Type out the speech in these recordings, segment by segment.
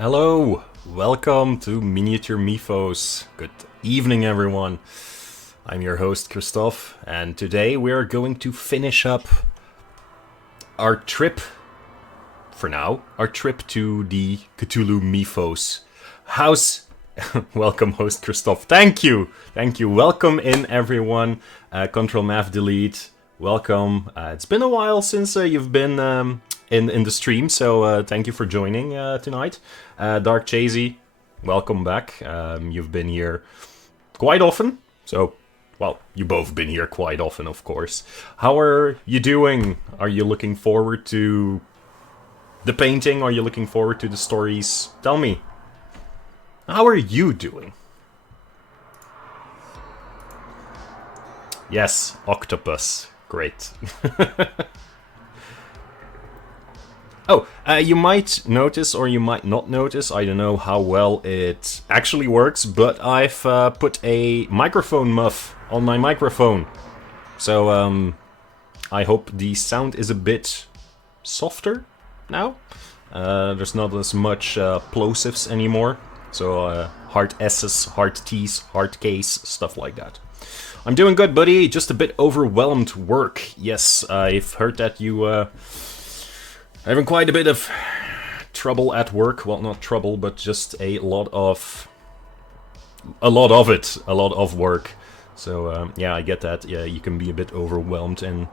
Hello, welcome to Miniature Mythos. Good evening, everyone. I'm your host, Christoph, and today we are going to finish up our trip, for now, our trip to the Cthulhu Mythos house. Welcome, host Christoph. Thank you. Welcome in, everyone. Control Math Delete. Welcome. It's been a while since you've been in the stream, so thank you for joining tonight. Dark Chasey, welcome back. You've been here quite often, so, well, you both been here quite often, of course. How are you doing? Are you looking forward to the painting? Are you looking forward to the stories? Tell me. How are you doing? Yes, octopus. Great. Oh, you might notice or you might not notice, I don't know how well it actually works, but I've put a microphone muff on my microphone. So, I hope the sound is a bit softer now. There's not as much plosives anymore. So, hard S's, hard T's, hard K's, stuff like that. I'm doing good, buddy. Just a bit overwhelmed work. Yes, I've heard that you having quite a bit of trouble at work. Well, not trouble, but just a lot of work. So yeah, I get that. Yeah, you can be a bit overwhelmed and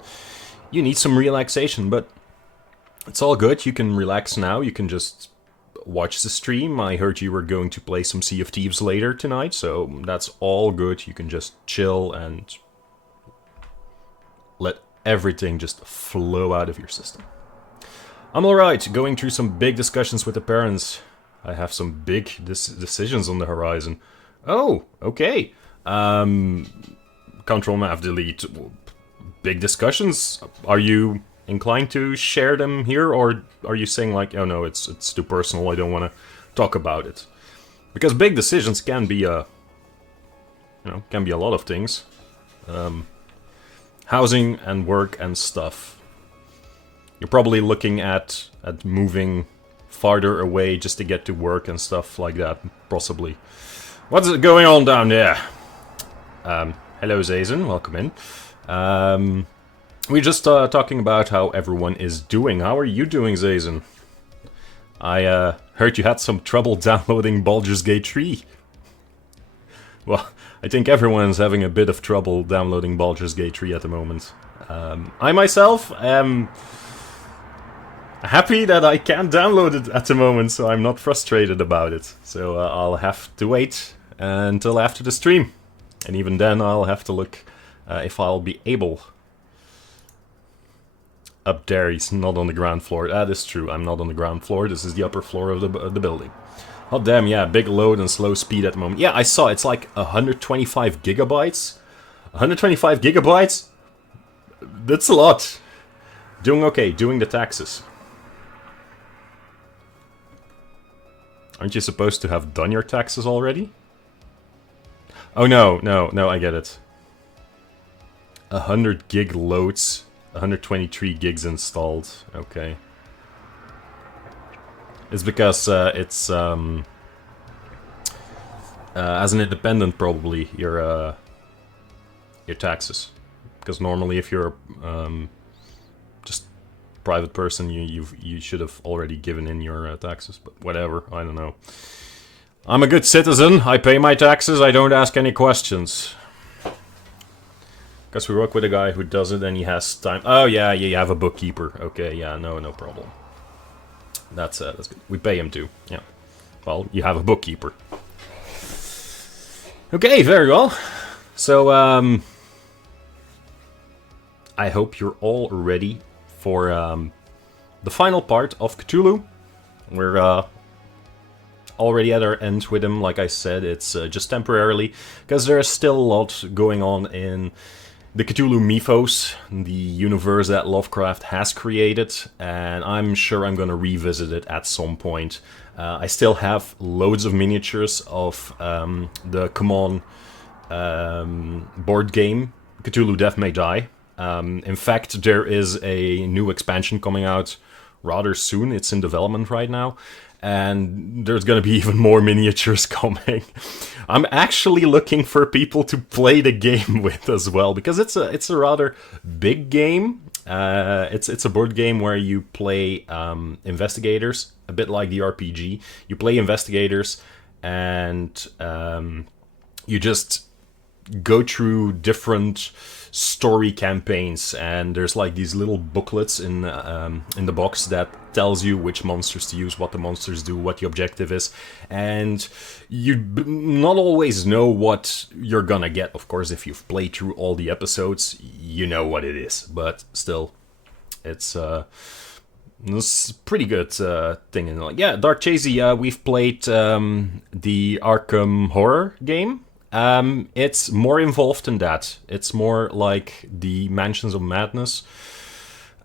you need some relaxation, but it's all good. You can relax now. You can just watch the stream. I heard you were going to play some Sea of Thieves later tonight, so that's all good. You can just chill and let everything just flow out of your system. I'm alright, going through some big discussions with the parents. I have some big decisions on the horizon. Oh, okay. Control Math Delete. Big discussions? Are you inclined to share them here, or are you saying like, oh no, it's too personal, I don't want to talk about it? Because big decisions can be can be a lot of things. Housing and work and stuff. You're probably looking at moving farther away just to get to work and stuff like that, possibly. What's going on down there? Hello, Zazen, welcome in. We're just talking about how everyone is doing. How are you doing, Zazen? I heard you had some trouble downloading Baldur's Gate 3. Well, I think everyone's having a bit of trouble downloading Baldur's Gate 3 at the moment. I myself am happy that I can't download it at the moment, so I'm not frustrated about it. So I'll have to wait until after the stream. And even then I'll have to look if I'll be able. Up there, he's not on the ground floor. That is true, I'm not on the ground floor. This is the upper floor of the building. Oh damn, yeah, big load and slow speed at the moment. Yeah, I saw it's like 125 gigabytes. 125 gigabytes? That's a lot. Doing okay, doing the taxes. Aren't you supposed to have done your taxes already? Oh no, I get it. 100 gig loads, 123 gigs installed, okay. It's because it's, as an independent probably, your taxes. Because normally if you're just private person, you should have already given in your taxes, but whatever, I don't know. I'm a good citizen, I pay my taxes, I don't ask any questions. Because we work with a guy who does it and he has time. Oh yeah, you have a bookkeeper. Okay, yeah, no problem. That's good. We pay him too, yeah. Well, you have a bookkeeper. Okay, very well. So, I hope you're all ready for the final part of Cthulhu. We're already at our end with him, like I said. It's just temporarily, because there's still a lot going on in the Cthulhu Mythos, the universe that Lovecraft has created, and I'm sure I'm gonna revisit it at some point. I still have loads of miniatures of the CMON board game, Cthulhu Death May Die. In fact, there is a new expansion coming out rather soon. It's in development right now. and there's gonna be even more miniatures coming. I'm actually looking for people to play the game with as well, because it's a rather big game. It's a board game where you play investigators, a bit like the RPG. You play investigators, and you just go through different story campaigns, and there's like these little booklets in the box that tells you which monsters to use, what the monsters do, what the objective is, and you not always know what you're gonna get. Of course, if you've played through all the episodes, you know what it is, but still, it's a pretty good thing. And like, yeah, Dark Chasey, we've played the Arkham Horror game. It's more involved than that. It's more like the Mansions of Madness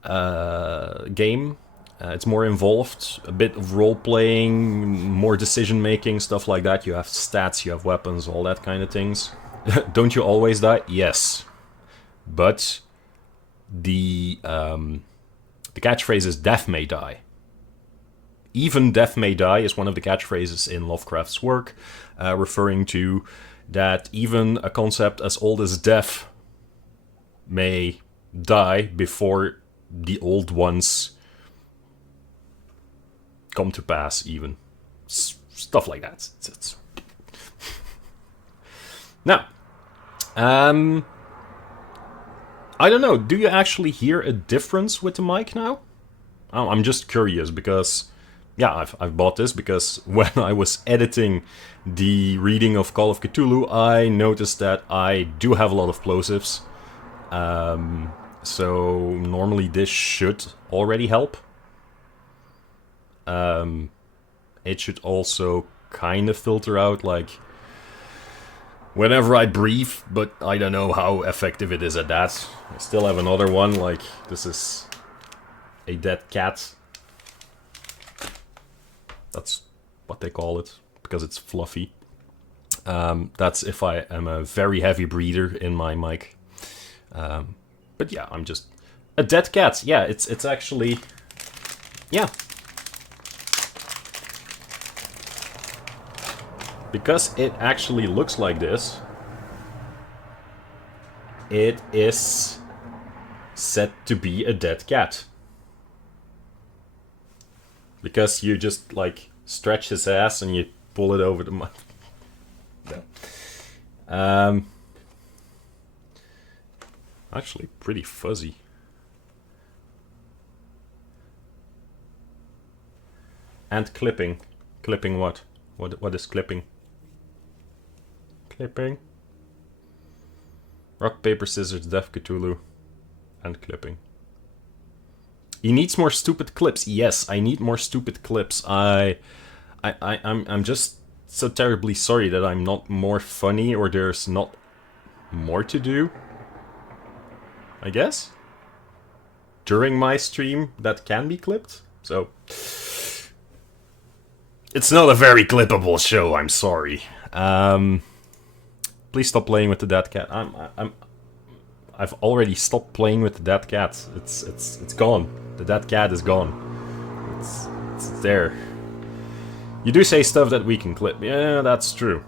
game. It's more involved, a bit of role-playing, more decision-making, stuff like that. You have stats, you have weapons, all that kind of things. Don't you always die? Yes. But the catchphrase is death may die. Even death may die is one of the catchphrases in Lovecraft's work, referring to that even a concept as old as death may die before the old ones come to pass, even. Stuff like that. Now, I don't know, do you actually hear a difference with the mic now? I'm just curious, because yeah, I've bought this because when I was editing the reading of Call of Cthulhu, I noticed that I do have a lot of plosives. So normally this should already help. It should also kind of filter out, like, whenever I breathe, but I don't know how effective it is at that. I still have another one, like, this is a dead cat. That's what they call it, because it's fluffy. That's if I am a very heavy breather in my mic. But yeah, I'm just... A dead cat, yeah, it's actually... Yeah. Because it actually looks like this, it is said to be a dead cat. Because you just, like, stretch his ass and you pull it over the mouth. No. Actually, pretty fuzzy. And clipping. Clipping what? What is clipping? Clipping. Rock, paper, scissors, Death Cthulhu. And clipping. He needs more stupid clips. Yes, I need more stupid clips. I'm just so terribly sorry that I'm not more funny, or there's not more to do, I guess, during my stream that can be clipped. So it's not a very clippable show, I'm sorry. Please stop playing with the dead cat. I've already stopped playing with the dead cat. It's gone. The dead cat is gone. It's there. You do say stuff that we can clip. Yeah, that's true.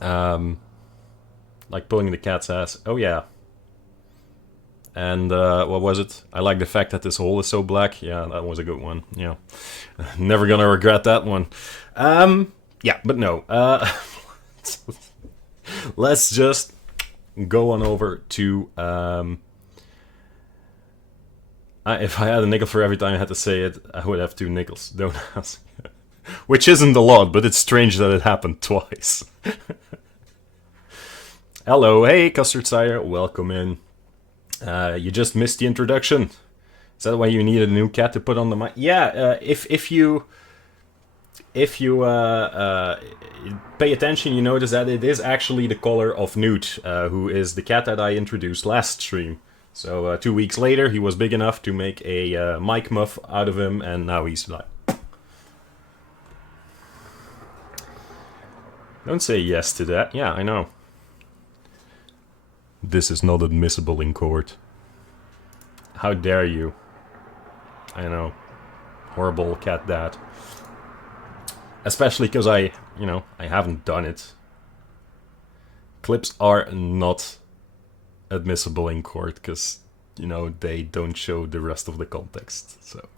Like pulling the cat's ass. Oh yeah. And what was it? I like the fact that this hole is so black. Yeah, that was a good one. Yeah. Never gonna regret that one. Yeah, but no. Let's just go on over to... if I had a nickel for every time I had to say it, I would have 2 nickels. Don't ask. Which isn't a lot, but it's strange that it happened twice. Hello, hey, Custard Sire, welcome in. You just missed the introduction. Is that why you needed a new cat to put on the mic? Yeah, if you pay attention, you notice that it is actually the color of Newt, who is the cat that I introduced last stream. So 2 weeks later, he was big enough to make a mic muff out of him, and now he's like... Don't say yes to that. Yeah, I know. This is not admissible in court. How dare you? I know. horrible cat dad. Especially because I haven't done it. Clips are not admissible in court because, they don't show the rest of the context. So,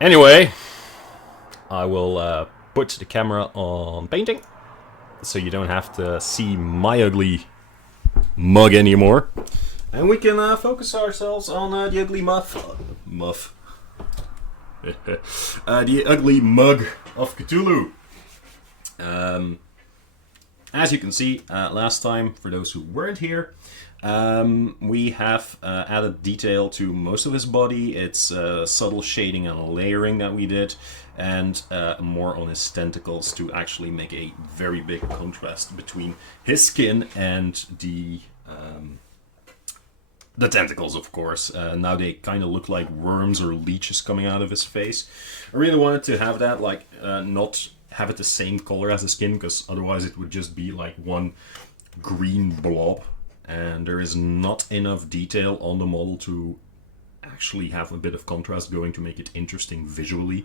anyway, I will put the camera on painting so you don't have to see my ugly mug anymore. And we can focus ourselves on the ugly muff. The ugly mug of Cthulhu. As you can see, last time, for those who weren't here, we have added detail to most of his body. It's subtle shading and layering that we did, and more on his tentacles to actually make a very big contrast between his skin and the tentacles, of course. Now they kind of look like worms or leeches coming out of his face. I really wanted to have that, not have it the same color as the skin, because otherwise it would just be like one green blob. And there is not enough detail on the model to actually have a bit of contrast going to make it interesting visually.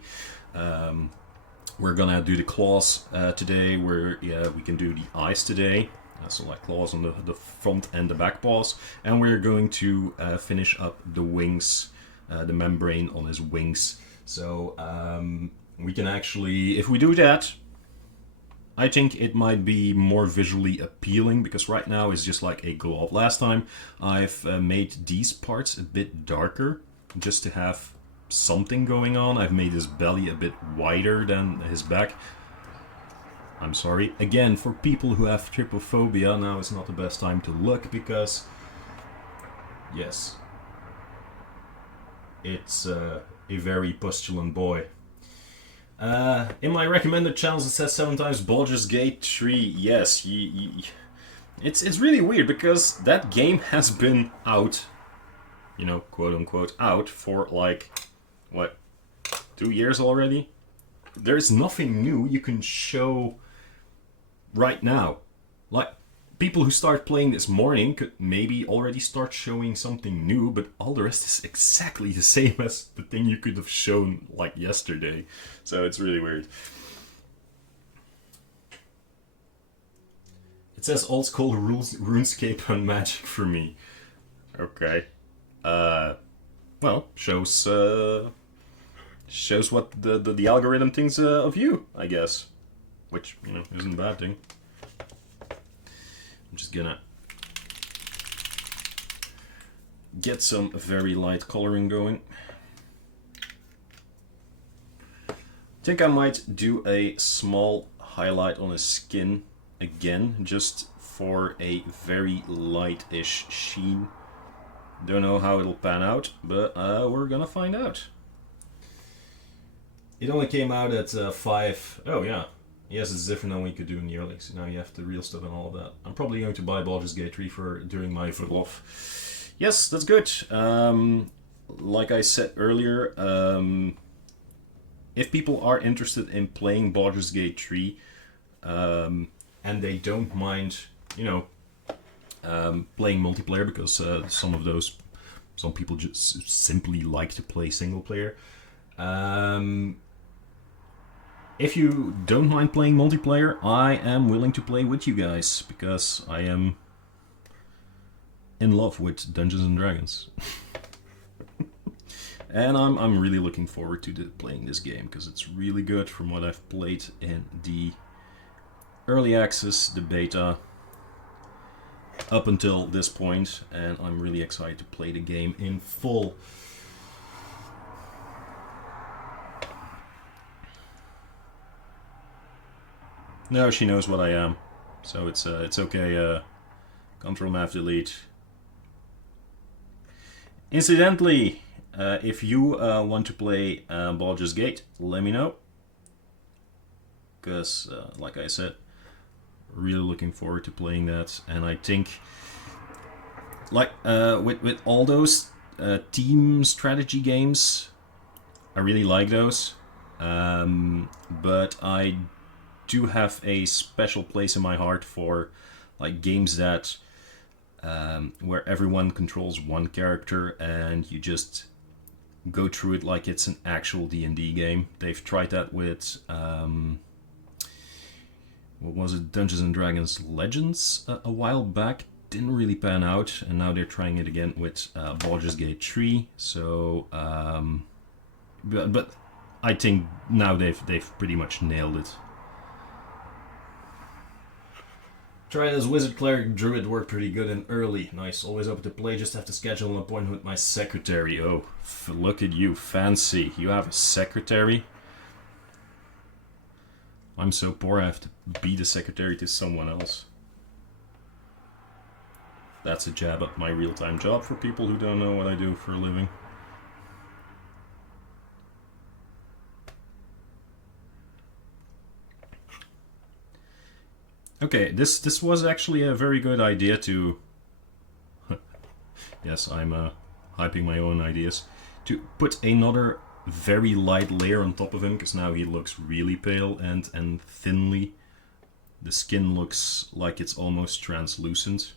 We're gonna do the claws today, we can do the eyes today. So like claws on the front and the back paws. And we're going to finish up the wings, the membrane on his wings. So we can actually, if we do that, I think it might be more visually appealing, because right now it's just like a glove. Last time I've made these parts a bit darker just to have something going on. I've made his belly a bit wider than his back. I'm sorry. Again, for people who have trypophobia, now is not the best time to look, because yes, it's a very pustulant boy. In my recommended channels it says 7 times Baldur's Gate 3. Yes, it's really weird, because that game has been out, quote unquote out, for like, what, 2 years already? There's nothing new you can show right now. Like, people who start playing this morning could maybe already start showing something new, but all the rest is exactly the same as the thing you could have shown like yesterday. So it's really weird. It says old school RuneScape and Magic for me. Okay. Well, shows what the algorithm thinks of you, I guess. Which, isn't a bad thing. I'm just gonna get some very light coloring going. I think I might do a small highlight on his skin again, just for a very light-ish sheen. Don't know how it'll pan out, but we're gonna find out. It only came out at 5... Oh, yeah. Yes, it's different than we could do in the early. So now you have the real stuff and all of that. I'm probably going to buy Baldur's Gate 3 during my vlog. Yes, that's good. Like I said earlier, if people are interested in playing Baldur's Gate 3, and they don't mind, playing multiplayer, because some people just simply like to play single player. If you don't mind playing multiplayer, I am willing to play with you guys, because I am in love with Dungeons and Dragons. And I'm really looking forward to playing this game, because it's really good from what I've played in the early access, the beta, up until this point, and I'm really excited to play the game in full. No, she knows what I am, so it's okay. Control Mav Delete. Incidentally, if you want to play Baldur's Gate, let me know, because like I said, really looking forward to playing that. And I think, like with all those team strategy games, I really like those, but I do have a special place in my heart for like games that where everyone controls one character and you just go through it like it's an actual D&D game. They've tried that with what was it, Dungeons and Dragons Legends a while back. Didn't really pan out, and now they're trying it again with Baldur's Gate 3. So, but I think now they've pretty much nailed it. Tried as Wizard, Cleric, Druid worked pretty good and early. Nice, always open to play, just have to schedule an appointment with my secretary. Oh, look at you, fancy. You have a secretary? I'm so poor I have to be the secretary to someone else. That's a jab at my real-time job for people who don't know what I do for a living. Okay, this was actually a very good idea to... yes, I'm hyping my own ideas. To put another very light layer on top of him, because now he looks really pale and thinly. The skin looks like it's almost translucent.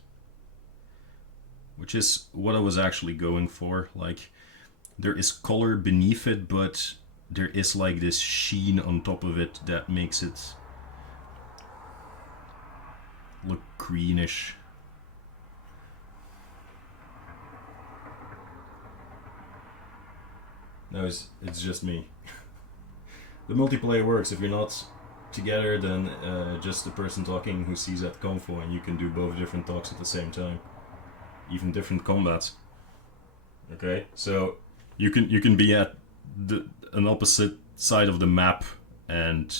Which is what I was actually going for. Like, there is color beneath it, but there is like this sheen on top of it that makes it look greenish. No, it's just me. The multiplayer works. If you're not together, then just the person talking who sees that convo, and you can do both different talks at the same time. Even different combats. Okay, so you can be at an opposite side of the map and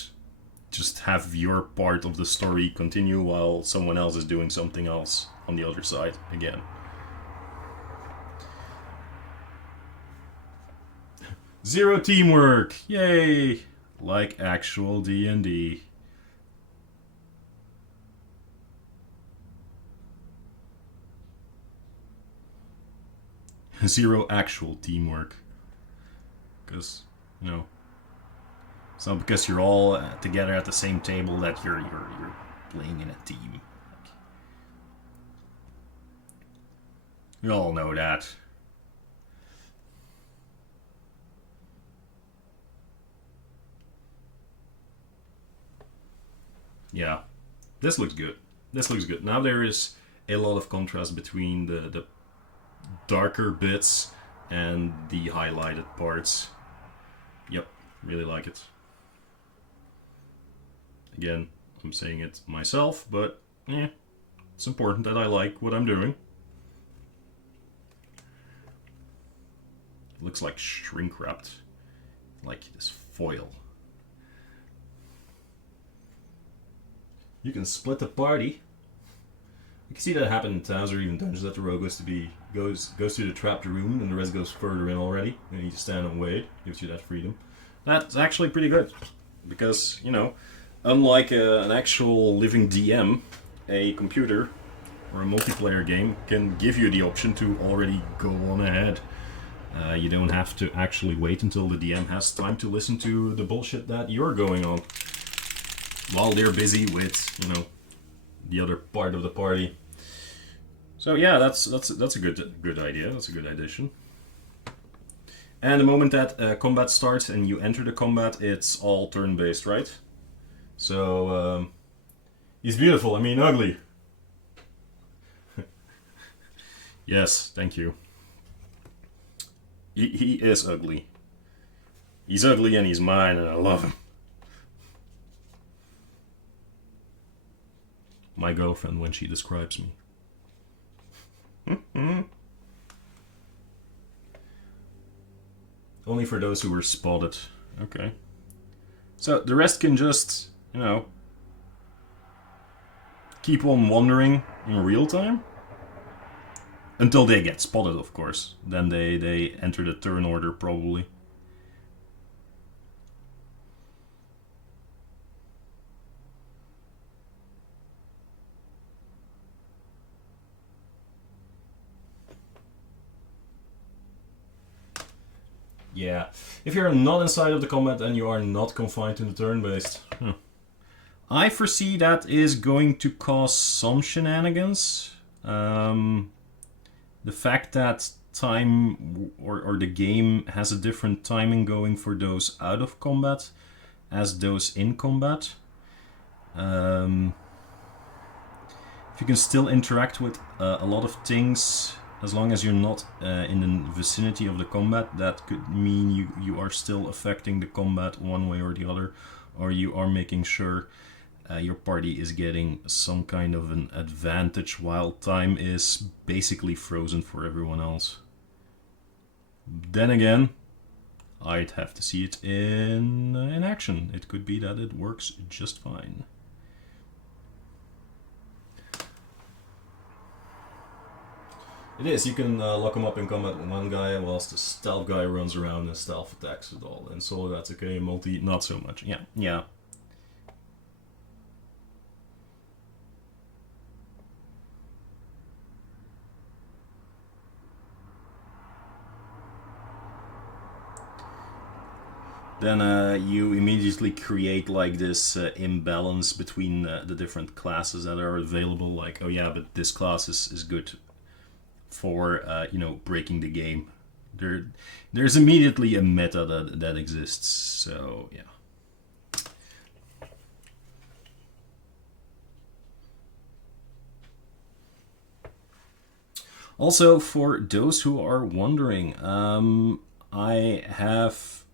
just have your part of the story continue while someone else is doing something else on the other side again. Zero teamwork! Yay! Like actual D&D. Zero actual teamwork. Because, you know, it's not because you're all together at the same table that you're playing in a team. We all know that. Yeah, this looks good. This looks good. Now there is a lot of contrast between the darker bits and the highlighted parts. Yep, really like it. Again, I'm saying it myself, but it's important that I like what I'm doing. It looks like shrink wrapped, like this foil. You can split the party. You can see that happen in towns or even dungeons that the rogue goes through the trapped room and the rest goes further in already. And you just stand and wait. Gives you that freedom. That's actually pretty good. Because, you know, unlike an actual living DM, a computer or a multiplayer game can give you the option to already go on ahead. You don't have to actually wait until the DM has time to listen to the bullshit that you're going on. While they're busy with, you know, the other part of the party. So yeah, that's a good idea. That's a good addition. And the moment that combat starts and you enter the combat, it's all turn-based, right? So he's beautiful. I mean, ugly. Yes, thank you. He is ugly. He's ugly and he's mine, and I love him. My girlfriend when she describes me. Only for those who were spotted. Okay. So the rest can just, you know, keep on wandering in real time. Until they get spotted, of course. Then they enter the turn order, probably. Yeah, if you're not inside of the combat and you are not confined to the turn-based, I foresee that is going to cause some shenanigans. the fact that time or the game has a different timing going for those out of combat as those in combat. If you can still interact with a lot of things, as long as you're not in the vicinity of the combat, that could mean you are still affecting the combat one way or the other, or you are making sure your party is getting some kind of an advantage while time is basically frozen for everyone else. Then again, I'd have to see it in action. It could be that it works just fine. It is, you can lock him up in combat with one guy, whilst the stealth guy runs around and stealth attacks it all. And solo that's okay, multi not so much. Yeah. Then you immediately create like this imbalance between the different classes that are available. Like, oh yeah, but this class is good for breaking the game. There's immediately a meta that exists. So yeah. Also, for those who are wondering, I have,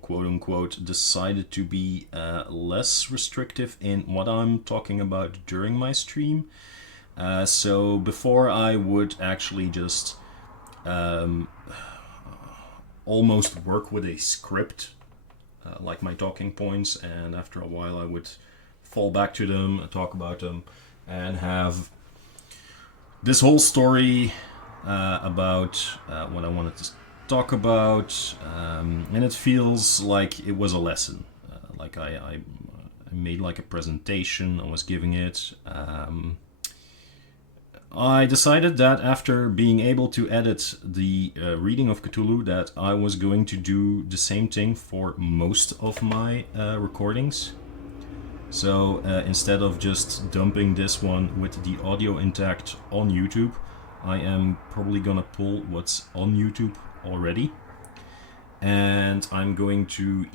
quote unquote, decided to be less restrictive in what I'm talking about during my stream. So before I would actually just almost work with a script, like my talking points, and after a while I would fall back to them, talk about them, and have this whole story about what I wanted to talk about, and it feels like it was a lesson. Like I made like a presentation, I was giving it. I decided that after being able to edit the reading of Cthulhu, that I was going to do the same thing for most of my recordings. So instead of just dumping this one with the audio intact on YouTube, I am probably gonna pull what's on YouTube already, and I'm going to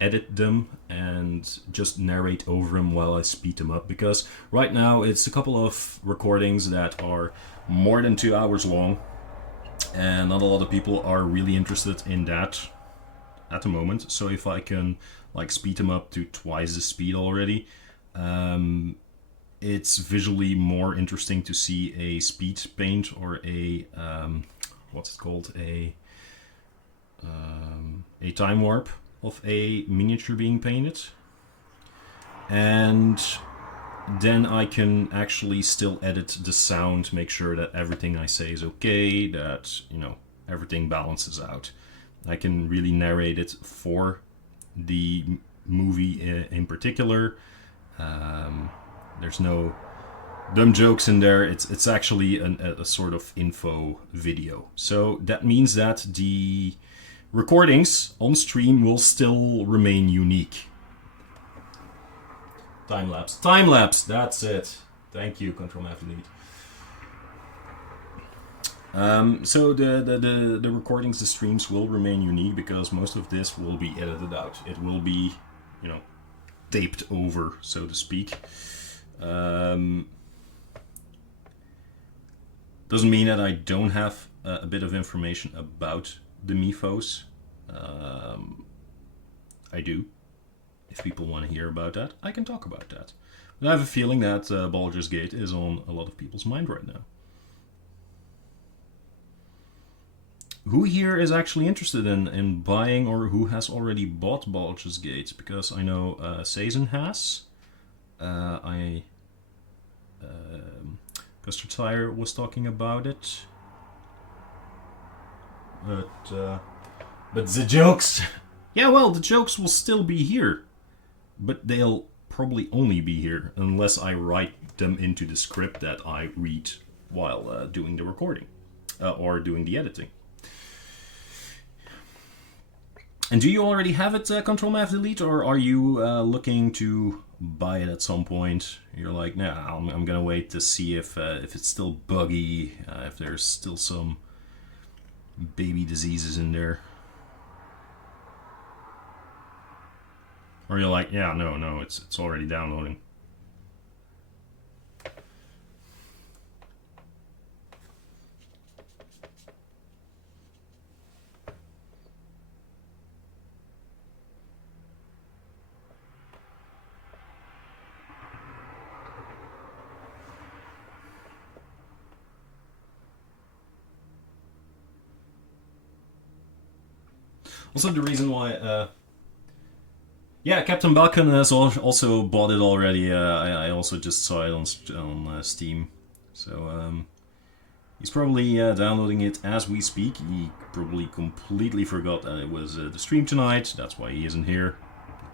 edit them and just narrate over them while I speed them up, because right now it's a couple of recordings that are more than 2 hours long, and not a lot of people are really interested in that at the moment. So if I can like speed them up to twice the speed already, it's visually more interesting to see a speed paint or a what's it called, a time warp of a miniature being painted, and then I can actually still edit the sound, make sure that everything I say is okay, that everything balances out. I can really narrate it for the movie in particular. There's no dumb jokes in there. It's actually a sort of info video. So that means that the recordings on stream will still remain unique. Time lapse, that's it. Thank you, Control F Delete. So the recordings, the streams will remain unique, because most of this will be edited out. It will be, taped over, so to speak. Doesn't mean that I don't have a bit of information about the Mythos. I do. If people want to hear about that, I can talk about that. But I have a feeling that Baldur's Gate is on a lot of people's mind right now. Who here is actually interested in buying, or who has already bought Baldur's Gate? Because I know Sazen has. Custer Tire was talking about it. But the jokes... Yeah, well, the jokes will still be here. But they'll probably only be here unless I write them into the script that I read while doing the recording. Or doing the editing. And do you already have it, Control F Delete, or are you looking to buy it at some point. You're like, nah, I'm gonna wait to see if it's still buggy, if there's still some baby diseases in there. Or you're like, yeah, no, it's already downloading. Also, the reason why, yeah, Captain Balkan has also bought it already. I also just saw it on Steam, so he's probably downloading it as we speak. He probably completely forgot that it was the stream tonight. That's why he isn't here.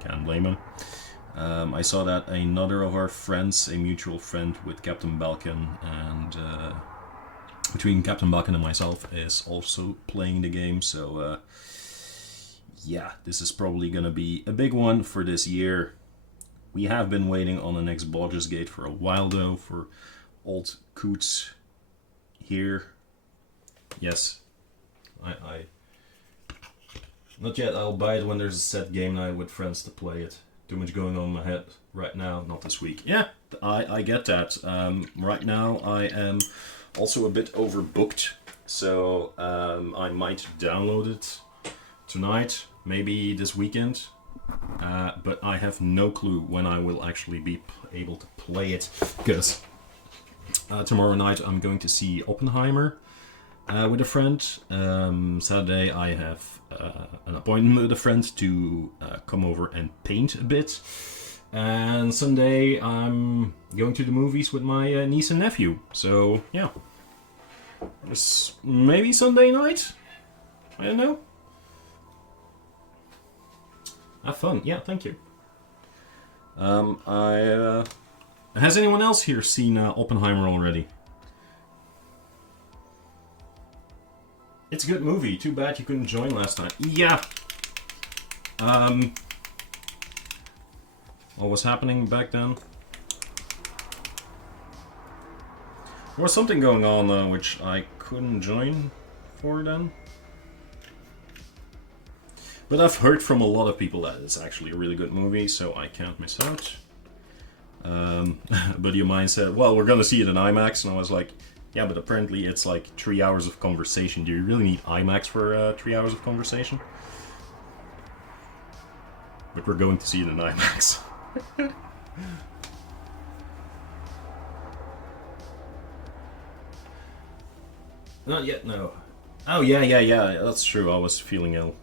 Can't blame him. I saw that another of our friends, a mutual friend with Captain Balkan, and between Captain Balkan and myself, is also playing the game. So yeah, this is probably gonna be a big one for this year. We have been waiting on the next Baldur's Gate for a while though, for old Coots here. Yes, I not yet. I'll buy it when there's a set game night with friends to play it. Too much going on in my head right now, not this week. Yeah, I get that. Right now I am also a bit overbooked, so I might download it tonight, maybe this weekend, but I have no clue when I will actually be able to play it, because tomorrow night I'm going to see Oppenheimer with a friend. Saturday I have an appointment with a friend to come over and paint a bit, and Sunday I'm going to the movies with my niece and nephew. So yeah, it's maybe Sunday night, I don't know. Have fun. Yeah, thank you. Has anyone else here seen Oppenheimer already? It's a good movie. Too bad you couldn't join last night. Yeah. What was happening back then? There was something going on which I couldn't join for then. But I've heard from a lot of people that it's actually a really good movie, so I can't miss out. A buddy of mine said, well, we're gonna see it in IMAX, and I was like, yeah, but apparently it's like 3 hours of conversation. Do you really need IMAX for 3 hours of conversation? But we're going to see it in IMAX. Not yet, no. Oh, yeah, that's true, I was feeling ill.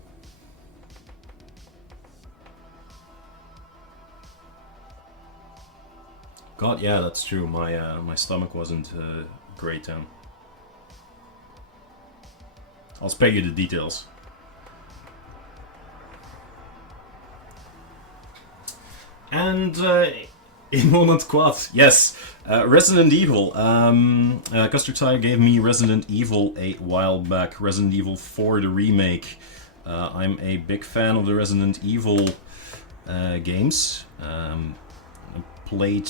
God, yeah, that's true. My stomach wasn't great then. I'll spare you the details. And in Moment Quad, yes, Resident Evil. Custer Tire gave me Resident Evil a while back. Resident Evil 4, the remake. I'm a big fan of the Resident Evil games. Played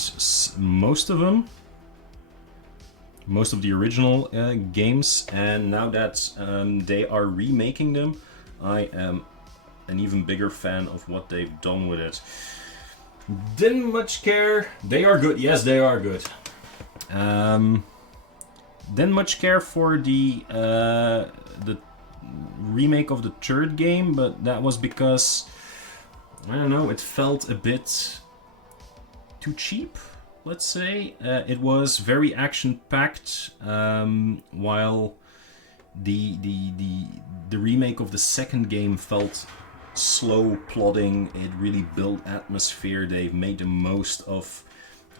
most of them, most of the original games, and now that they are remaking them, I am an even bigger fan of what they've done with it. Didn't much care. They are good. Yes, they are good. Didn't much care for the remake of the third game, but that was because I don't know. It felt a bit too cheap, let's say. It was very action-packed, while the remake of the second game felt slow plodding. It really built atmosphere. They've made the most of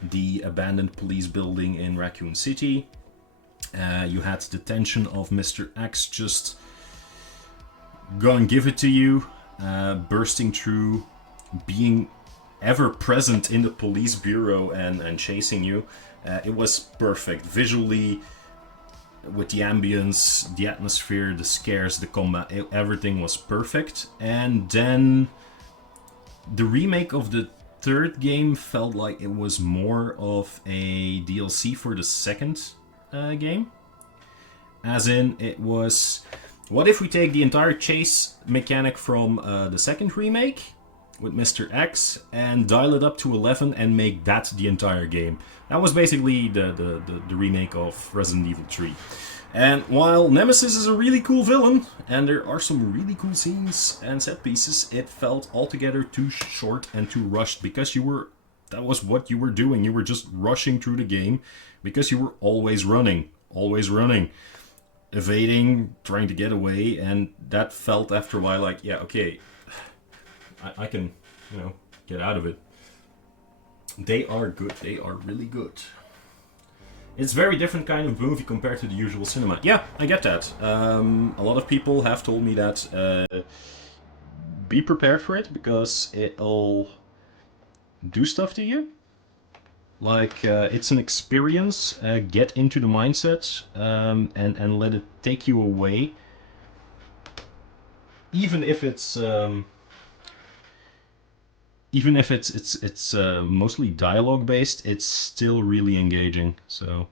the abandoned police building in Raccoon City. You had the tension of Mr. X just go and give it to you, bursting through, being ever present in the police bureau and chasing you. It was perfect visually, with the ambience, the atmosphere, the scares, the combat. Everything was perfect. And then the remake of the third game felt like it was more of a DLC for the second game. As in, it was... What if we take the entire chase mechanic from the second remake with Mr. X and dial it up to 11 and make that the entire game? That was basically the remake of Resident Evil 3. And while Nemesis is a really cool villain, and there are some really cool scenes and set pieces, it felt altogether too short and too rushed because that was what you were doing. You were just rushing through the game because you were always running, evading, trying to get away, and that felt after a while like, yeah, okay, I can, get out of it. They are good. They are really good. It's a very different kind of movie compared to the usual cinema. Yeah, I get that. A lot of people have told me that be prepared for it because it'll do stuff to you. Like, it's an experience. Get into the mindset and let it take you away. Even if it's mostly dialogue based, it's still really engaging. So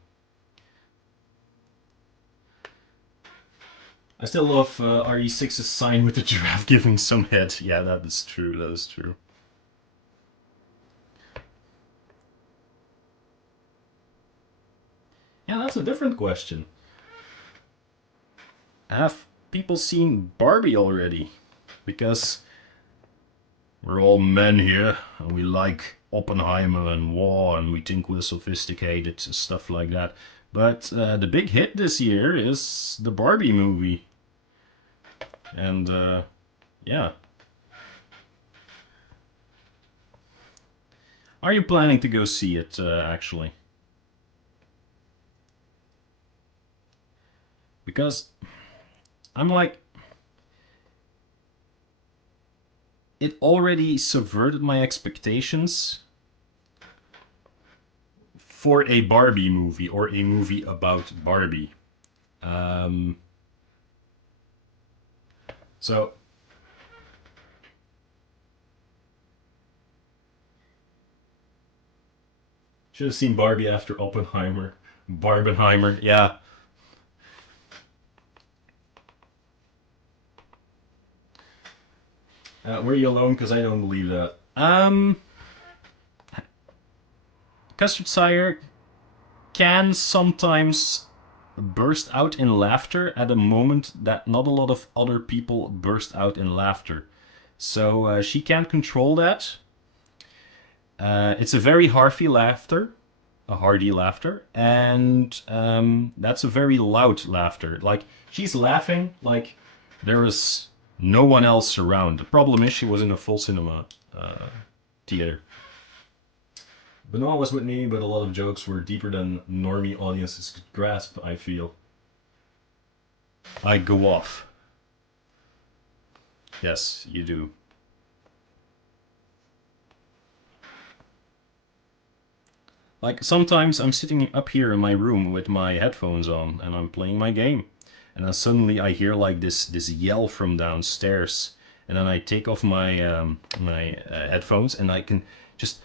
I still love RE6's sign with the giraffe giving some head. Yeah, that is true. That is true. Yeah, that's a different question. Have people seen Barbie already? Because we're all men here, and we like Oppenheimer and war, and we think we're sophisticated, stuff like that. But the big hit this year is the Barbie movie. And, yeah. Are you planning to go see it, actually? Because I'm like... It already subverted my expectations for a Barbie movie, or a movie about Barbie. So... Should have seen Barbie after Oppenheimer. Barbenheimer, yeah. Were you alone? Because I don't believe that. Custard Sire can sometimes burst out in laughter at a moment that not a lot of other people burst out in laughter. So she can't control that. It's a very hearty laughter, and that's a very loud laughter. Like, she's laughing like there is no one else around. The problem is she was in a full cinema theater. Benoit was with me, but a lot of jokes were deeper than normie audiences could grasp, I feel. I go off. Yes, you do. Like, sometimes I'm sitting up here in my room with my headphones on and I'm playing my game. And then suddenly I hear like this yell from downstairs. And then I take off my headphones and I can just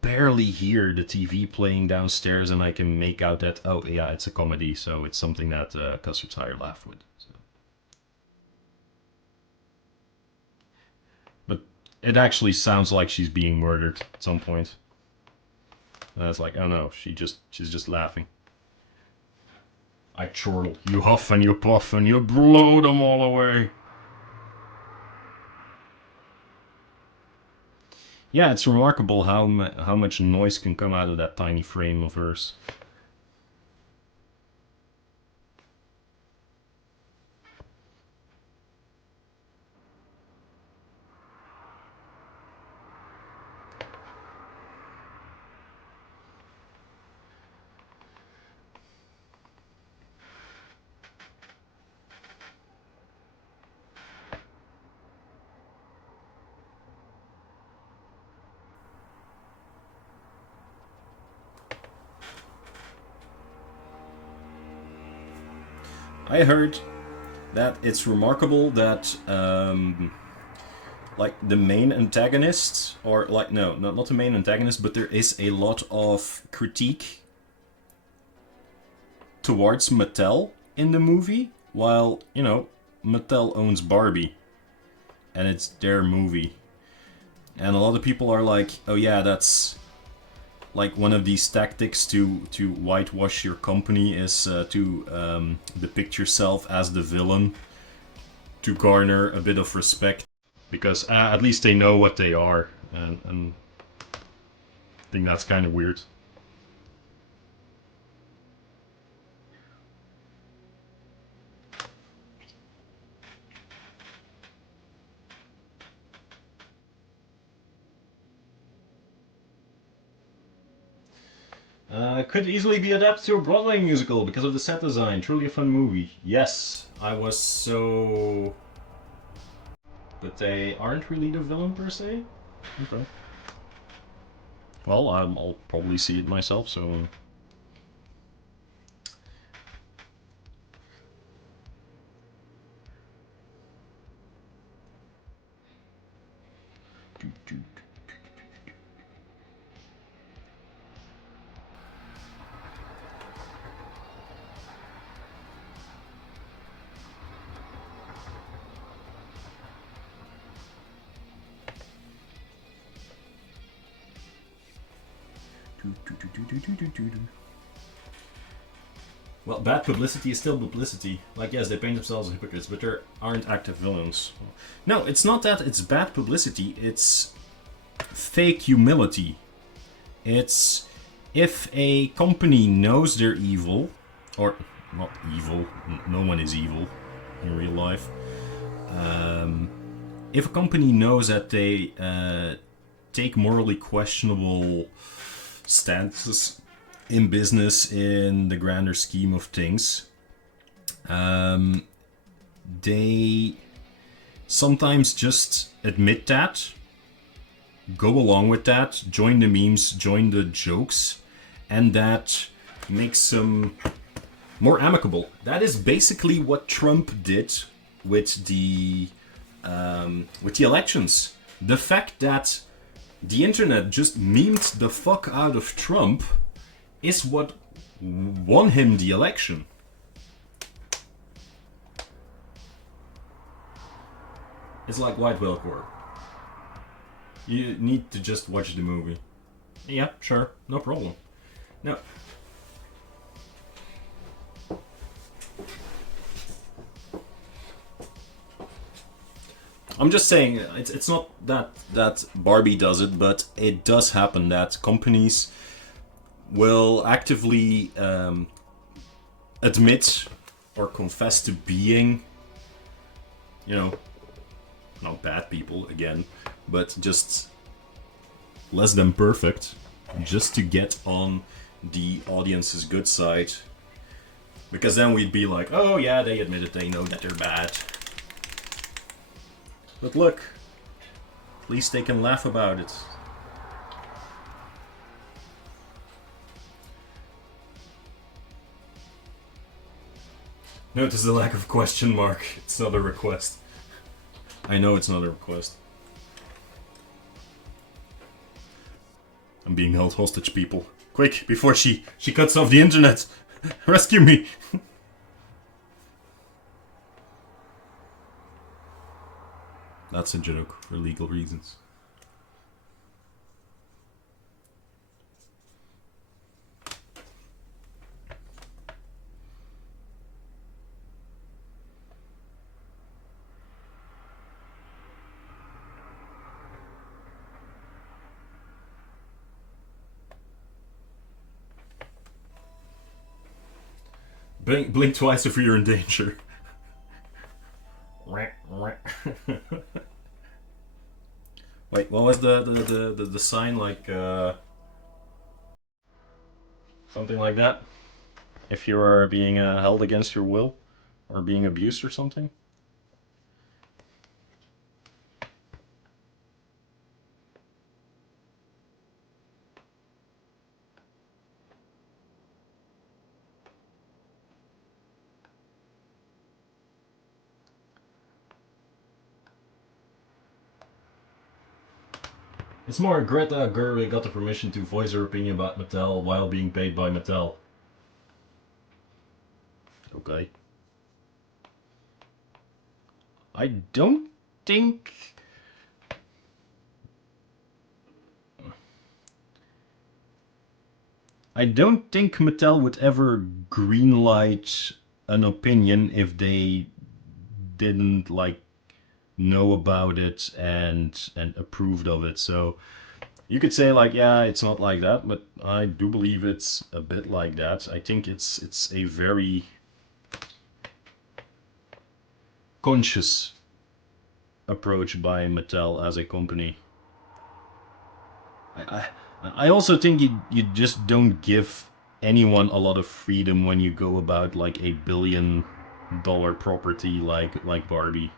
barely hear the TV playing downstairs, and I can make out that, oh yeah, it's a comedy, so it's something that Custard Sire laughed with. So. But it actually sounds like she's being murdered at some point. And it's like, oh no, she's just laughing. I chortle. You huff and you puff and you blow them all away. Yeah, it's remarkable how much noise can come out of that tiny frame of hers. I heard that it's remarkable that like the main antagonist, or like no, not the main antagonist, but there is a lot of critique towards Mattel in the movie, while, you know, Mattel owns Barbie and it's their movie. And a lot of people are like, oh yeah, that's like one of these tactics to whitewash your company, is to depict yourself as the villain to garner a bit of respect, because at least they know what they are, and I think that's kind of weird. Could easily be adapted to a Broadway musical because of the set design. Truly a fun movie. Yes, I was so... But they aren't really the villain per se? Okay. Well, I'll probably see it myself, so... Well, bad publicity is still publicity. Like, yes, they paint themselves as hypocrites, but they aren't active villains. No, it's not that it's bad publicity, it's fake humility. It's if a company knows they're evil, or not evil, no one is evil in real life. If a company knows that they take morally questionable stances in business in the grander scheme of things, they sometimes just admit that, go along with that, join the memes, join the jokes, and that makes them more amicable. That is basically what Trump did with the elections. The fact that the internet just memed the fuck out of Trump is what won him the election. It's like White Whale Corp. You need to just watch the movie. Yeah, sure, no problem. No. I'm just saying, it's not that Barbie does it, but it does happen that companies will actively admit or confess to being, you know, not bad people again, but just less than perfect, just to get on the audience's good side. Because then we'd be like, oh yeah, they admitted they know that they're bad. But look, at least they can laugh about it. Notice the lack of question mark. It's not a request. I know it's not a request. I'm being held hostage, people. Quick, before she cuts off the internet. Rescue me! That's a joke, for legal reasons. Blink twice if you're in danger. Wait, what was the sign, like something like that? If you are being held against your will or being abused or something? It's more Greta Gerwig got the permission to voice her opinion about Mattel while being paid by Mattel. Okay. I don't think... I don't think Mattel would ever greenlight an opinion if they didn't like know about it and approved of it. So you could say like, yeah, it's not like that, but I do believe it's a bit like that. I think it's a very conscious approach by Mattel as a company. I also think you just don't give anyone a lot of freedom when you go about like a $1 billion property like Barbie.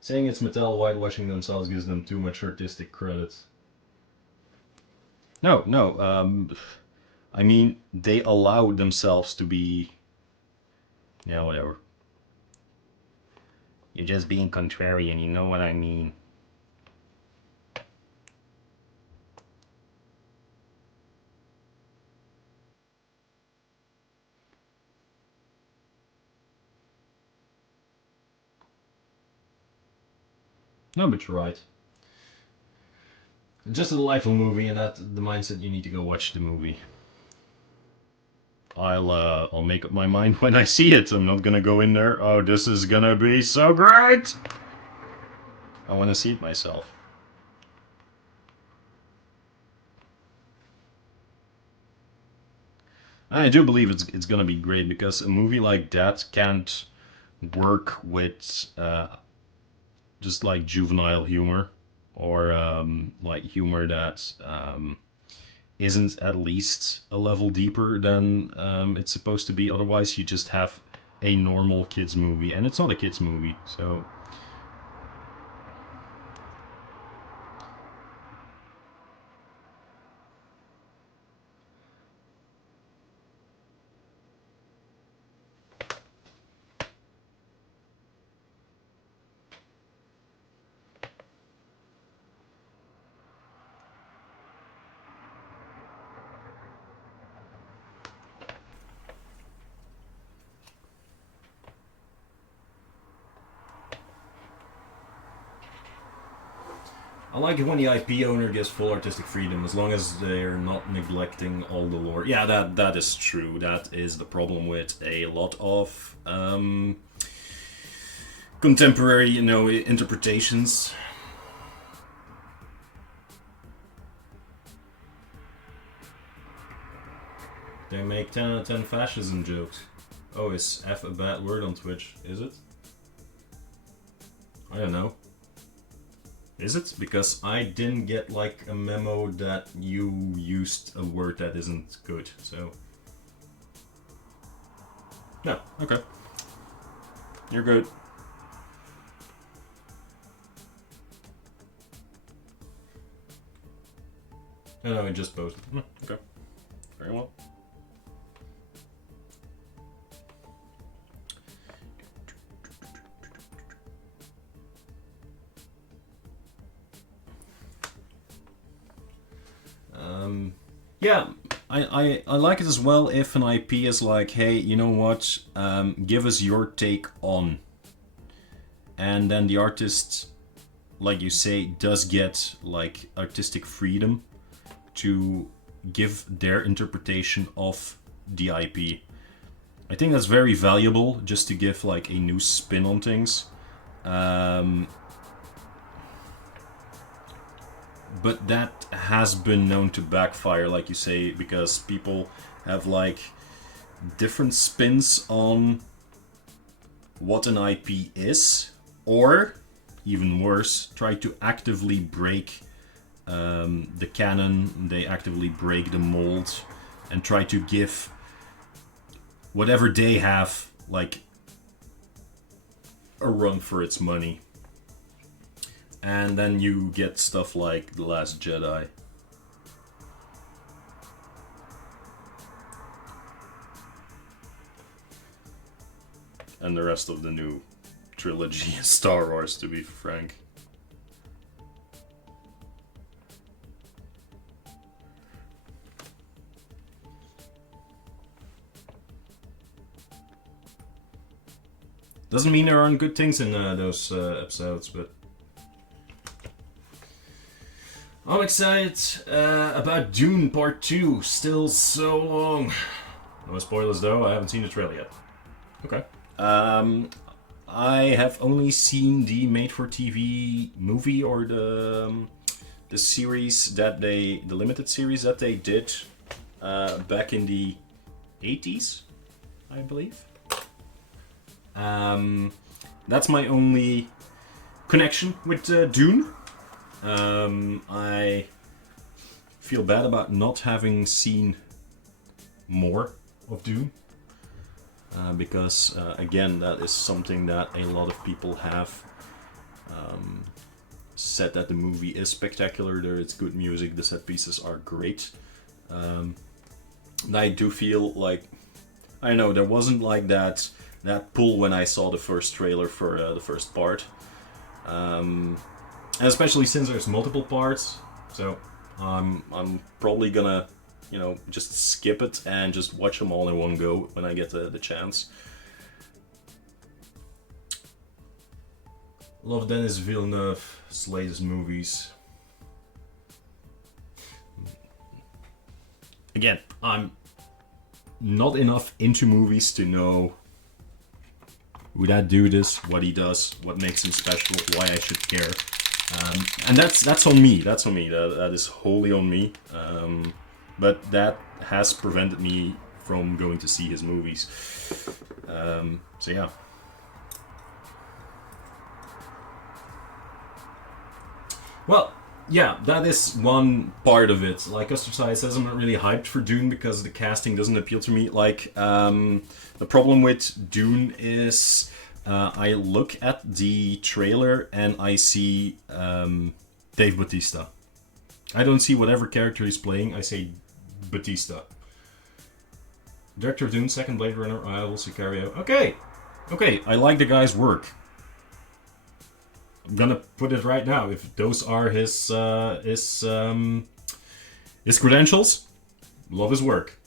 Saying it's Mattel whitewashing themselves gives them too much artistic credit. No. I mean, they allow themselves to be... Yeah, whatever. You're just being contrarian, you know what I mean. No, but you're right. Just a delightful movie, and that's the mindset you need to go watch the movie. I'll make up my mind when I see it. I'm not gonna go in there, oh, this is gonna be so great! I wanna see it myself. I do believe it's gonna be great, because a movie like that can't work with just like juvenile humor, or like humor that isn't at least a level deeper than it's supposed to be. Otherwise, you just have a normal kids movie, and it's not a kids movie. So I like it when the IP owner gets full artistic freedom, as long as they're not neglecting all the lore. Yeah, that is true. That is the problem with a lot of contemporary, interpretations. They make 10 out of 10 fascism jokes. Oh, is F a bad word on Twitch? Is it? I don't know. Is it? Because I didn't get like a memo that you used a word that isn't good, so... No, okay. You're good. No, I just posted. Okay. Very well. Yeah, I like it as well if an IP is like, hey, you know what, give us your take on. And then the artist, like you say, does get like artistic freedom to give their interpretation of the IP. I think that's very valuable, just to give like a new spin on things. But that has been known to backfire, like you say, because people have like different spins on what an IP is, or even worse, try to actively break the canon. They actively break the mold and try to give whatever they have like a run for its money. And then you get stuff like The Last Jedi. And the rest of the new trilogy in Star Wars, to be frank. Doesn't mean there aren't good things in those episodes, but I'm excited about Dune Part 2. Still so long. No spoilers though, I haven't seen the trailer yet. Okay. I have only seen the made-for-TV movie or the series that the limited series that they did back in the 80s, I believe. That's my only connection with Dune. I feel bad about not having seen more of Dune. Because, again, that is something that a lot of people have said that the movie is spectacular, there is good music, the set pieces are great. And I do feel like, I don't know, there wasn't like that pull when I saw the first trailer for the first part. And especially since there's multiple parts, so I'm probably gonna, you know, just skip it and just watch them all in one go when I get the chance. Love Denis Villeneuve's latest movies. Again, I'm not enough into movies to know who that dude is, what he does, what makes him special, why I should care. And that's on me. That's on me. That is wholly on me. But that has prevented me from going to see his movies. So yeah. Well, yeah, that is one part of it. Like Ostracized says, I'm not really hyped for Dune because the casting doesn't appeal to me. Like, the problem with Dune is I look at the trailer and I see Dave Bautista. I don't see whatever character he's playing, I say Bautista. Director of Dune, second Blade Runner, Raul Sicario. Okay, I like the guy's work. I'm gonna put it right now. If those are his credentials, love his work.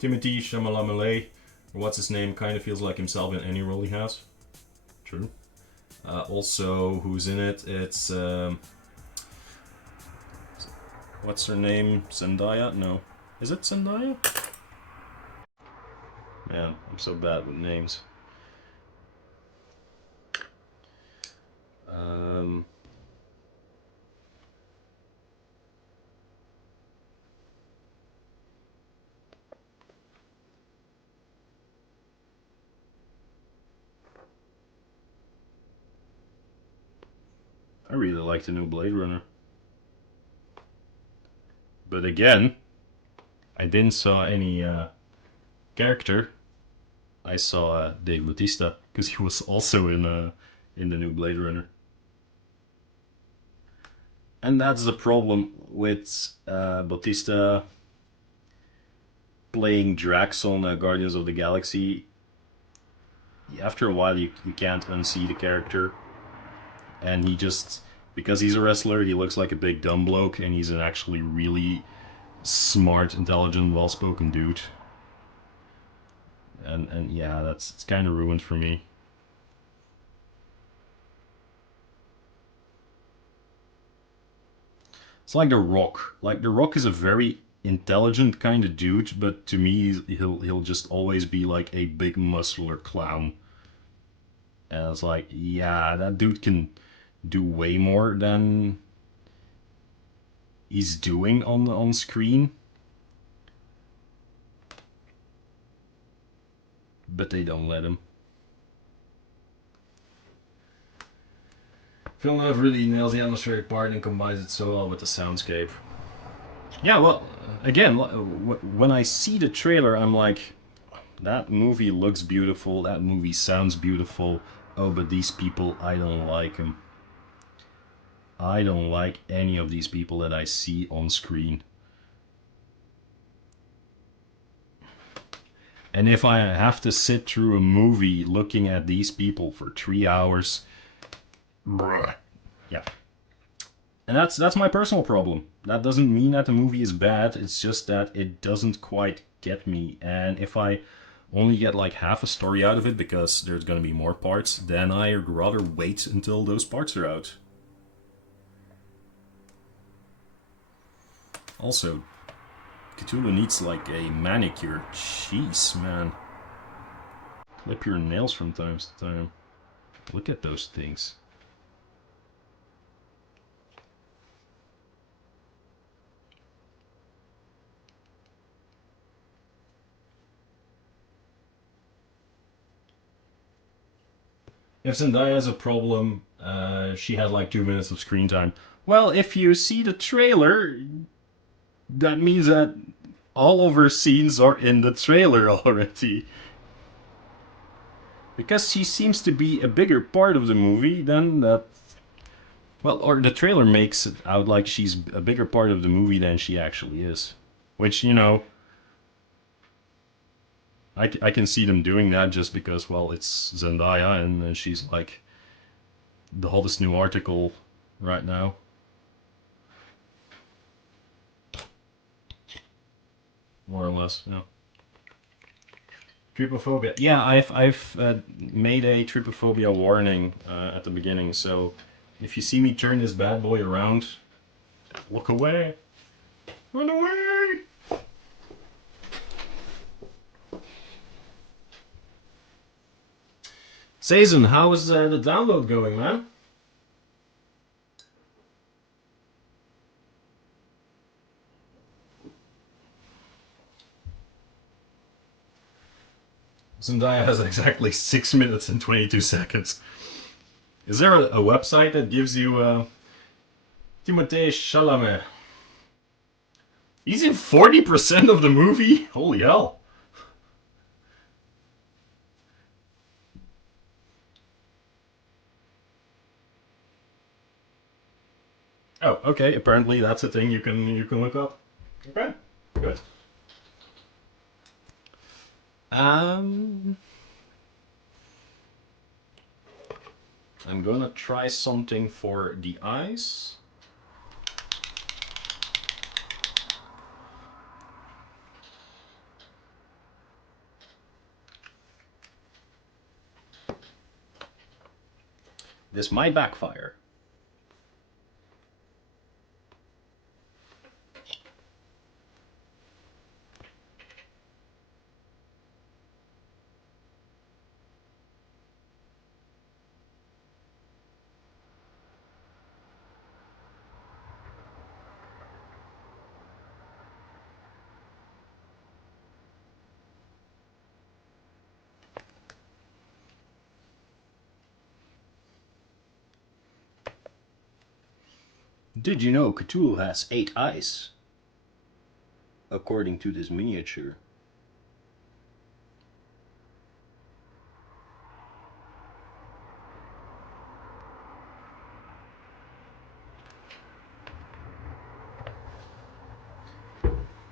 Timothée Chalamet, or what's his name, kind of feels like himself in any role he has. True. Also, who's in it? It's what's her name? Zendaya? No. Is it Zendaya? Man, I'm so bad with names. I really like the new Blade Runner. But again, I didn't saw any character. I saw Dave Bautista because he was also in the new Blade Runner. And that's the problem with Bautista playing Drax on Guardians of the Galaxy. After a while, you can't unsee the character. And he just, because he's a wrestler, he looks like a big dumb bloke, and he's an actually really smart, intelligent, well-spoken dude. And yeah, it's kind of ruined for me. It's like The Rock. Like, The Rock is a very intelligent kind of dude, but to me, he'll just always be like a big muscular clown. And it's like, yeah, that dude can do way more than he's doing on screen. But they don't let him. Villeneuve really nails the atmospheric part and combines it so well with the soundscape. Yeah, well, again, when I see the trailer, I'm like, that movie looks beautiful, that movie sounds beautiful. Oh, but these people, I don't like them. I don't like any of these people that I see on screen. And if I have to sit through a movie looking at these people for 3 hours, bruh. Yeah. And that's my personal problem. That doesn't mean that the movie is bad, it's just that it doesn't quite get me. And if I only get like half a story out of it because there's gonna be more parts, then I'd rather wait until those parts are out. Also, Cthulhu needs like a manicure. Jeez, man. Clip your nails from time to time. Look at those things. If Zendaya has a problem, she had like 2 minutes of screen time. Well, if you see the trailer, that means that all of her scenes are in the trailer already. Because she seems to be a bigger part of the movie than that. Well, or the trailer makes it out like she's a bigger part of the movie than she actually is. Which, you know, I can see them doing that just because, well, it's Zendaya and she's like the hottest new article right now. More or less, yeah. Trypophobia. Yeah, I've made a trypophobia warning at the beginning, so if you see me turn this bad boy around, look away. Run away! Sazen, how is the download going, man? Zendaya has exactly 6 minutes and 22 seconds. Is there a website that gives you Timothée Chalamet? He's in 40% of the movie? Holy hell. Oh, okay. Apparently that's a thing you can look up. Okay, good. Um, I'm gonna try something for the eyes. This might backfire. Did you know Cthulhu has 8 eyes? According to this miniature.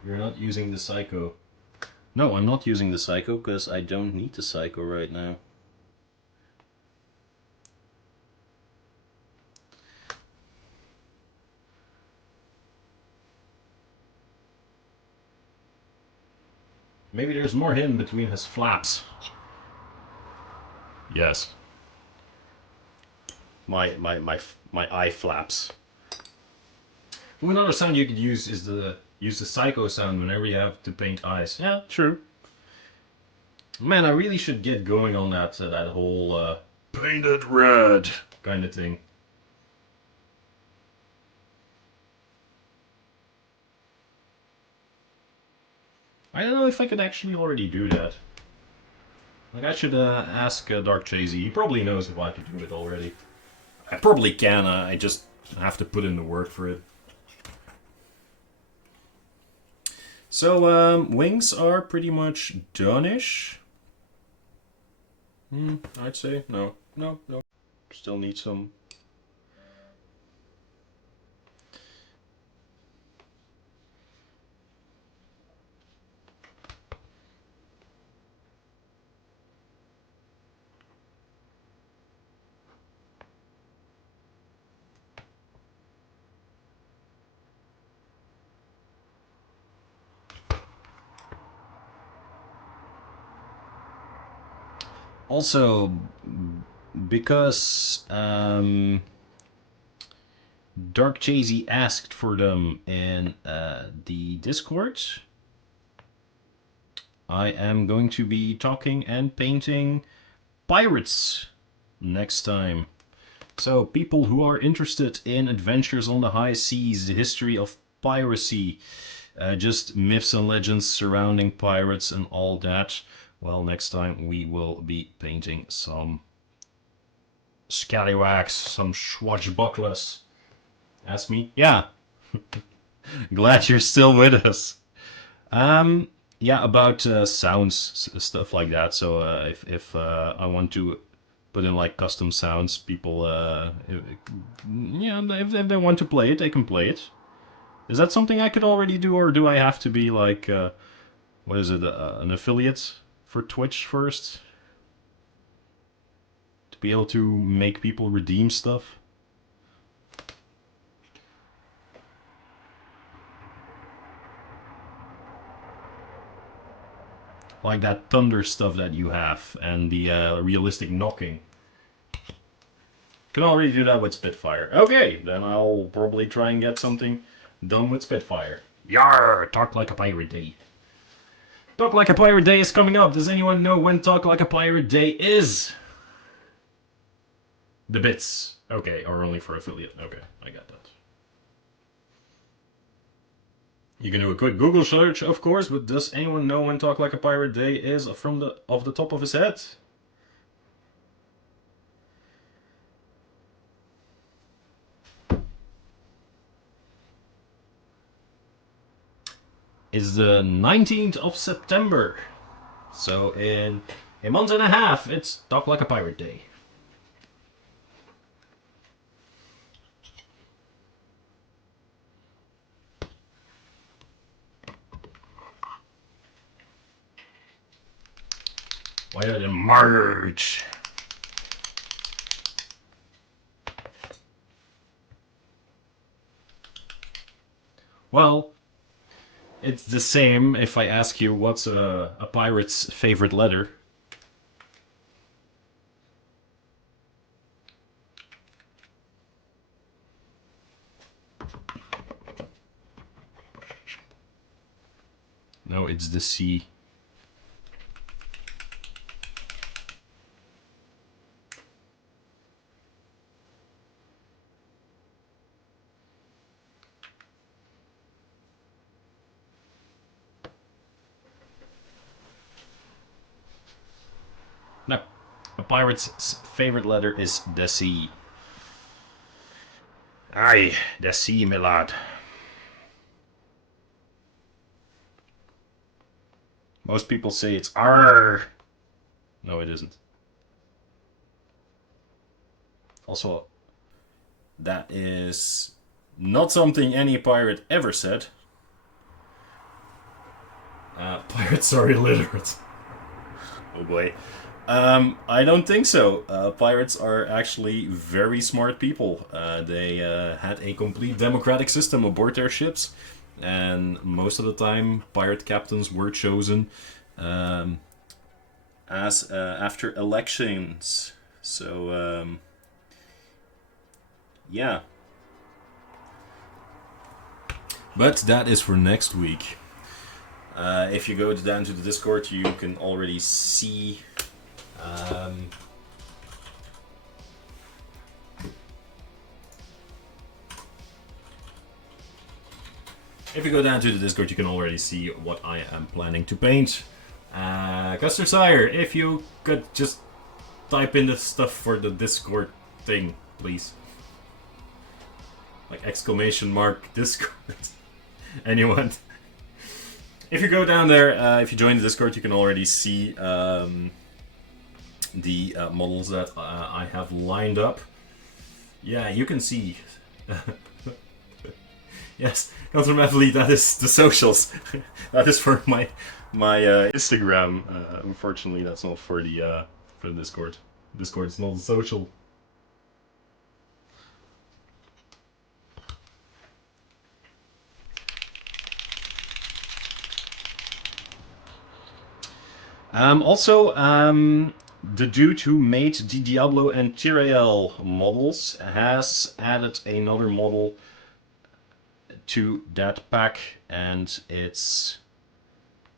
You're not using the Psycho. No, I'm not using the Psycho because I don't need the Psycho right now. Maybe there's more hidden between his flaps. Yes. My eye flaps. Well, another sound you could use is use the Psycho sound whenever you have to paint eyes. Yeah, true. Man, I really should get going on that whole paint it red kind of thing. I don't know if I could actually already do that. Like, I should ask Dark Chasey. He probably knows if I could do it already. I probably can, I just have to put in the work for it. So, wings are pretty much done-ish. I'd say. No. Still need some. Also, because Dark Chasey asked for them in the Discord, I am going to be talking and painting pirates next time. So, people who are interested in adventures on the high seas, the history of piracy, just myths and legends surrounding pirates and all that, well, next time we will be painting some scallywags, some swashbucklers. Ask me? Yeah. Glad you're still with us. Yeah, about sounds, stuff like that. So if I want to put in like custom sounds, people, yeah, if they want to play it, they can play it. Is that something I could already do, or do I have to be like, what is it, an affiliate for Twitch first? To be able to make people redeem stuff? Like that thunder stuff that you have, and the realistic knocking. Can already do that with Spitfire. Okay, then I'll probably try and get something done with Spitfire. Yarr! Talk Like a Pirate Day. Talk Like a Pirate Day is coming up. Does anyone know when Talk Like a Pirate Day is? The bits. Okay, or only for affiliate. Okay, I got that. You can do a quick Google search, of course, but does anyone know when Talk Like a Pirate Day is from the off the top of his head? Is the 19th of September. So in a month and a half, it's Talk Like a Pirate Day. Why did it merge? Well, it's the same if I ask you what's a pirate's favorite letter. No, it's the C. No, a pirate's favorite letter is the C. Aye, the C, my lad. Most people say it's R. No, it isn't. Also, that is not something any pirate ever said. Pirates are illiterate. Oh boy. I don't think so. Pirates are actually very smart people. They had a complete democratic system aboard their ships, and most of the time, pirate captains were chosen as after elections. So, yeah. But that is for next week. If you go down to the Discord, you can already see. If you go down to the Discord, you can already see what I am planning to paint. Custer Sire, if you could just type in the stuff for the Discord thing, please. Like exclamation mark Discord. Anyone? If you go down there, if you join the Discord, you can already see the models that I have lined up. Yeah, you can see. Yes, Counter Athlete, that is the socials. That is for my Instagram. Unfortunately, that's not for the Discord. Discord is not social. Also, the dude who made the Diablo and Tyrael models has added another model to that pack, and it's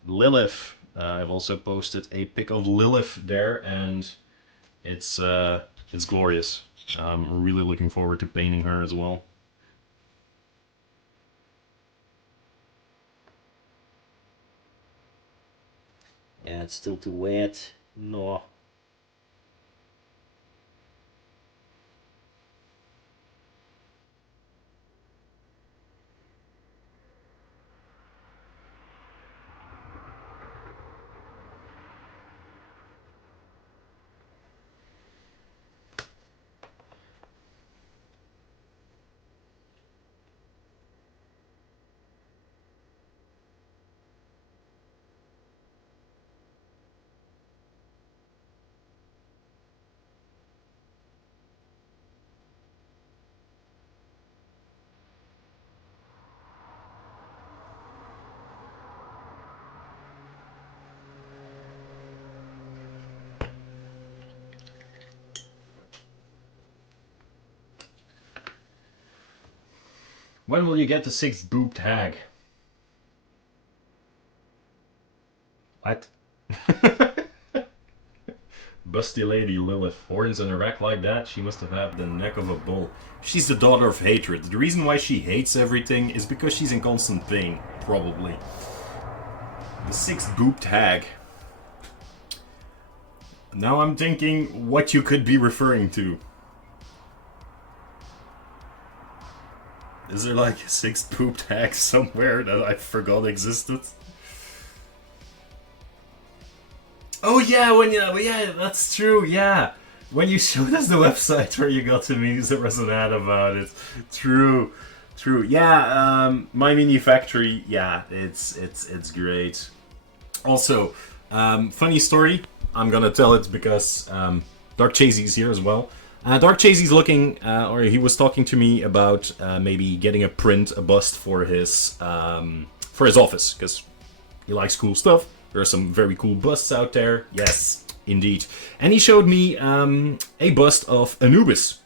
Lilith. I've also posted a pic of Lilith there, and it's glorious. I'm really looking forward to painting her as well. Yeah, it's still too wet. No. When will you get the 6th booped hag? What? Busty lady Lilith. Horns and a rack like that, she must have had the neck of a bull. She's the daughter of hatred. The reason why she hates everything is because she's in constant pain, probably. The 6th booped hag. Now I'm thinking what you could be referring to. Is there like a 6th pooped hag somewhere that I forgot existed? Oh yeah, yeah, that's true, yeah. When you showed us the website where you got to me, there was an ad about it. True. Yeah, My Mini Factory, yeah, it's great. Also, funny story, I'm gonna tell it because Dark Chazy's here as well. Dark Chazy's looking, or he was talking to me about maybe getting a bust for his office, because he likes cool stuff. There are some very cool busts out there. Yes, indeed. And he showed me a bust of Anubis,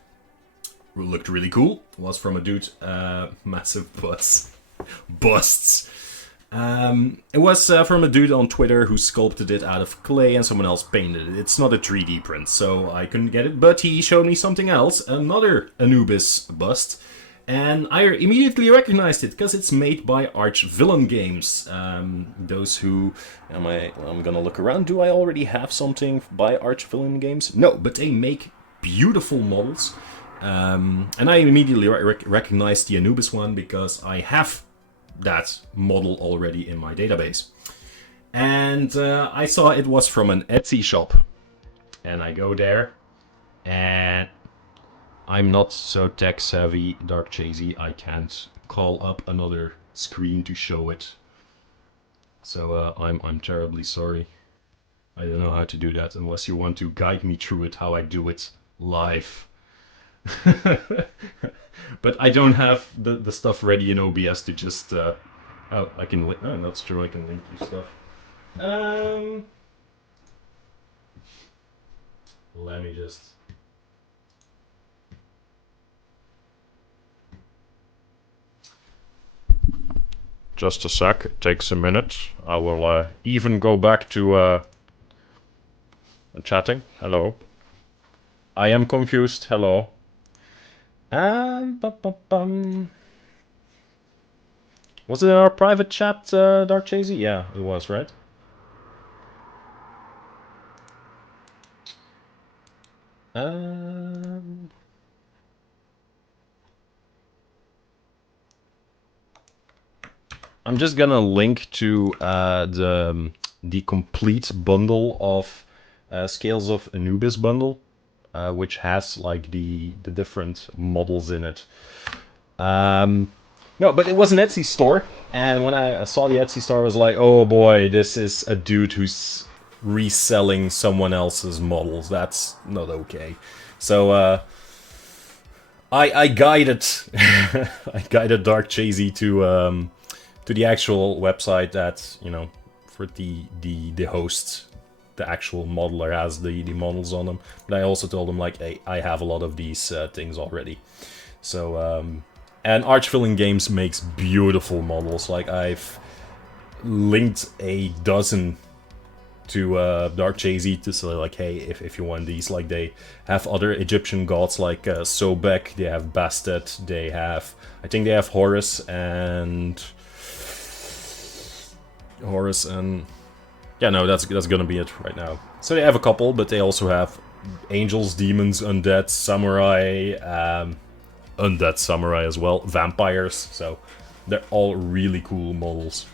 who looked really cool. It was from a dude, massive busts. It was from a dude on Twitter who sculpted it out of clay and someone else painted it. It's not a 3D print, so I couldn't get it. But he showed me something else, another Anubis bust. And I immediately recognized it, because it's made by Arch-Villain Games. Those who... I'm gonna look around. Do I already have something by Arch-Villain Games? No, but they make beautiful models. And I immediately recognized the Anubis one, because I have that model already in my database. And I saw it was from an Etsy shop. And I go there, and I'm not so tech savvy, Dark Chazy. I can't call up another screen to show it. So I'm terribly sorry. I don't know how to do that unless you want to guide me through it, how I do it live. But I don't have the stuff ready in OBS to just... oh, I can... Oh, that's true, I can link you stuff. Let me just... Just a sec, it takes a minute. I will even go back to chatting. Hello. I am confused. Hello. Was it in our private chat, Dark Chazy? Yeah, it was, right? I'm just gonna link to the complete bundle of Scales of Anubis bundle, which has like the different models in it. No, but it was an Etsy store, and when I saw the Etsy store, I was like, oh boy, this is a dude who's reselling someone else's models. That's not okay. So I guided I guided Dark Chazy to the actual website that, you know, for the host the actual modeler has the models on them. But I also told him, like, hey, I have a lot of these things already. So, and Archvillain Games makes beautiful models. Like, I've linked a dozen to Dark Chazy to say, like, hey, if you want these. Like, they have other Egyptian gods like Sobek, they have Bastet, they have, I think they have Horus and yeah, no, that's gonna be it right now. So they have a couple, but they also have angels, demons, undead, samurai, undead samurai as well, vampires. So they're all really cool models.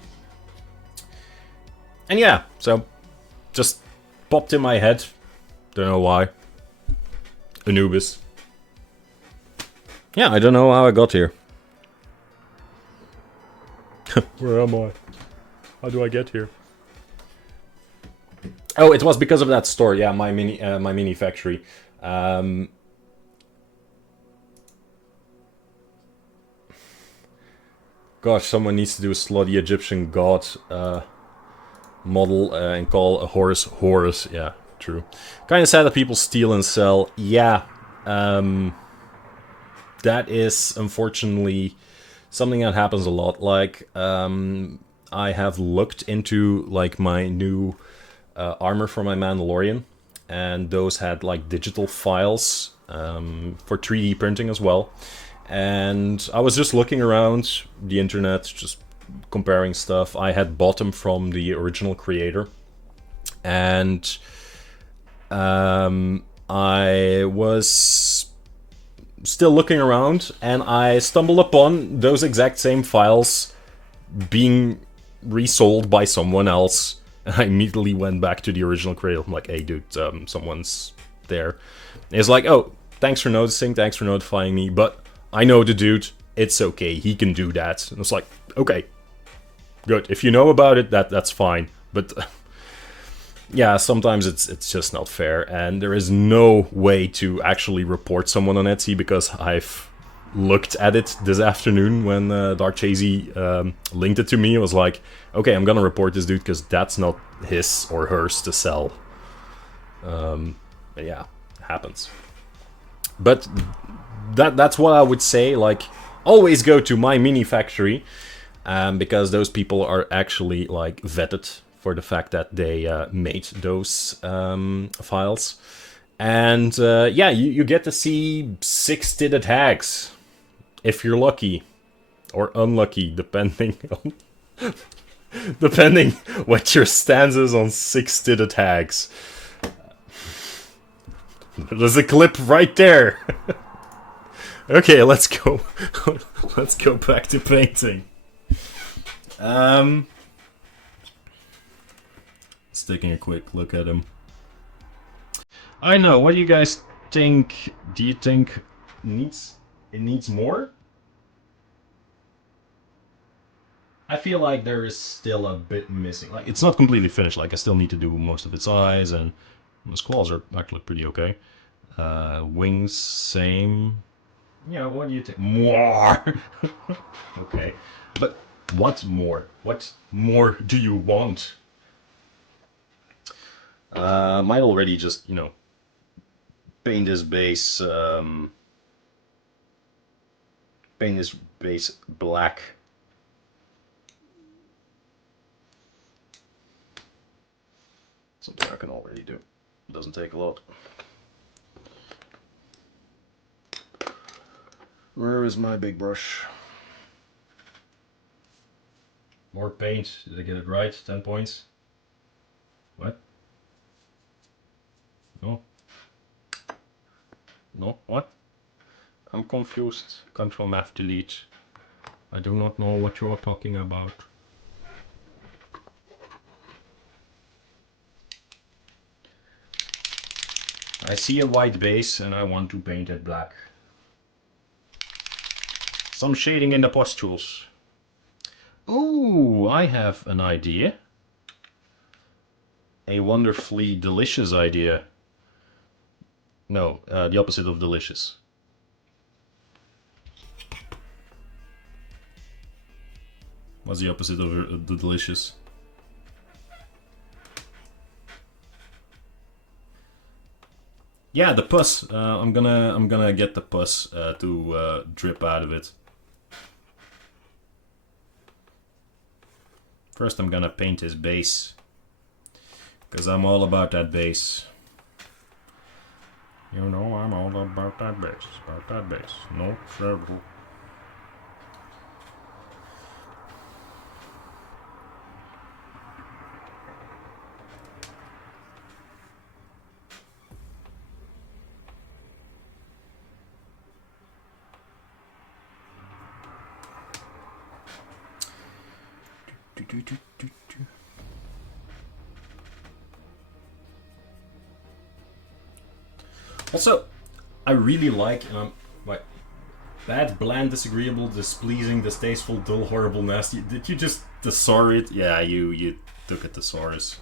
And yeah, so just popped in my head. Don't know why. Anubis. Yeah, I don't know how I got here. Where am I? How do I get here? Oh, it was because of that store. Yeah, my mini factory. Gosh, someone needs to do a slutty Egyptian god model and call a Horus. Yeah, true. Kind of sad that people steal and sell. Yeah, that is unfortunately something that happens a lot. Like, I have looked into like my new armor for my Mandalorian, and those had like digital files for 3D printing as well. And I was just looking around the internet, just comparing stuff. I had bought them from the original creator, and I was still looking around, and I stumbled upon those exact same files being resold by someone else. And I immediately went back to the original creator. I'm like, hey dude, someone's there. And it's like, oh, thanks for noticing, thanks for notifying me, but I know the dude, it's okay, he can do that. And it's like, okay, good. If you know about it, that's fine. But yeah, sometimes it's just not fair, and there is no way to actually report someone on Etsy, because I've looked at it this afternoon when Dark Chazy linked it to me. It was like, okay, I'm gonna report this dude because that's not his or hers to sell. Yeah, it happens. But that's what I would say. Like, always go to my mini factory, because those people are actually like vetted for the fact that they made those files. And yeah, you get to see 6-digit hags. If you're lucky, or unlucky, depending on depending what your stance is on 6-digit hags. There's a clip right there. Okay, let's go. Let's go back to painting. Let's taking a quick look at him. I know. What do you guys think? Do you think it needs more? I feel like there is still a bit missing. Like, it's not completely finished. Like, I still need to do most of its eyes, and the squalls are actually pretty okay. Wings, same. Yeah, what do you think? More! Okay. But what more? What more do you want? Might already just, paint this base, black. Something I can already do. It doesn't take a lot. Where is my big brush? More paint. Did I get it right? 10 points. What? No. No, what? I'm confused. Control Math delete. I do not know what you're talking about. I see a white base and I want to paint it black. Some shading in the pustules. Ooh, I have an idea. A wonderfully delicious idea. No, the opposite of delicious. What's the opposite of the delicious? Yeah, the pus. I'm gonna get the pus to drip out of it. First, I'm gonna paint his base, because I'm all about that base. You know, I'm all about that base. About that base. No trouble. Also, I really like bad, bland, disagreeable, displeasing, distasteful, dull, horrible, nasty. Did you just thesaurus it? Yeah, you took a thesaurus.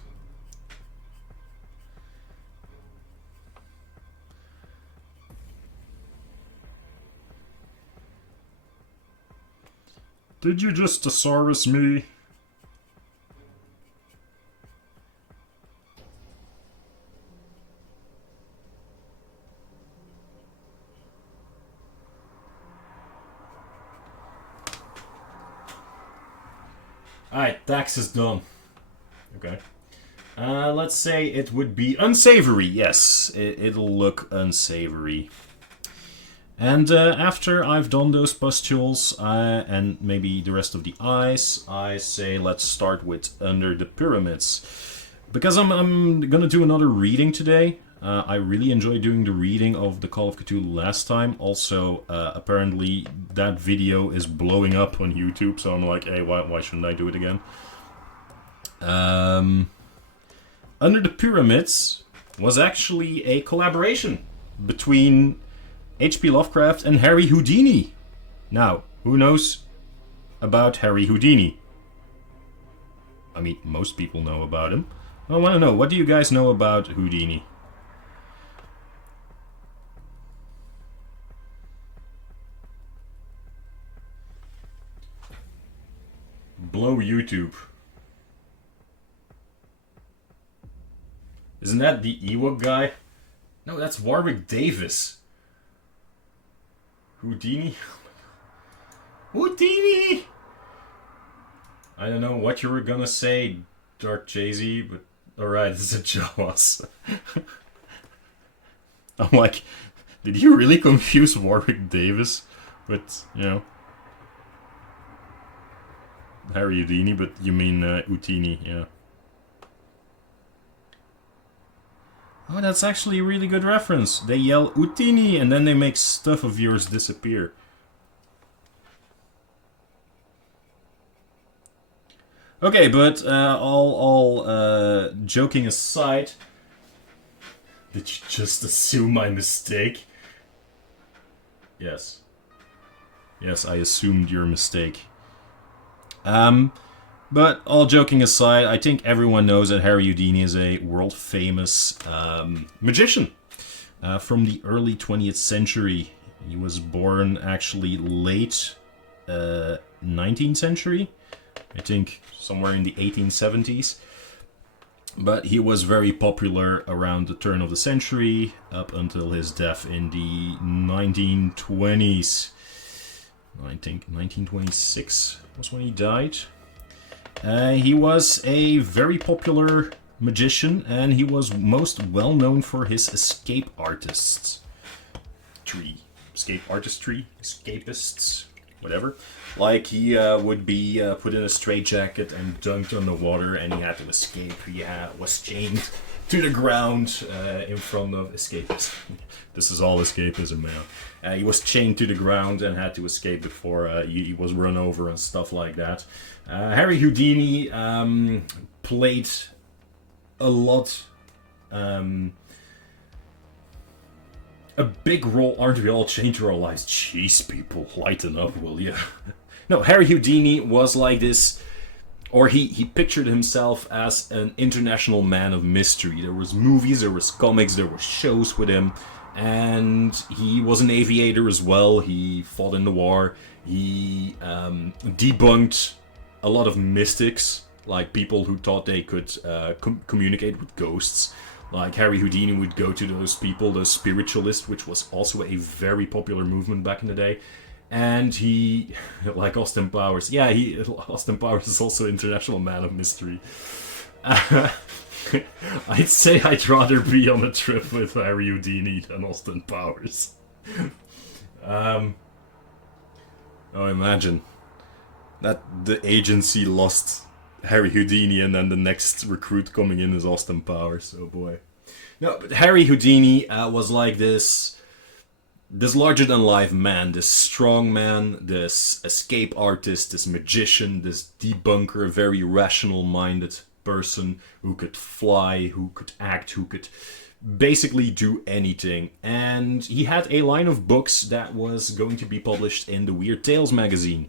Did you just thesaurus me? Alright, Dax is done. Okay. Let's say it would be unsavory. Yes, it'll look unsavory. And after I've done those pustules and maybe the rest of the eyes, I say let's start with Under the Pyramids. Because I'm gonna do another reading today. I really enjoyed doing the reading of the Call of Cthulhu last time. Also, apparently that video is blowing up on YouTube, so I'm like, hey, why shouldn't I do it again? Under the Pyramids was actually a collaboration between H.P. Lovecraft and Harry Houdini. Now, who knows about Harry Houdini? I mean, most people know about him. I want to know, what do you guys know about Houdini? Blow YouTube. Isn't that the Ewok guy? No, that's Warwick Davis. Houdini? Houdini! I don't know what you were gonna say, Dark Jay-Z, but alright, it's a Jawas. I'm like, did you really confuse Warwick Davis with, you know, Harry Houdini, but you mean Houdini, yeah. Oh, that's actually a really good reference. They yell Houdini and then they make stuff of yours disappear. Okay, but all joking aside, did you just assume my mistake? Yes. Yes, I assumed your mistake. But all joking aside, I think everyone knows that Harry Houdini is a world-famous magician from the early 20th century. He was born actually late 19th century, I think somewhere in the 1870s. But he was very popular around the turn of the century, up until his death in the 1920s. I think 1926 was when he died. He was a very popular magician, and he was most well known for his escape artists. Escape artistry? Escapists? Whatever. Like, he would be put in a straitjacket and dunked underwater, and he had to escape. He was chained to the ground in front of escapists. This is all escapism, man. He was chained to the ground and had to escape before he was run over and stuff like that. Harry Houdini played a lot, a big role. Aren't we all chained to our lives? Jeez, people, lighten up, will you? No, Harry Houdini was like this, or he pictured himself as an international man of mystery. There was movies, there was comics, there were shows with him, and he was an aviator as well. He fought in the war. He debunked a lot of mystics like people who thought they could communicate with ghosts. Like Harry Houdini would go to those people, the spiritualists, which was also a very popular movement back in the day. And he, like Austin Powers, Austin Powers is also International Man of Mystery. I'd say I'd rather be on a trip with Harry Houdini than Austin Powers. Oh, imagine that the agency lost Harry Houdini and then the next recruit coming in is Austin Powers. Oh boy. No, but Harry Houdini was like this larger-than-life man, this strong man, this escape artist, this magician, this debunker, very rational-minded person who could fly, who could act, who could basically do anything. And he had a line of books that was going to be published in the Weird Tales magazine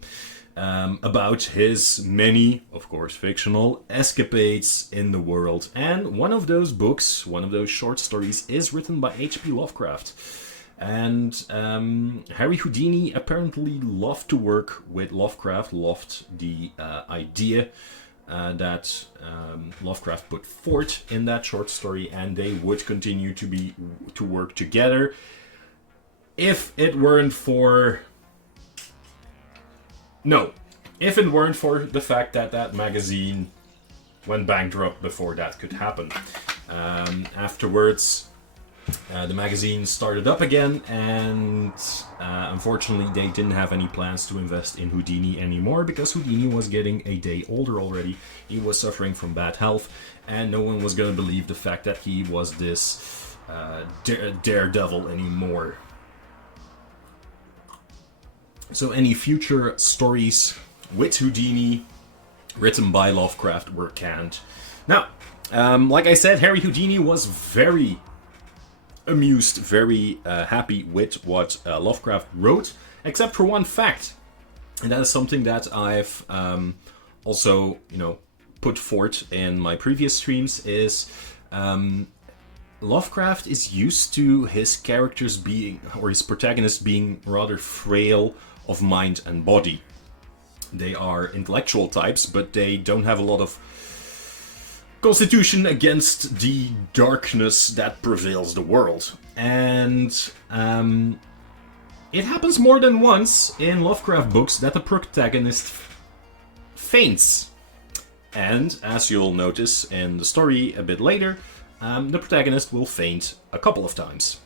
about his many, of course fictional, escapades in the world. And one of those books, one of those short stories, is written by H.P. Lovecraft. And Harry Houdini apparently loved to work with Lovecraft, loved the idea that Lovecraft put forth in that short story, and they would continue to work together. If it weren't for the fact that that magazine went bankrupt before that could happen. Afterwards, the magazine started up again, and unfortunately they didn't have any plans to invest in Houdini anymore, because Houdini was getting a day older already. He was suffering from bad health, and no one was going to believe the fact that he was this daredevil anymore. So any future stories with Houdini written by Lovecraft were canned. Now, like I said, Harry Houdini was very amused, very happy with what Lovecraft wrote, except for one fact, and that is something that I've also, put forth in my previous streams. Is Lovecraft is used to his characters being, or his protagonists being, rather frail of mind and body. They are intellectual types, but they don't have a lot of constitution against the darkness that prevails the world. And it happens more than once in Lovecraft books that the protagonist faints. And as you'll notice in the story a bit later, the protagonist will faint a couple of times.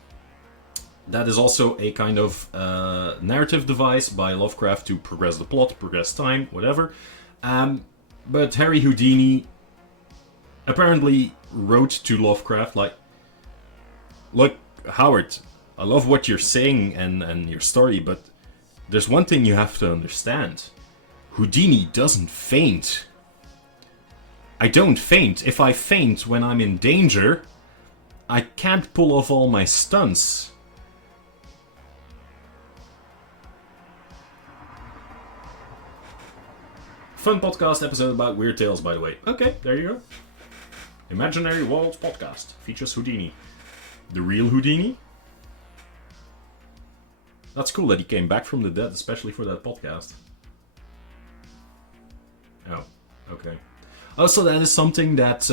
That is also a kind of narrative device by Lovecraft to progress the plot, progress time, whatever. But Harry Houdini apparently wrote to Lovecraft like, "Look, Howard, I love what you're saying and your story, but there's one thing you have to understand. Houdini doesn't faint. I don't faint. If I faint when I'm in danger, I can't pull off all my stunts." Fun podcast episode about Weird Tales, by the way. Okay, there you go. Imaginary Worlds podcast features Houdini. The real Houdini? That's cool that he came back from the dead, especially for that podcast. Oh, okay. Also, that is something that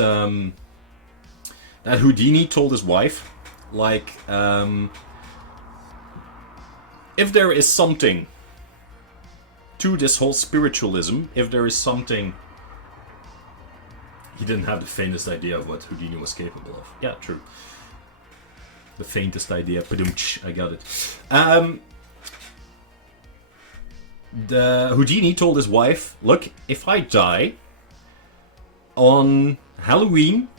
that Houdini told his wife. Like, if there is something to this whole spiritualism, if there is something... He didn't have the faintest idea of what Houdini was capable of. Yeah, true. The faintest idea. Padumch, I got it. The Houdini told his wife, "Look, if I die on Halloween,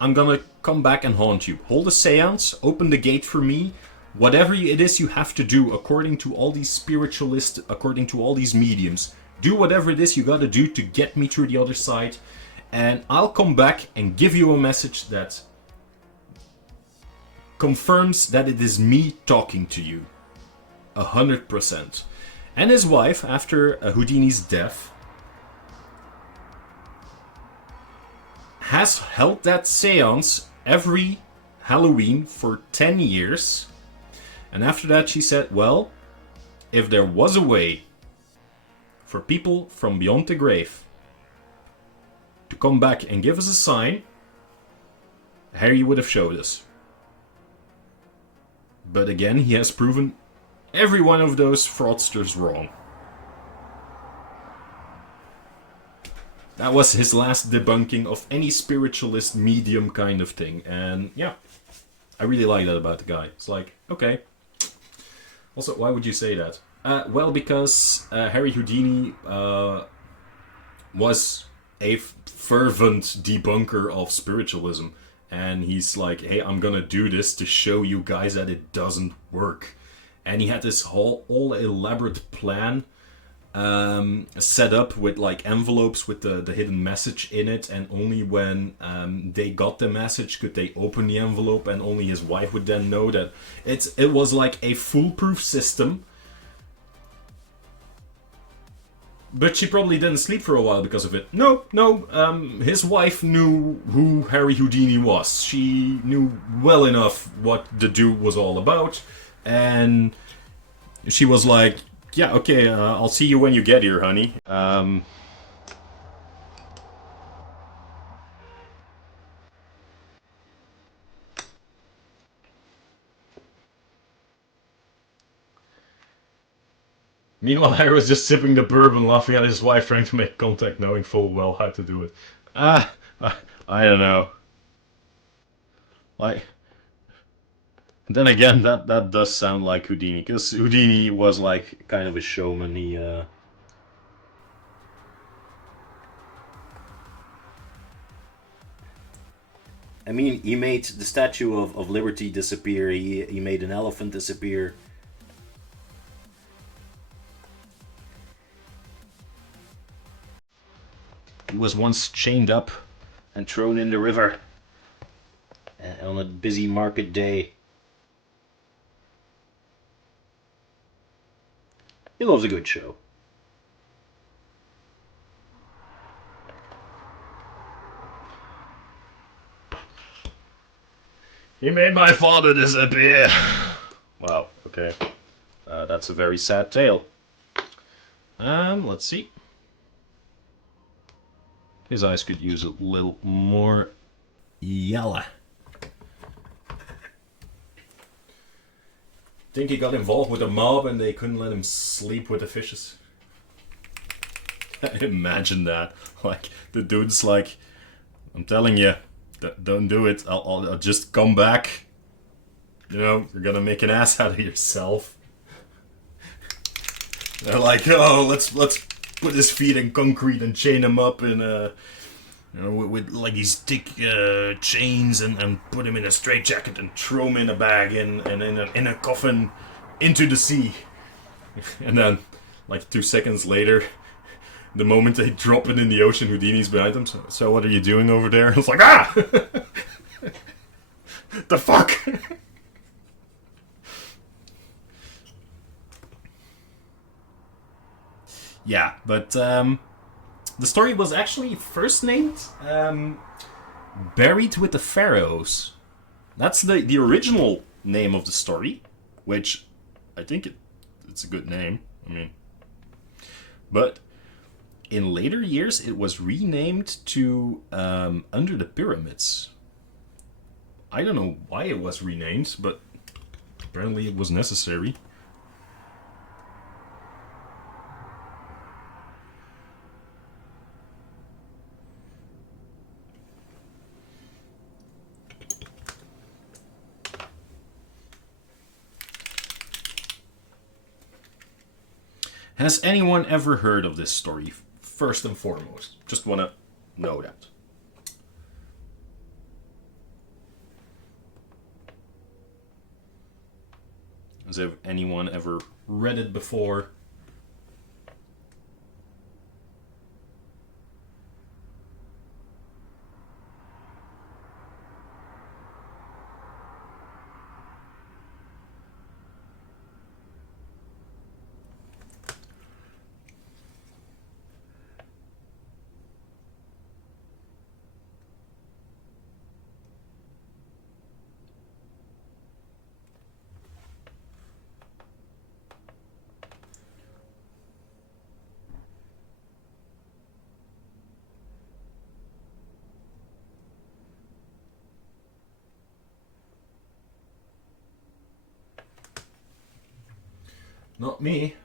I'm gonna come back and haunt you. Hold a seance, open the gate for me. Whatever it is you have to do, according to all these spiritualists, according to all these mediums, do whatever it is you gotta do to get me through the other side. And I'll come back and give you a message that confirms that it is me talking to you. 100%. And his wife, after Houdini's death, has held that seance every Halloween for 10 years. And after that she said, well, if there was a way for people from beyond the grave to come back and give us a sign, Harry would have showed us. But again, he has proven every one of those fraudsters wrong. That was his last debunking of any spiritualist medium kind of thing. And yeah, I really like that about the guy. It's like, okay. Also, why would you say that? Well, because Harry Houdini was a fervent debunker of spiritualism. And he's like, hey, I'm gonna do this to show you guys that it doesn't work. And he had this whole elaborate plan set up with like envelopes with the hidden message in it, and only when they got the message could they open the envelope, and only his wife would then know that it was like a foolproof system. But she probably didn't sleep for a while because of it. No, his wife knew who Harry Houdini was. She knew well enough what the dude was all about. And she was like, yeah, okay, I'll see you when you get here, honey. Meanwhile, Harry was just sipping the bourbon, laughing at his wife trying to make contact, knowing full well how to do it. I don't know. Like, then again, that does sound like Houdini, because Houdini was like kind of a showman. I mean, he made the Statue of Liberty disappear. He made an elephant disappear. He was once chained up and thrown in the river on a busy market day. He loves a good show. He made my father disappear. Wow, okay. That's a very sad tale. Let's see. His eyes could use a little more yellow. Think he got involved with a mob and they couldn't let him sleep with the fishes? Imagine that. Like, the dude's like, I'm telling you, don't do it. I'll just come back. You know, you're gonna make an ass out of yourself. They're like, oh, let's put his feet in concrete and chain him up in a, you know, with like these thick chains, and put him in a straitjacket and throw him in a bag and in a coffin into the sea. And then, like 2 seconds later, the moment they drop it in the ocean, Houdini's behind them. So what are you doing over there? It's like, ah! The fuck? Yeah, but the story was actually first named Buried with the Pharaohs. That's the original name of the story, which I think it's a good name. I mean, but in later years it was renamed to Under the Pyramids. I don't know why it was renamed, but apparently it was necessary. Has anyone ever heard of this story? First and foremost, just want to know that. Has anyone ever read it before? Not me.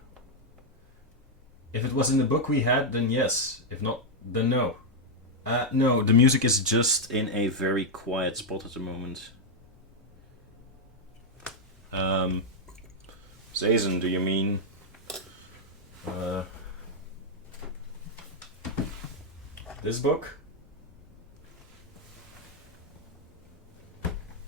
If it was in the book we had, then yes. If not, then no. No, the music is just in a very quiet spot at the moment. Zazen, do you mean? This book?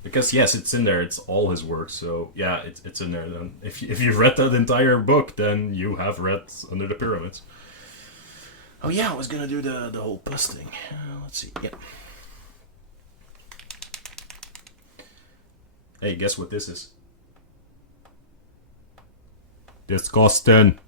Because yes, it's in there. It's all his work. So yeah, it's in there. Then if you've read that entire book, then you have read Under the Pyramids. Oh yeah, I was gonna do the whole puss thing. Let's see. Yep. Hey, guess what this is? Disgusting.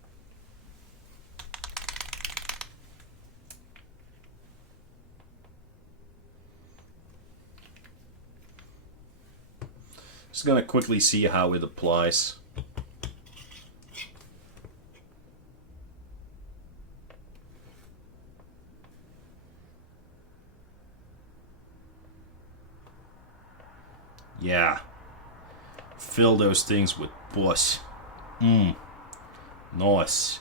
Just gonna quickly see how it applies. Yeah. Fill those things with pus. Nice.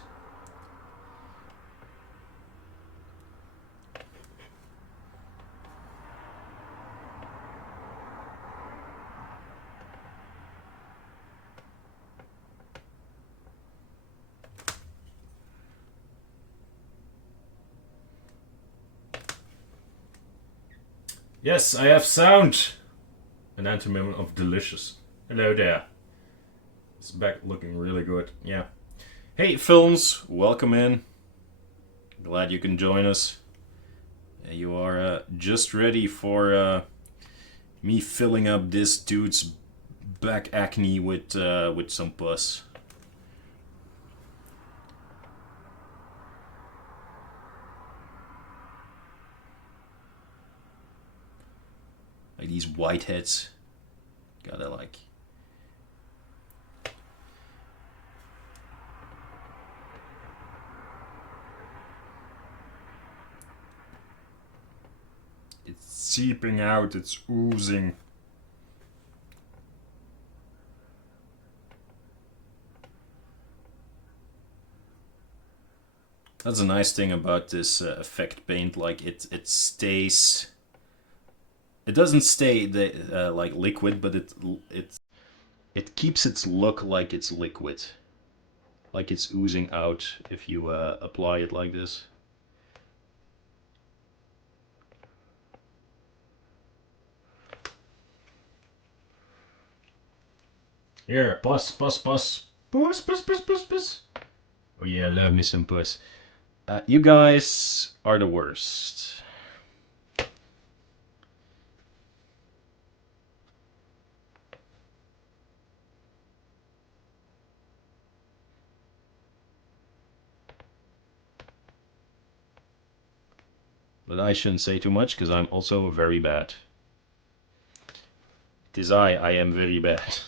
Yes, I have sound. An antonym of delicious. Hello there. It's back looking really good. Yeah. Hey, films, welcome in. Glad you can join us. You are just ready for me filling up this dude's back acne with some pus. Like these whiteheads. Gotta like. It's seeping out, it's oozing. That's a nice thing about this effect paint, like it stays. It doesn't stay like liquid, but it keeps its look like it's liquid, like it's oozing out if you apply it like this. Here, puss. Oh yeah, love me some puss. You guys are the worst. But I shouldn't say too much, because I'm also very bad. Tis I am very bad.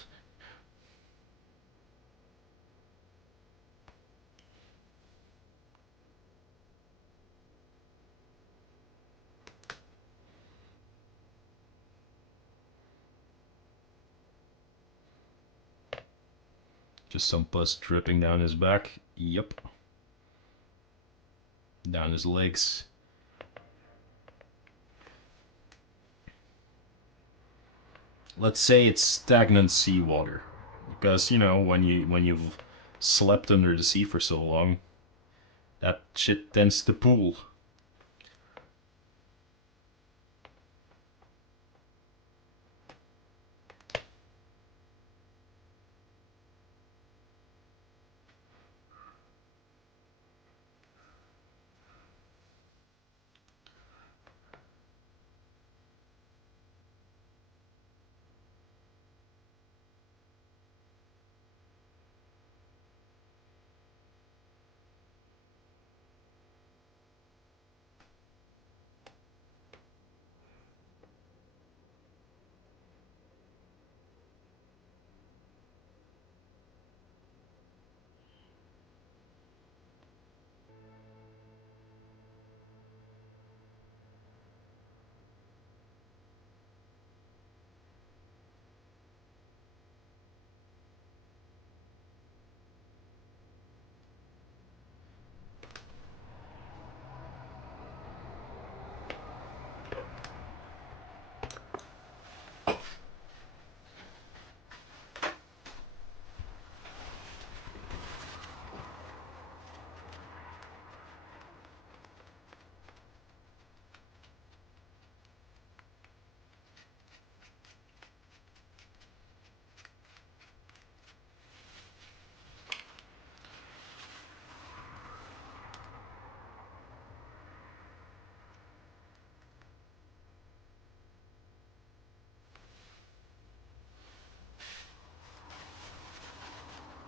Just some pus dripping down his back. Yep. Down his legs. Let's say it's stagnant seawater. Because, you know, when you've slept under the sea for so long, that shit tends to pool.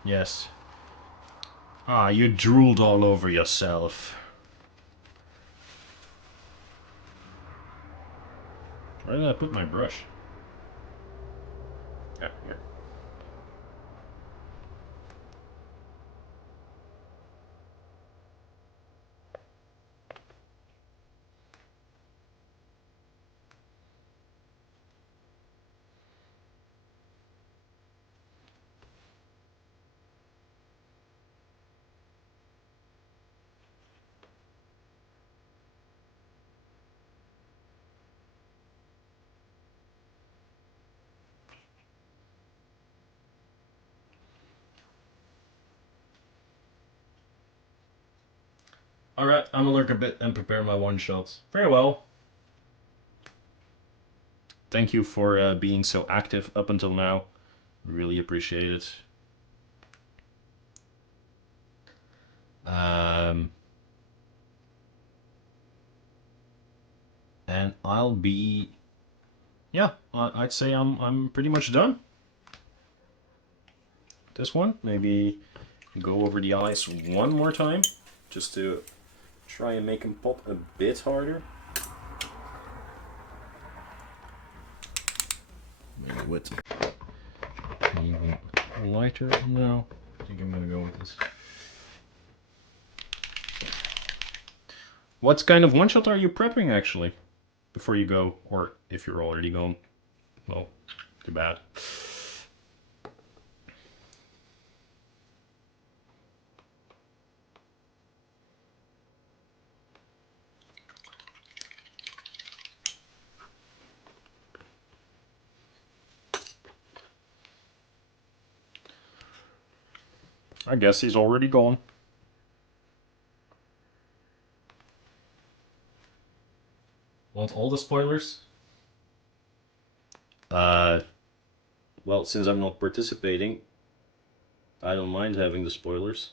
Yes. Ah, you drooled all over yourself. Where did I put my brush? Yeah, here. Alright, I'm gonna lurk a bit and prepare my one-shots. Very well. Thank you for being so active up until now. Really appreciate it. And I'll be... Yeah, I'd say I'm pretty much done. This one, maybe go over the eyes one more time, just to try and make them pop a bit harder. Maybe with even lighter. No, I think I'm gonna go with this. What kind of one shot are you prepping actually before you go, or if you're already gone? Well, too bad. I guess he's already gone. Want all the spoilers? Well, since I'm not participating, I don't mind having the spoilers.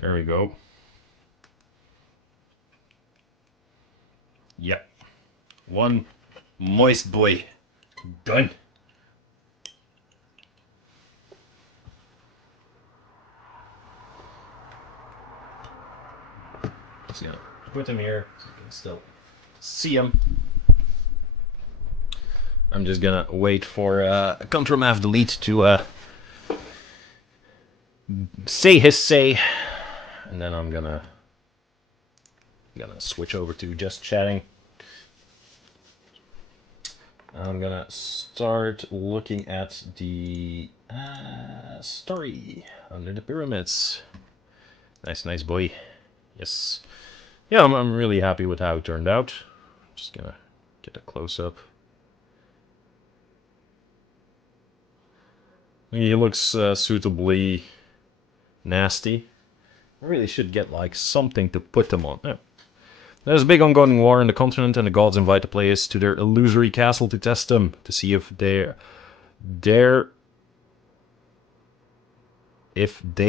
There we go. Yep. One moist boy. Done. Just gonna put him here so you can still see him. I'm just gonna wait for Ctrl F delete to say his say, and then I'm gonna switch over to just chatting. I'm gonna start looking at the story under the pyramids. Nice boy. Yes. Yeah, I'm really happy with how it turned out. Just gonna get a close-up. He looks suitably nasty. I really should get like something to put them on. Yeah. There's a big ongoing war on the continent, and the gods invite the players to their illusory castle to test them, to see if they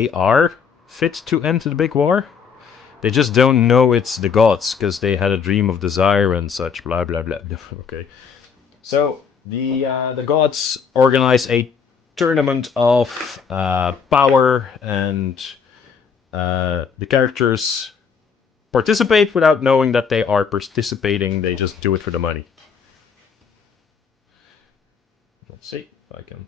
are fit to enter the big war. They just don't know it's the gods, because they had a dream of desire and such, blah blah blah. Okay. So, the gods organize a tournament of power, and the characters participate without knowing that they are participating, they just do it for the money. Let's see if I can...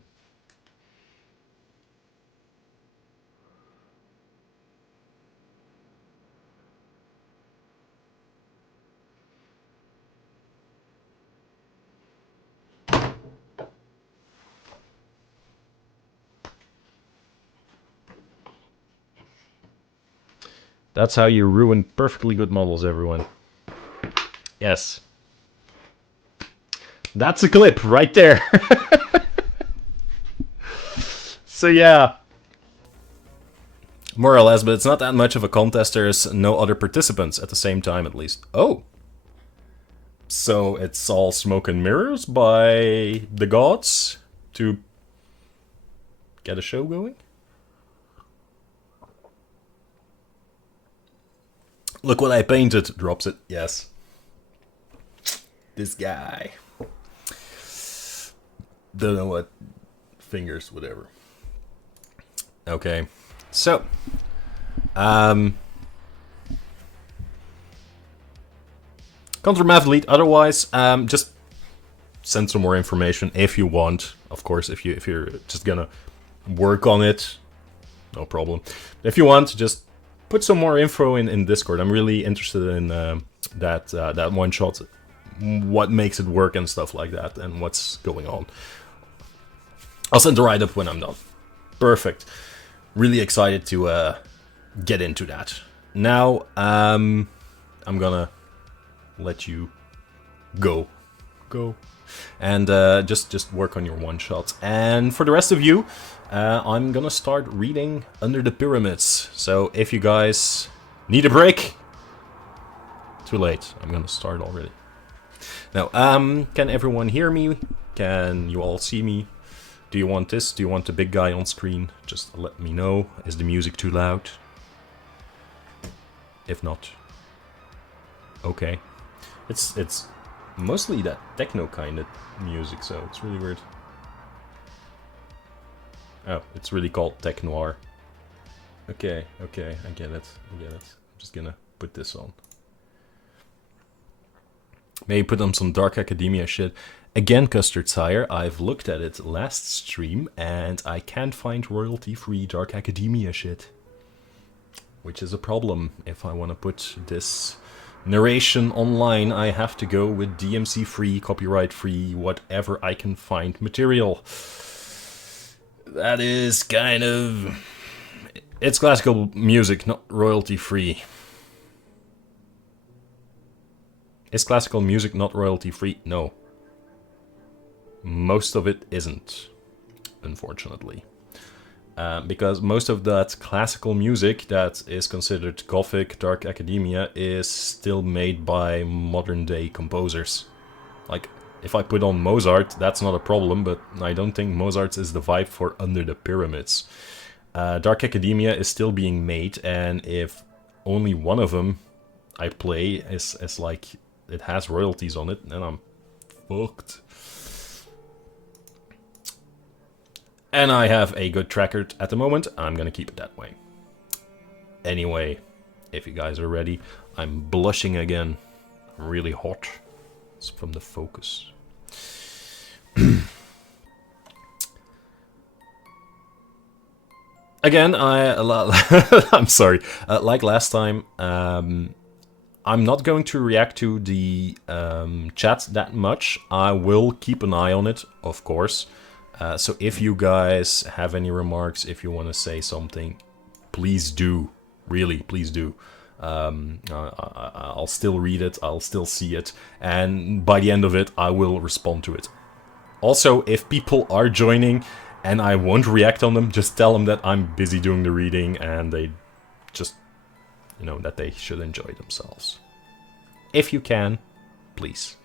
That's how you ruin perfectly good models, everyone. Yes. That's a clip right there. So yeah. More or less, but it's not that much of a contest. There's no other participants at the same time, at least. Oh. So it's all smoke and mirrors by the gods to get a show going? Look what I painted. Drops it. Yes. This guy. Don't know what. Fingers, whatever. Okay. So. Contra-math lead. Otherwise, just send some more information if you want. Of course, if you're just gonna work on it, no problem. If you want, just put some more info in Discord. I'm really interested in that one shot, what makes it work and stuff like that, and what's going on. I'll send the write-up when I'm done. Perfect. Really excited to get into that. Now, I'm gonna let you go, and just work on your one shots. And for the rest of you, I'm gonna start reading Under the Pyramids. So if you guys need a break, too late. I'm gonna start already. Now, can everyone hear me? Can you all see me? Do you want this? Do you want the big guy on screen? Just let me know. Is the music too loud? If not, okay. It's mostly that techno kind of music, so it's really weird. Oh, it's really called tech noir. Okay, I get it. I'm just gonna put this on. Maybe put on some Dark Academia shit. Again, Custard Sire, I've looked at it last stream, and I can't find royalty-free Dark Academia shit. Which is a problem. If I want to put this narration online, I have to go with DMC-free, copyright-free, whatever I can find material. That is kind of... It's classical music, not royalty-free. Is classical music not royalty-free? No. Most of it isn't, unfortunately. Because most of that classical music that is considered Gothic, Dark Academia, is still made by modern-day composers. Like, if I put on Mozart, that's not a problem, but I don't think Mozart is the vibe for Under the Pyramids. Dark Academia is still being made, and if only one of them I play is like, it has royalties on it, then I'm fucked. And I have a good track record at the moment. I'm gonna keep it that way. Anyway, if you guys are ready, I'm blushing again. I'm really hot. It's from the focus. Again, I'm sorry. Like last time, I'm not going to react to the chat that much. I will keep an eye on it, of course. So if you guys have any remarks, if you want to say something, please do. Really, please do. I'll still read it, I'll still see it, and by the end of it, I will respond to it. Also, if people are joining and I won't react on them, just tell them that I'm busy doing the reading and they just, you know, that they should enjoy themselves. If you can, please.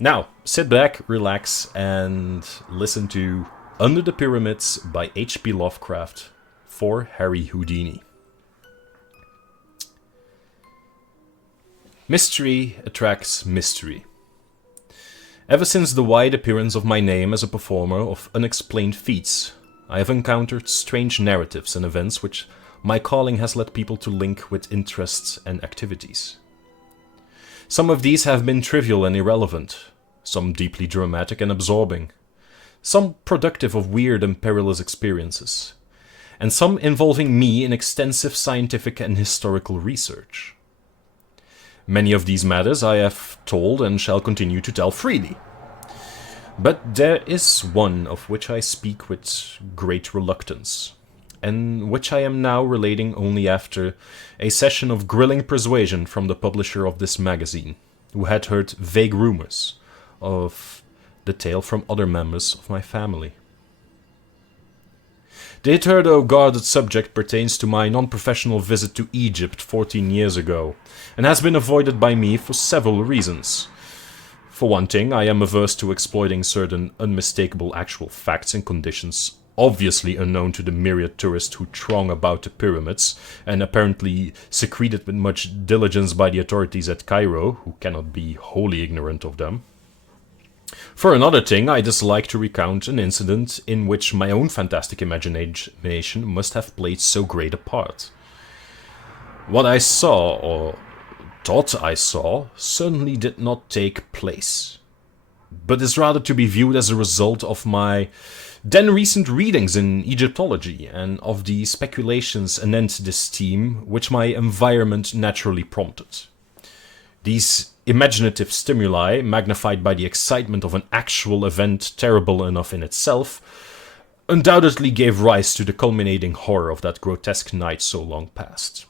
Now, sit back, relax, and listen to Under the Pyramids by H.P. Lovecraft for Harry Houdini. Mystery attracts mystery. Ever since the wide appearance of my name as a performer of unexplained feats, I have encountered strange narratives and events which my calling has led people to link with interests and activities. Some of these have been trivial and irrelevant, some deeply dramatic and absorbing, some productive of weird and perilous experiences, and some involving me in extensive scientific and historical research. Many of these matters I have told and shall continue to tell freely. But there is one of which I speak with great reluctance, and which I am now relating only after a session of grilling persuasion from the publisher of this magazine, who had heard vague rumors of the tale from other members of my family. The hitherto guarded subject pertains to my non-professional visit to Egypt 14 years ago, and has been avoided by me for several reasons. For one thing, I am averse to exploiting certain unmistakable actual facts and conditions obviously unknown to the myriad tourists who throng about the pyramids, and apparently secreted with much diligence by the authorities at Cairo, who cannot be wholly ignorant of them. For another thing, I dislike to recount an incident in which my own fantastic imagination must have played so great a part. What I saw, or thought I saw, certainly did not take place, but is rather to be viewed as a result of my then recent readings in Egyptology and of the speculations anent this theme which my environment naturally prompted. These imaginative stimuli, magnified by the excitement of an actual event terrible enough in itself, undoubtedly gave rise to the culminating horror of that grotesque night so long past.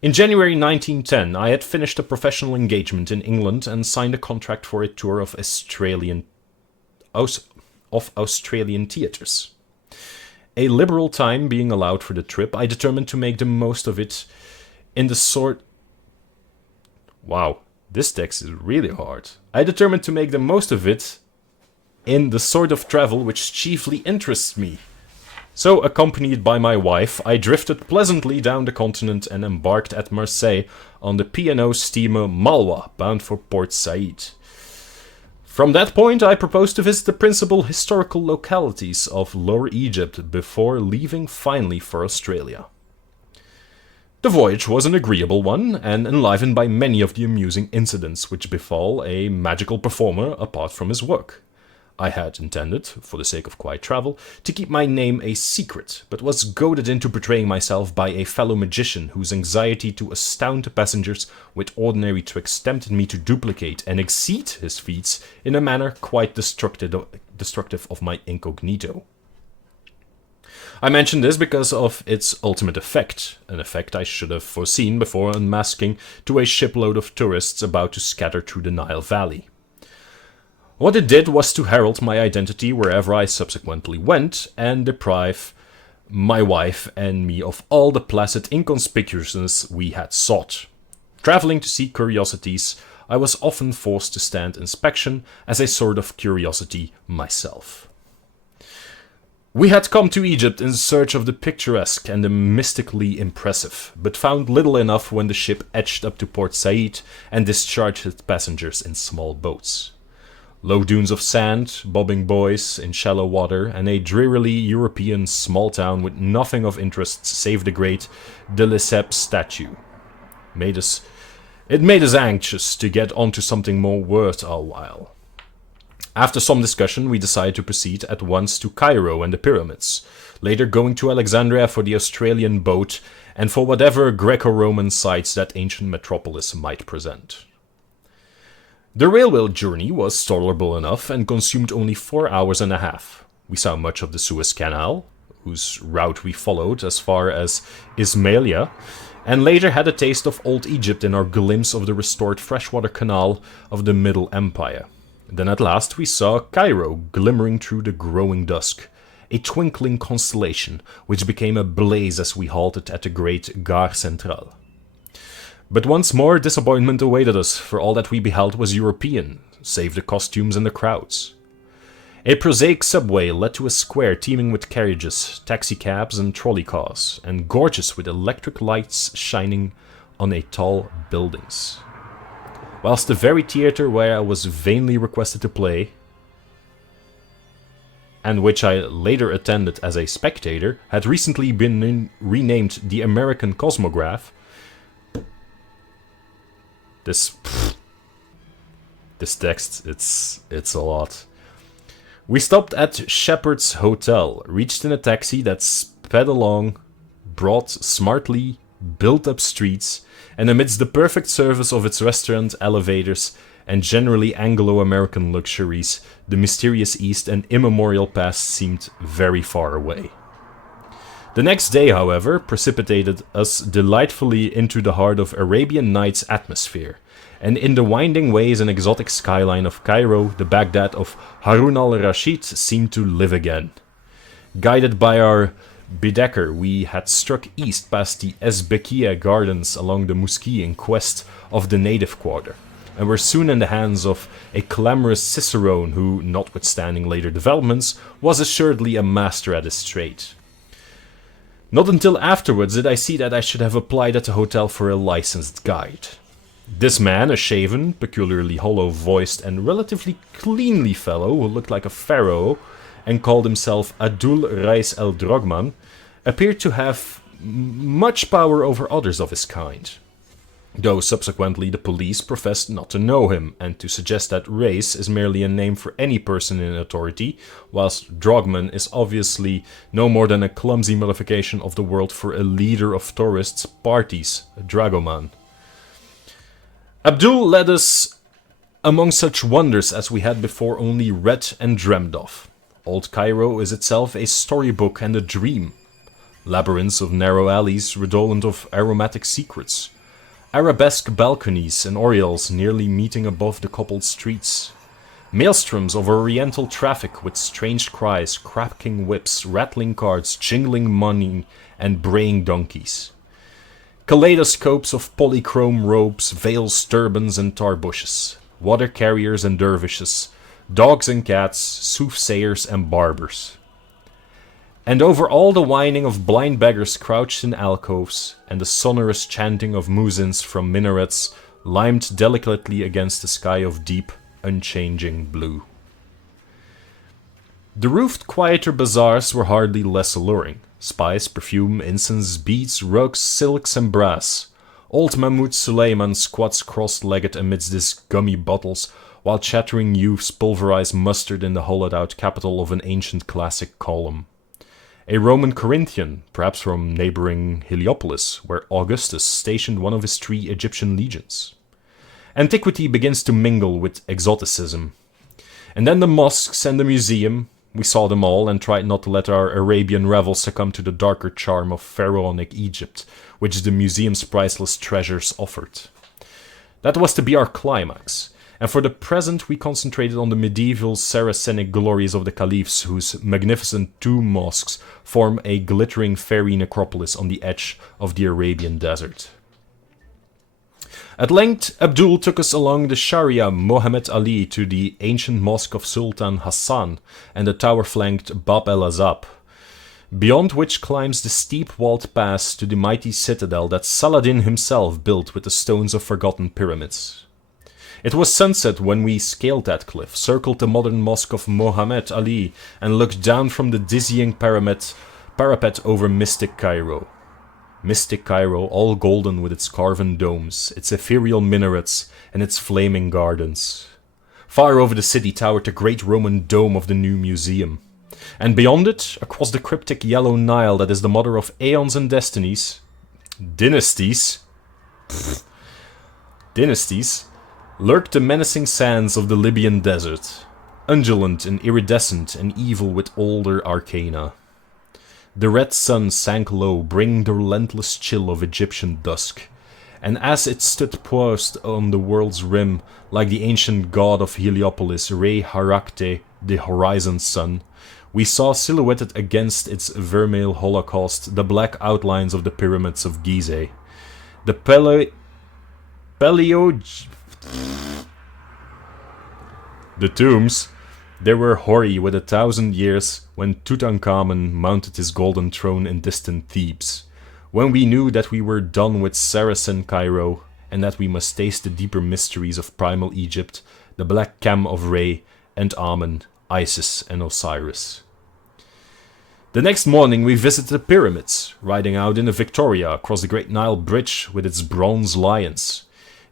In January 1910, I had finished a professional engagement in England and signed a contract for a tour of Australian theatres. A liberal time being allowed for the trip, I determined to make the most of it in the sort... Wow, this text is really hard. I determined to make the most of it in the sort of travel which chiefly interests me. So, accompanied by my wife, I drifted pleasantly down the continent and embarked at Marseille on the P&O steamer Malwa, bound for Port Said. From that point, I proposed to visit the principal historical localities of Lower Egypt before leaving finally for Australia. The voyage was an agreeable one, and enlivened by many of the amusing incidents which befall a magical performer apart from his work. I had intended, for the sake of quiet travel, to keep my name a secret, but was goaded into betraying myself by a fellow magician whose anxiety to astound the passengers with ordinary tricks tempted me to duplicate and exceed his feats in a manner quite destructive of my incognito. I mention this because of its ultimate effect, an effect I should have foreseen before unmasking to a shipload of tourists about to scatter through the Nile Valley. What it did was to herald my identity wherever I subsequently went, and deprive my wife and me of all the placid inconspicuousness we had sought. Traveling to see curiosities, I was often forced to stand inspection as a sort of curiosity myself. We had come to Egypt in search of the picturesque and the mystically impressive, but found little enough when the ship edged up to Port Said and discharged its passengers in small boats. Low dunes of sand, bobbing buoys in shallow water, and a drearily European small town with nothing of interest save the great de Lesseps statue. It made us anxious to get onto something more worth our while. After some discussion, we decided to proceed at once to Cairo and the pyramids, later going to Alexandria for the Australian boat and for whatever Greco-Roman sights that ancient metropolis might present. The railway journey was tolerable enough and consumed only 4 hours and a half. We saw much of the Suez Canal, whose route we followed as far as Ismailia, and later had a taste of old Egypt in our glimpse of the restored freshwater canal of the Middle Empire. Then at last we saw Cairo glimmering through the growing dusk, a twinkling constellation which became a blaze as we halted at the great Gare Centrale. But once more disappointment awaited us, for all that we beheld was European, save the costumes and the crowds. A prosaic subway led to a square teeming with carriages, taxicabs and trolley cars, and gorgeous with electric lights shining on a tall buildings. Whilst the very theatre where I was vainly requested to play, and which I later attended as a spectator, had recently been renamed the American Cosmograph, This text, it's a lot. We stopped at Shepherd's Hotel, reached in a taxi that sped along broad, smartly built-up streets, and amidst the perfect service of its restaurant, elevators, and generally Anglo-American luxuries, the mysterious East and immemorial past seemed very far away. The next day, however, precipitated us delightfully into the heart of Arabian Nights atmosphere, and in the winding ways and exotic skyline of Cairo, the Baghdad of Harun al-Rashid seemed to live again. Guided by our Baedeker, we had struck east past the Esbekieh gardens along the Muski in quest of the native quarter, and were soon in the hands of a clamorous cicerone who, notwithstanding later developments, was assuredly a master at his trade. Not until afterwards did I see that I should have applied at the hotel for a licensed guide. This man, a shaven, peculiarly hollow-voiced and relatively cleanly fellow who looked like a pharaoh and called himself Abdul Reis el Drogman, appeared to have much power over others of his kind, though subsequently the police professed not to know him, and to suggest that Reis is merely a name for any person in authority, whilst Drogman is obviously no more than a clumsy modification of the word for a leader of tourists' parties, a dragoman. Abdul led us among such wonders as we had before only read and dreamed of. Old Cairo is itself a storybook and a dream. Labyrinths of narrow alleys redolent of aromatic secrets. Arabesque balconies and oriels nearly meeting above the cobbled streets. Maelstroms of oriental traffic with strange cries, cracking whips, rattling carts, jingling money, and braying donkeys. Kaleidoscopes of polychrome robes, veils, turbans, and tar bushes. Water carriers and dervishes. Dogs and cats, soothsayers and barbers. And over all the whining of blind beggars crouched in alcoves, and the sonorous chanting of muezzins from minarets limed delicately against the sky of deep, unchanging blue. The roofed, quieter bazaars were hardly less alluring. Spice, perfume, incense, beads, rugs, silks, and brass. Old Mahmoud Suleiman squats cross-legged amidst his gummy bottles, while chattering youths pulverize mustard in the hollowed-out capital of an ancient classic column. A Roman Corinthian, perhaps from neighboring Heliopolis, where Augustus stationed one of his 3 Egyptian legions. Antiquity begins to mingle with exoticism. And then the mosques and the museum, we saw them all and tried not to let our Arabian revel succumb to the darker charm of pharaonic Egypt, which the museum's priceless treasures offered. That was to be our climax. And for the present we concentrated on the medieval Saracenic glories of the caliphs, whose magnificent tomb mosques form a glittering fairy necropolis on the edge of the Arabian desert. At length, Abdul took us along the Sharia Mohammed Ali to the ancient mosque of Sultan Hassan and the tower-flanked Bab el-Azab, beyond which climbs the steep-walled pass to the mighty citadel that Saladin himself built with the stones of forgotten pyramids. It was sunset when we scaled that cliff, circled the modern mosque of Mohammed Ali, and looked down from the dizzying parapet over mystic Cairo. Mystic Cairo, all golden with its carven domes, its ethereal minarets, and its flaming gardens. Far over the city towered the great Roman dome of the new museum. And beyond it, across the cryptic yellow Nile that is the mother of aeons and dynasties, lurked the menacing sands of the Libyan desert, undulant and iridescent and evil with older arcana. The red sun sank low, bringing the relentless chill of Egyptian dusk, and as it stood poised on the world's rim, like the ancient god of Heliopolis, Re Harakte, the horizon sun, we saw silhouetted against its vermeil holocaust the black outlines of the pyramids of Gizeh. The The tombs, they were hoary with 1,000 years when Tutankhamun mounted his golden throne in distant Thebes, when we knew that we were done with Saracen Cairo and that we must taste the deeper mysteries of primal Egypt, the black cam of Re and Amen, Isis and Osiris. The next morning we visited the pyramids, riding out in a Victoria across the Great Nile Bridge with its bronze lions,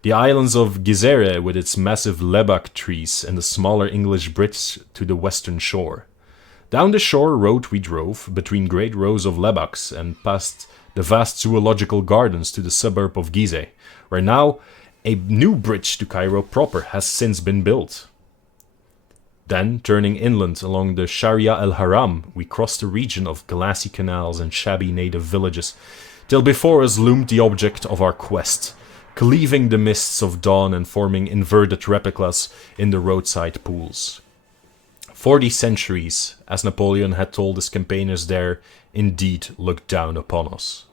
the islands of Gezereh with its massive lebak trees and the smaller English bridge to the western shore. Down the shore road we drove, between great rows of lebaks, and past the vast zoological gardens to the suburb of Gizeh, where now A new bridge to Cairo proper has since been built. Then, turning inland along the Sharia el-Haram, we crossed a region of glassy canals and shabby native villages, till before us loomed the object of our quest, cleaving the mists of dawn and forming inverted replicas in the roadside pools. 40 centuries, as Napoleon had told his campaigners there, indeed looked down upon us.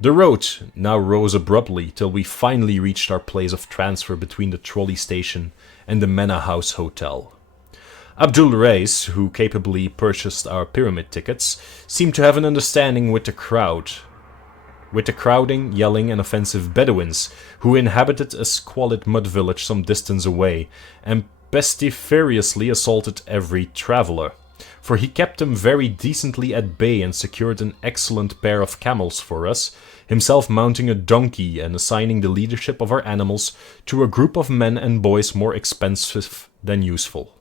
The road now rose abruptly till we finally reached our place of transfer between the trolley station and the Mena House Hotel. Abdul Reis, who capably purchased our pyramid tickets, seemed to have an understanding with the crowd. With the crowding, yelling and offensive Bedouins, who inhabited a squalid mud village some distance away, and pestiferously assaulted every traveller, for he kept them very decently at bay and secured an excellent pair of camels for us, himself mounting a donkey and assigning the leadership of our animals to a group of men and boys more expensive than useful.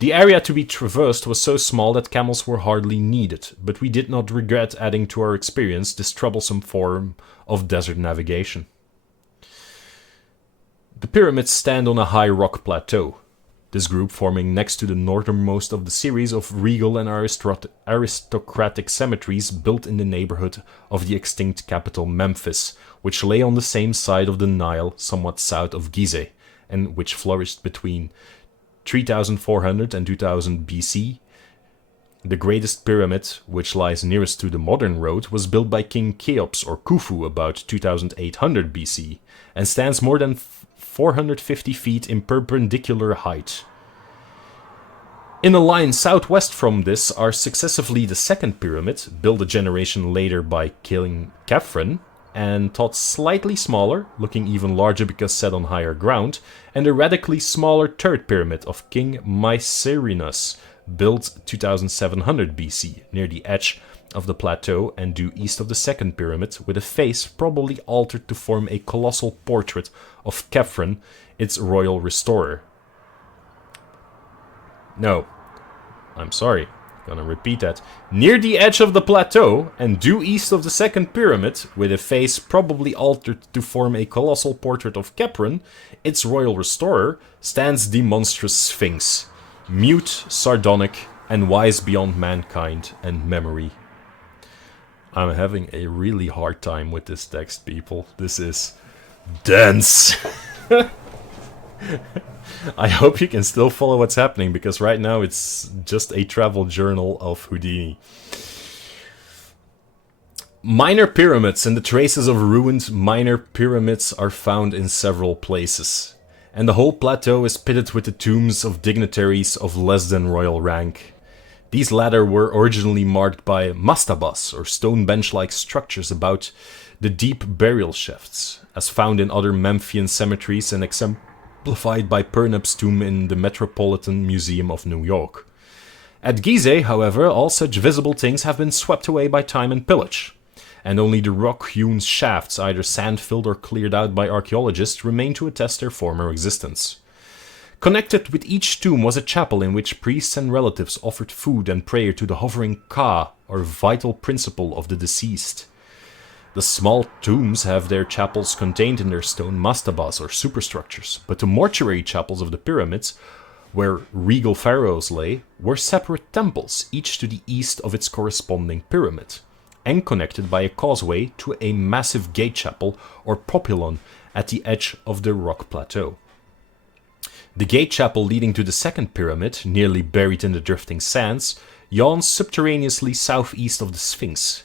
The area to be traversed was so small that camels were hardly needed, but we did not regret adding to our experience this troublesome form of desert navigation. The pyramids stand on a high rock plateau, this group forming next to the northernmost of the series of regal and aristocratic cemeteries built in the neighborhood of the extinct capital Memphis, which lay on the same side of the Nile somewhat south of Gizeh, and which flourished between 3400 and 2000 BC. The greatest pyramid, which lies nearest to the modern road, was built by King Cheops or Khufu about 2800 BC, and stands more than 450 feet in perpendicular height. In a line southwest from this are successively the second pyramid, built a generation later by King Khafren, and thought slightly smaller, looking even larger because set on higher ground, and a radically smaller third pyramid of King Mycerinus, built 2700 BC, near the edge of the plateau and due east of the second pyramid, with a face probably altered to form a colossal portrait of Khafren, its royal restorer. No, I'm sorry, gonna repeat that. Near the edge of the plateau and due east of the second pyramid, with a face probably altered to form a colossal portrait of Khafren, its royal restorer, stands the monstrous Sphinx, mute, sardonic, and wise beyond mankind and memory. I'm having a really hard time with this text, people. This is dense. I hope you can still follow what's happening, because right now it's just a travel journal of Houdini. Minor pyramids and the traces of ruined minor pyramids are found in several places, and the whole plateau is pitted with the tombs of dignitaries of less than royal rank. These latter were originally marked by mastabas, or stone bench-like structures about the deep burial shafts, as found in other Memphian cemeteries and exemplified by Pernap's tomb in the Metropolitan Museum of New York. At Gizeh, however, all such visible things have been swept away by time and pillage, and only the rock-hewn shafts, either sand-filled or cleared out by archaeologists, remain to attest their former existence. Connected with each tomb was a chapel in which priests and relatives offered food and prayer to the hovering Ka, or vital principle of the deceased. The small tombs have their chapels contained in their stone mastabas or superstructures, but the mortuary chapels of the pyramids, where regal pharaohs lay, were separate temples, each to the east of its corresponding pyramid, and connected by a causeway to a massive gate chapel or propylon at the edge of the rock plateau. The gate chapel leading to the second pyramid, nearly buried in the drifting sands, yawns subterraneously southeast of the Sphinx.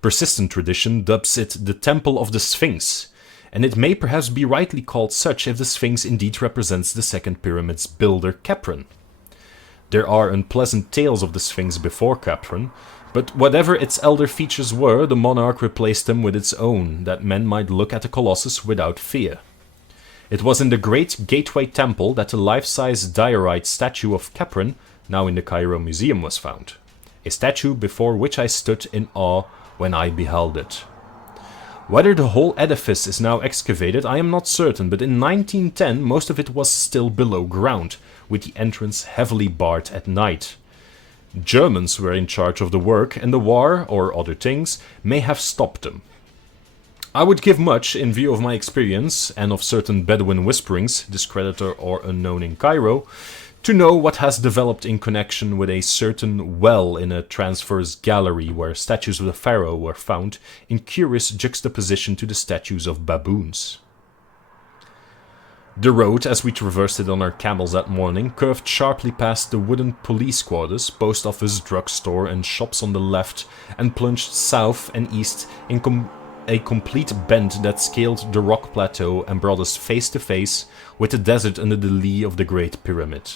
Persistent tradition dubs it the Temple of the Sphinx, and it may perhaps be rightly called such if the Sphinx indeed represents the second pyramid's builder Khafren. There are unpleasant tales of the Sphinx before Khafren, but whatever its elder features were, the monarch replaced them with its own, that men might look at the colossus without fear. It was in the Great Gateway Temple that the life-size diorite statue of Khafren, now in the Cairo Museum, was found. A statue before which I stood in awe when I beheld it. Whether the whole edifice is now excavated, I am not certain, but in 1910 most of it was still below ground, with the entrance heavily barred at night. Germans were in charge of the work, and the war, or other things, may have stopped them. I would give much, in view of my experience, and of certain Bedouin whisperings, discreditor or unknown in Cairo, to know what has developed in connection with a certain well in a transverse gallery where statues of the pharaoh were found in curious juxtaposition to the statues of baboons. The road, as we traversed it on our camels that morning, curved sharply past the wooden police quarters, post office, drugstore, and shops on the left, and plunged south and east in a complete bend that scaled the rock plateau and brought us face to face with the desert under the lee of the Great Pyramid.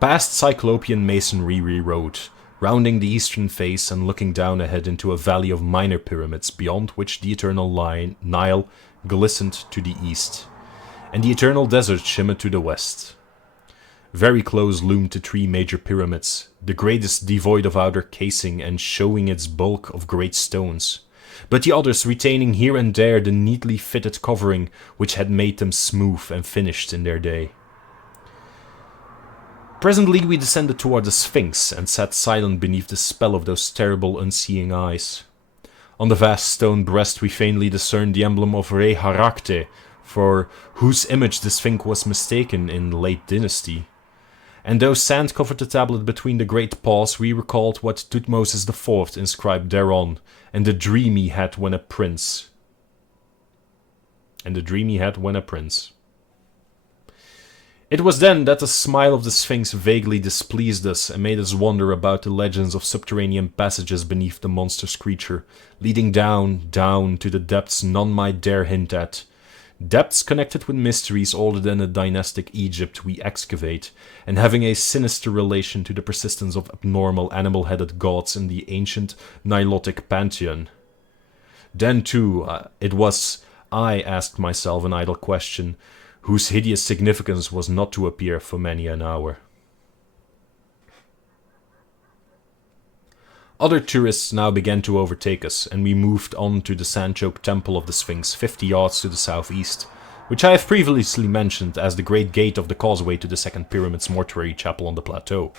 Past Cyclopean masonry we rode, rounding the eastern face and looking down ahead into a valley of minor pyramids beyond which the eternal Nile glistened to the east, and the eternal desert shimmered to the west. Very close loomed the 3 major pyramids, the greatest devoid of outer casing and showing its bulk of great stones, but the others retaining here and there the neatly fitted covering which had made them smooth and finished in their day. Presently we descended toward the Sphinx and sat silent beneath the spell of those terrible unseeing eyes. On the vast stone breast we faintly discerned the emblem of Re Harakte, for whose image the Sphinx was mistaken in the late dynasty. And though sand covered the tablet between the great paws, we recalled what Tutmosis IV inscribed thereon, and the dream he had when a prince. It was then that the smile of the Sphinx vaguely displeased us and made us wonder about the legends of subterranean passages beneath the monstrous creature, leading down, down to the depths none might dare hint at. Depths connected with mysteries older than the dynastic Egypt we excavate, and having a sinister relation to the persistence of abnormal animal-headed gods in the ancient Nilotic pantheon. Then, too, it was I asked myself an idle question, whose hideous significance was not to appear for many an hour. Other tourists now began to overtake us, and we moved on to the sand-choked temple of the Sphinx 50 yards to the southeast, which I have previously mentioned as the great gate of the causeway to the second pyramid's mortuary chapel on the plateau.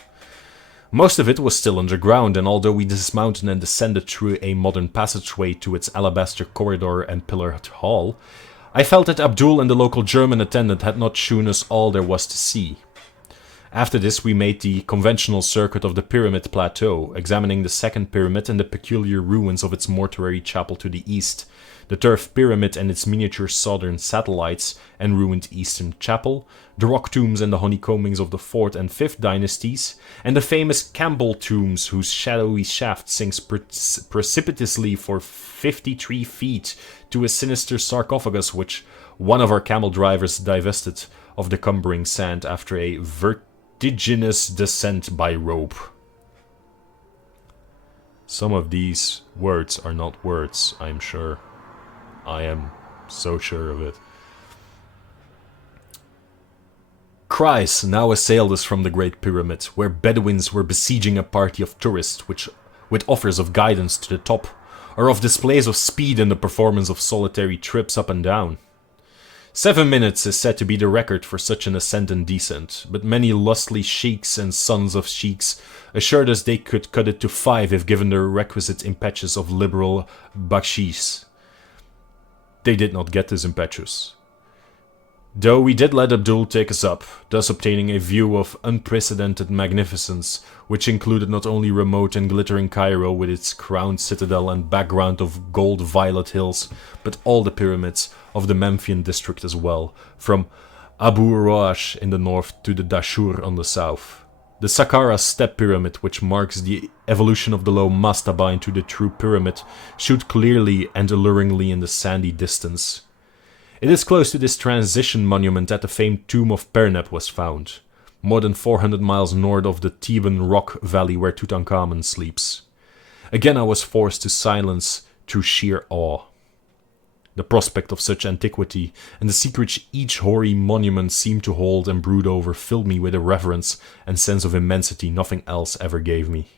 Most of it was still underground, and although we dismounted and descended through a modern passageway to its alabaster corridor and pillared hall, I felt that Abdul and the local German attendant had not shown us all there was to see. After this we made the conventional circuit of the pyramid plateau, examining the second pyramid and the peculiar ruins of its mortuary chapel to the east, the turf pyramid and its miniature southern satellites and ruined eastern chapel, the rock tombs and the honeycombings of the 4th and 5th dynasties, and the famous Campbell tombs whose shadowy shaft sinks precipitously for 53 feet to a sinister sarcophagus which one of our camel drivers divested of the cumbering sand after a vertiginous descent by rope. Some of these words are not words, I am sure. I am so sure of it. Cries now assailed us from the Great Pyramid, where Bedouins were besieging a party of tourists with offers of guidance to the top, or of displays of speed in the performance of solitary trips up and down. 7 minutes is said to be the record for such an ascent and descent, but many lustly sheiks and sons of sheiks assured us they could cut it to 5 if given the requisite impetus of liberal bakshish. They did not get this impetus, though we did let Abdul take us up, thus obtaining a view of unprecedented magnificence, which included not only remote and glittering Cairo with its crowned citadel and background of gold-violet hills, but all the pyramids of the Memphian district as well, from Abu Roash in the north to the Dashur on the south. The Saqqara step pyramid, which marks the evolution of the low mastaba into the true pyramid, showed clearly and alluringly in the sandy distance. It is close to this transition monument that the famed tomb of Pernep was found, more than 400 miles north of the Theban rock valley where Tutankhamun sleeps. Again I was forced to silence through sheer awe. The prospect of such antiquity, and the secrets each hoary monument seemed to hold and brood over, filled me with a reverence and sense of immensity nothing else ever gave me.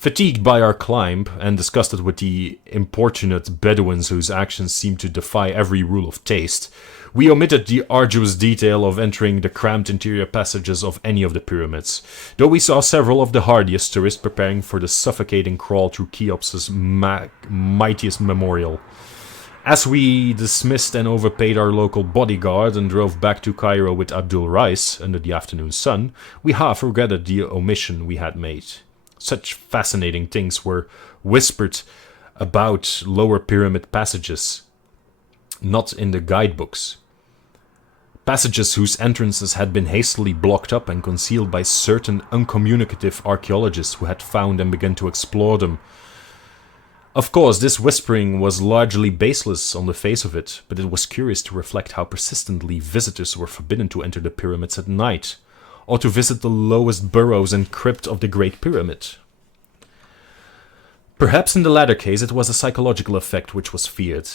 Fatigued by our climb, and disgusted with the importunate Bedouins whose actions seemed to defy every rule of taste, we omitted the arduous detail of entering the cramped interior passages of any of the pyramids, though we saw several of the hardiest tourists preparing for the suffocating crawl through Cheops's mightiest memorial. As we dismissed and overpaid our local bodyguard and drove back to Cairo with Abdul Rais under the afternoon sun, we half regretted the omission we had made. Such fascinating things were whispered about lower pyramid passages, not in the guidebooks. Passages whose entrances had been hastily blocked up and concealed by certain uncommunicative archaeologists who had found and begun to explore them. Of course, this whispering was largely baseless on the face of it, but it was curious to reflect how persistently visitors were forbidden to enter the pyramids at night, or to visit the lowest burrows and crypt of the Great Pyramid. Perhaps in the latter case it was a psychological effect which was feared.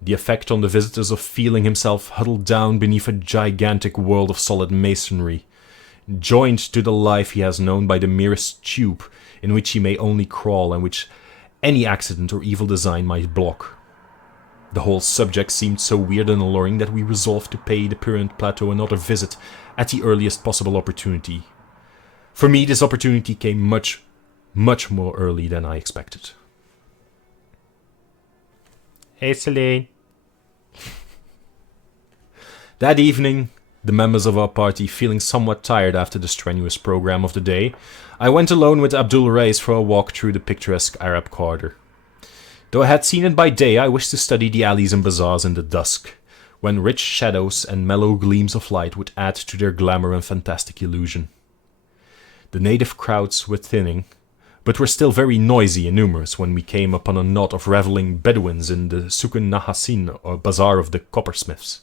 The effect on the visitors of feeling himself huddled down beneath a gigantic world of solid masonry, joined to the life he has known by the merest tube in which he may only crawl and which any accident or evil design might block. The whole subject seemed so weird and alluring that we resolved to pay the Pyramid Plateau another visit at the earliest possible opportunity. For me, this opportunity came much more early than I expected. Hey, Celine. That evening, the members of our party feeling somewhat tired after the strenuous program of the day, I went alone with Abdul Rais for a walk through the picturesque Arab quarter. Though I had seen it by day, I wished to study the alleys and bazaars in the dusk, when rich shadows and mellow gleams of light would add to their glamour and fantastic illusion. The native crowds were thinning, but were still very noisy and numerous when we came upon a knot of reveling Bedouins in the Sukun Nahasin, or bazaar of the coppersmiths.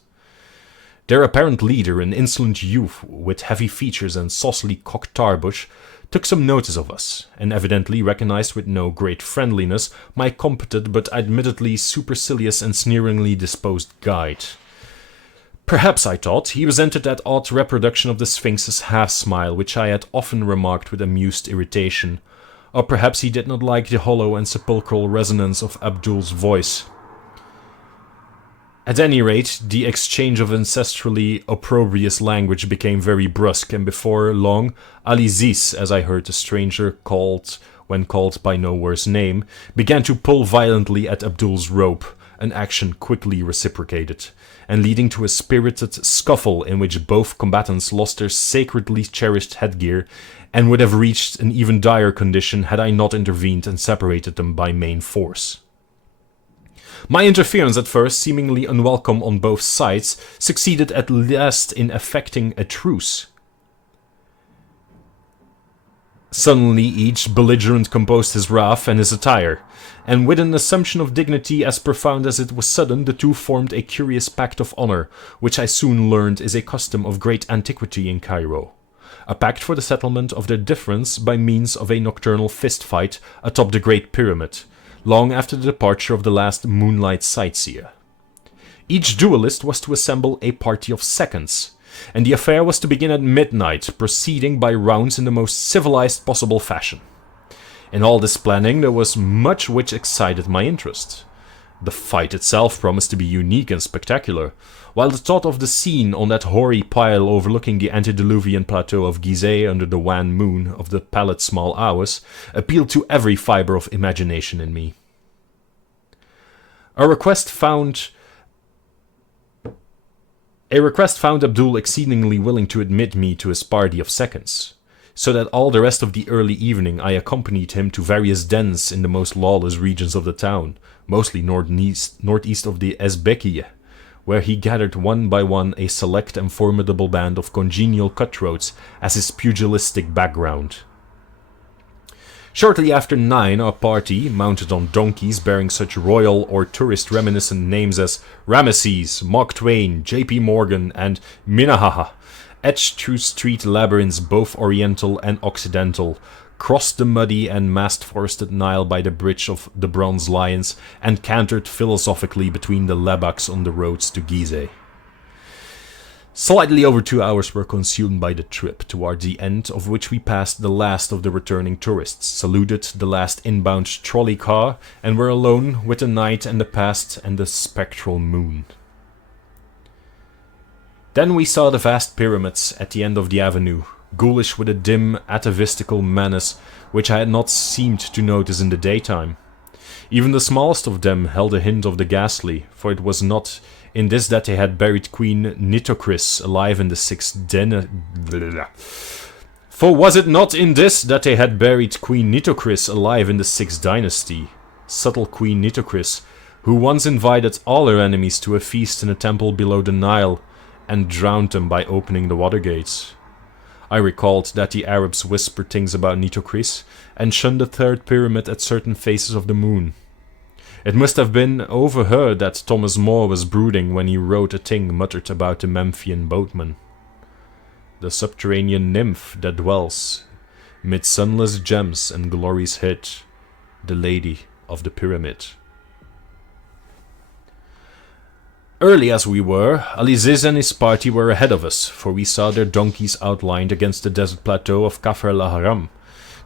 Their apparent leader, an insolent youth with heavy features and saucily cocked tarbush, took some notice of us, and evidently recognized with no great friendliness my competent but admittedly supercilious and sneeringly disposed guide. Perhaps, I thought, he resented that odd reproduction of the Sphinx's half-smile which I had often remarked with amused irritation, or perhaps he did not like the hollow and sepulchral resonance of Abdul's voice. At any rate, the exchange of ancestrally opprobrious language became very brusque, and before long, Ali Ziz, as I heard the stranger called when called by no worse name, began to pull violently at Abdul's rope, an action quickly reciprocated, and leading to a spirited scuffle in which both combatants lost their sacredly cherished headgear, and would have reached an even dire condition had I not intervened and separated them by main force. My interference, at first seemingly unwelcome on both sides, succeeded at last in effecting a truce. Suddenly each belligerent composed his wrath and his attire, and with an assumption of dignity as profound as it was sudden, the two formed a curious pact of honor, which I soon learned is a custom of great antiquity in Cairo. A pact for the settlement of their difference by means of a nocturnal fist-fight atop the Great Pyramid, long after the departure of the last moonlight sightseer. Each duelist was to assemble a party of seconds, and the affair was to begin at midnight, proceeding by rounds in the most civilized possible fashion. In all this planning there was much which excited my interest. The fight itself promised to be unique and spectacular, while the thought of the scene on that hoary pile overlooking the antediluvian plateau of Gizeh under the wan moon of the pallid small hours appealed to every fibre of imagination in me. A request found Abdul exceedingly willing to admit me to his party of seconds, so that all the rest of the early evening I accompanied him to various dens in the most lawless regions of the town, mostly northeast of the Esbekiye, where he gathered one by one a select and formidable band of congenial cutthroats as his pugilistic background. Shortly after 9, our party, mounted on donkeys bearing such royal or tourist-reminiscent names as Ramesses, Mark Twain, J.P. Morgan, and Minnehaha, edged through street labyrinths both oriental and occidental, crossed the muddy and mast-forested Nile by the bridge of the Bronze Lions, and cantered philosophically between the lebaks on the roads to Gizeh. Slightly over 2 hours were consumed by the trip, toward the end of which we passed the last of the returning tourists, saluted the last inbound trolley car, and were alone with the night and the past and the spectral moon. Then we saw the vast pyramids at the end of the avenue, ghoulish with a dim, atavistical menace which I had not seemed to notice in the daytime. Even the smallest of them held a hint of the ghastly, for it was not in this that they had buried Queen Nitocris alive in the For was it not in this that they had buried Queen Nitocris alive in the 6th dynasty? Subtle Queen Nitocris, who once invited all her enemies to a feast in a temple below the Nile, and drowned them by opening the water gates. I recalled that the Arabs whispered things about Nitocris, and shunned the 3rd pyramid at certain phases of the moon. It must have been over her that Thomas More was brooding when he wrote a thing muttered about the Memphian boatman. The subterranean nymph that dwells mid sunless gems and glories hid, the lady of the pyramid. Early as we were, Aliziz and his party were ahead of us, for we saw their donkeys outlined against the desert plateau of Kafr al-Haram,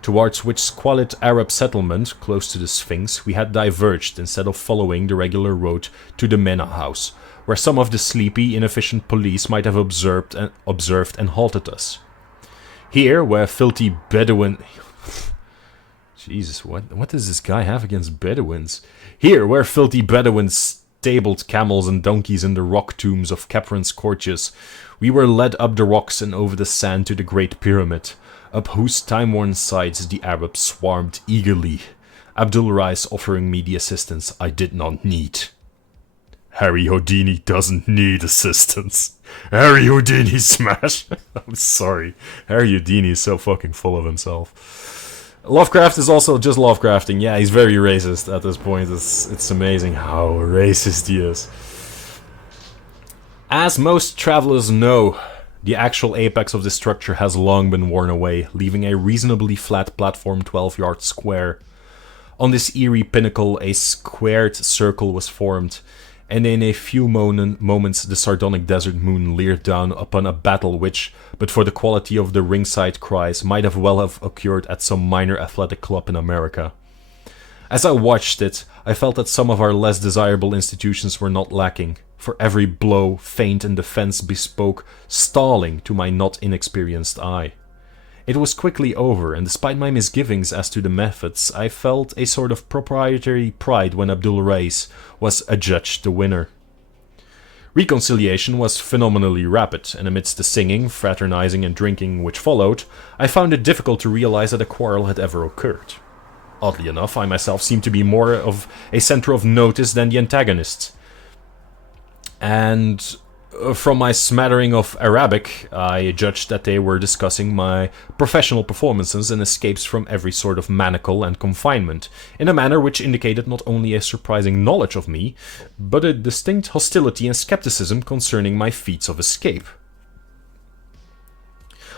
towards which squalid Arab settlement, close to the Sphinx, we had diverged instead of following the regular road to the Mena house, where some of the sleepy, inefficient police might have observed and halted us. Here, where filthy Bedouin... Jesus, what does this guy have against Bedouins? Here, where filthy Bedouins stabled camels and donkeys in the rock tombs of Khepran's courtiers, we were led up the rocks and over the sand to the Great Pyramid, up whose time-worn sides the Arabs swarmed eagerly, Abdul Rais offering me the assistance I did not need. Harry Houdini doesn't need assistance. Harry Houdini smash! I'm sorry. Harry Houdini is so fucking full of himself. Lovecraft is also just Lovecrafting. Yeah, he's very racist at this point. It's amazing how racist he is. As most travelers know, the actual apex of the structure has long been worn away, leaving a reasonably flat platform 12 yards square. On this eerie pinnacle, a squared circle was formed, and in a few moments the sardonic desert moon leered down upon a battle which, but for the quality of the ringside cries, might have well have occurred at some minor athletic club in America. As I watched it, I felt that some of our less desirable institutions were not lacking, for every blow, feint, and defense bespoke stalling to my not inexperienced eye. It was quickly over, and despite my misgivings as to the methods, I felt a sort of proprietary pride when Abdul Rais was adjudged the winner. Reconciliation was phenomenally rapid, and amidst the singing, fraternizing, and drinking which followed, I found it difficult to realize that a quarrel had ever occurred. Oddly enough, I myself seemed to be more of a center of notice than the antagonists. And from my smattering of Arabic, I judged that they were discussing my professional performances and escapes from every sort of manacle and confinement, in a manner which indicated not only a surprising knowledge of me, but a distinct hostility and skepticism concerning my feats of escape.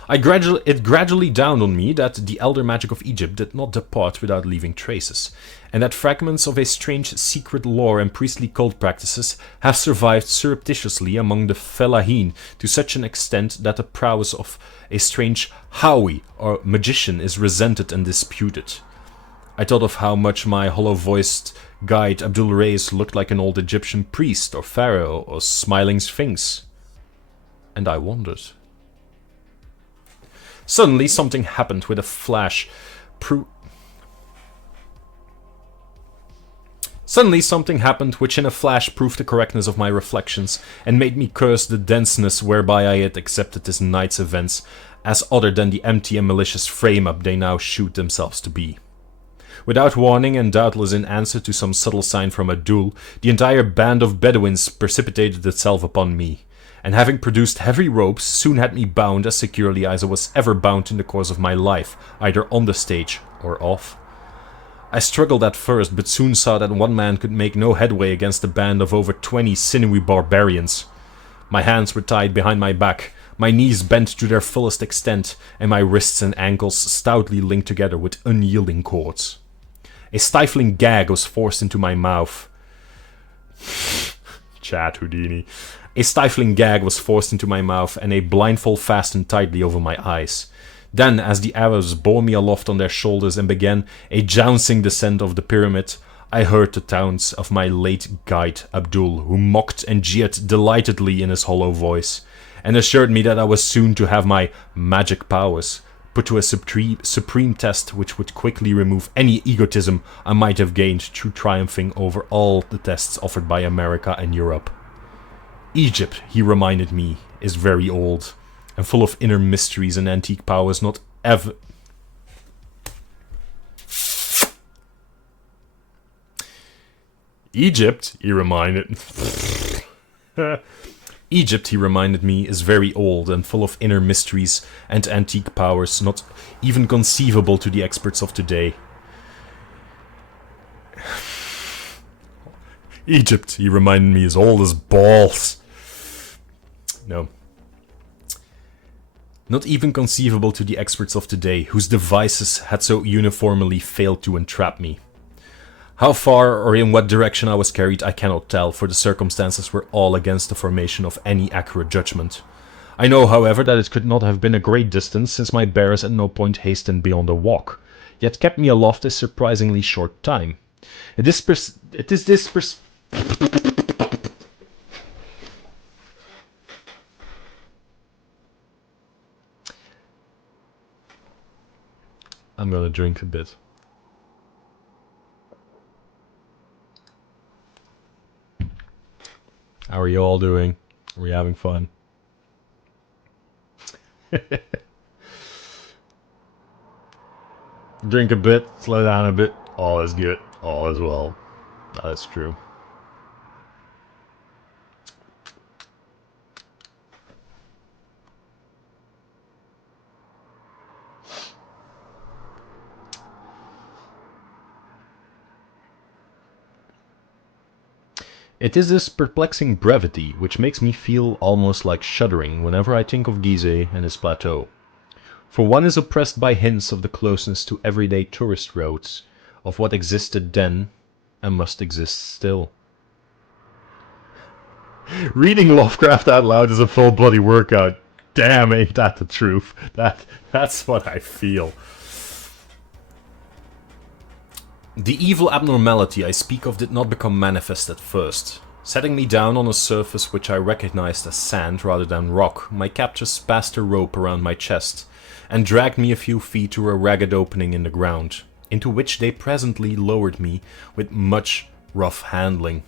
It gradually dawned on me that the elder magic of Egypt did not depart without leaving traces, and that fragments of a strange secret lore and priestly cult practices have survived surreptitiously among the fellahin to such an extent that the prowess of a strange howie or magician is resented and disputed. I thought of how much my hollow-voiced guide Abdul Rais looked like an old Egyptian priest or pharaoh or smiling sphinx, and I wondered. Suddenly something happened with a flash. Suddenly something happened which in a flash proved the correctness of my reflections and made me curse the denseness whereby I had accepted this night's events as other than the empty and malicious frame-up they now shewed themselves to be. Without warning, and doubtless in answer to some subtle sign from Abdul, the entire band of Bedouins precipitated itself upon me, and having produced heavy ropes, soon had me bound as securely as I was ever bound in the course of my life, either on the stage or off. I struggled at first, but soon saw that one man could make no headway against a band of over 20 sinewy barbarians. My hands were tied behind my back, my knees bent to their fullest extent, and my wrists and ankles stoutly linked together with unyielding cords. A stifling gag was forced into my mouth. Chad Houdini. A stifling gag was forced into my mouth, and a blindfold fastened tightly over my eyes. Then, as the Arabs bore me aloft on their shoulders and began a jouncing descent of the pyramid, I heard the taunts of my late guide, Abdul, who mocked and jeered delightedly in his hollow voice, and assured me that I was soon to have my magic powers put to a supreme test which would quickly remove any egotism I might have gained through triumphing over all the tests offered by America and Europe. Egypt, he reminded me, is very old, and full of inner mysteries and antique powers not ever... Egypt, he reminded me, is very old and full of inner mysteries and antique powers not even conceivable to the experts of today. Egypt, he reminded me, is old as balls. No. Not even conceivable to the experts of today, whose devices had so uniformly failed to entrap me. How far or in what direction I was carried I cannot tell, for the circumstances were all against the formation of any accurate judgment. I know, however, that it could not have been a great distance, since my bearers at no point hastened beyond a walk, yet kept me aloft a surprisingly short time. I'm gonna drink a bit. How are you all doing? Are we having fun? Drink a bit, slow down a bit. All is good. All is well. That's true. It is this perplexing brevity which makes me feel almost like shuddering whenever I think of Gizeh and his plateau. For one is oppressed by hints of the closeness to everyday tourist roads, of what existed then and must exist still. Reading Lovecraft out loud is a full bloody workout. Damn, ain't that the truth? That's what I feel. The evil abnormality I speak of did not become manifest at first. Setting me down on a surface which I recognized as sand rather than rock, my captors passed a rope around my chest and dragged me a few feet to a ragged opening in the ground, into which they presently lowered me with much rough handling.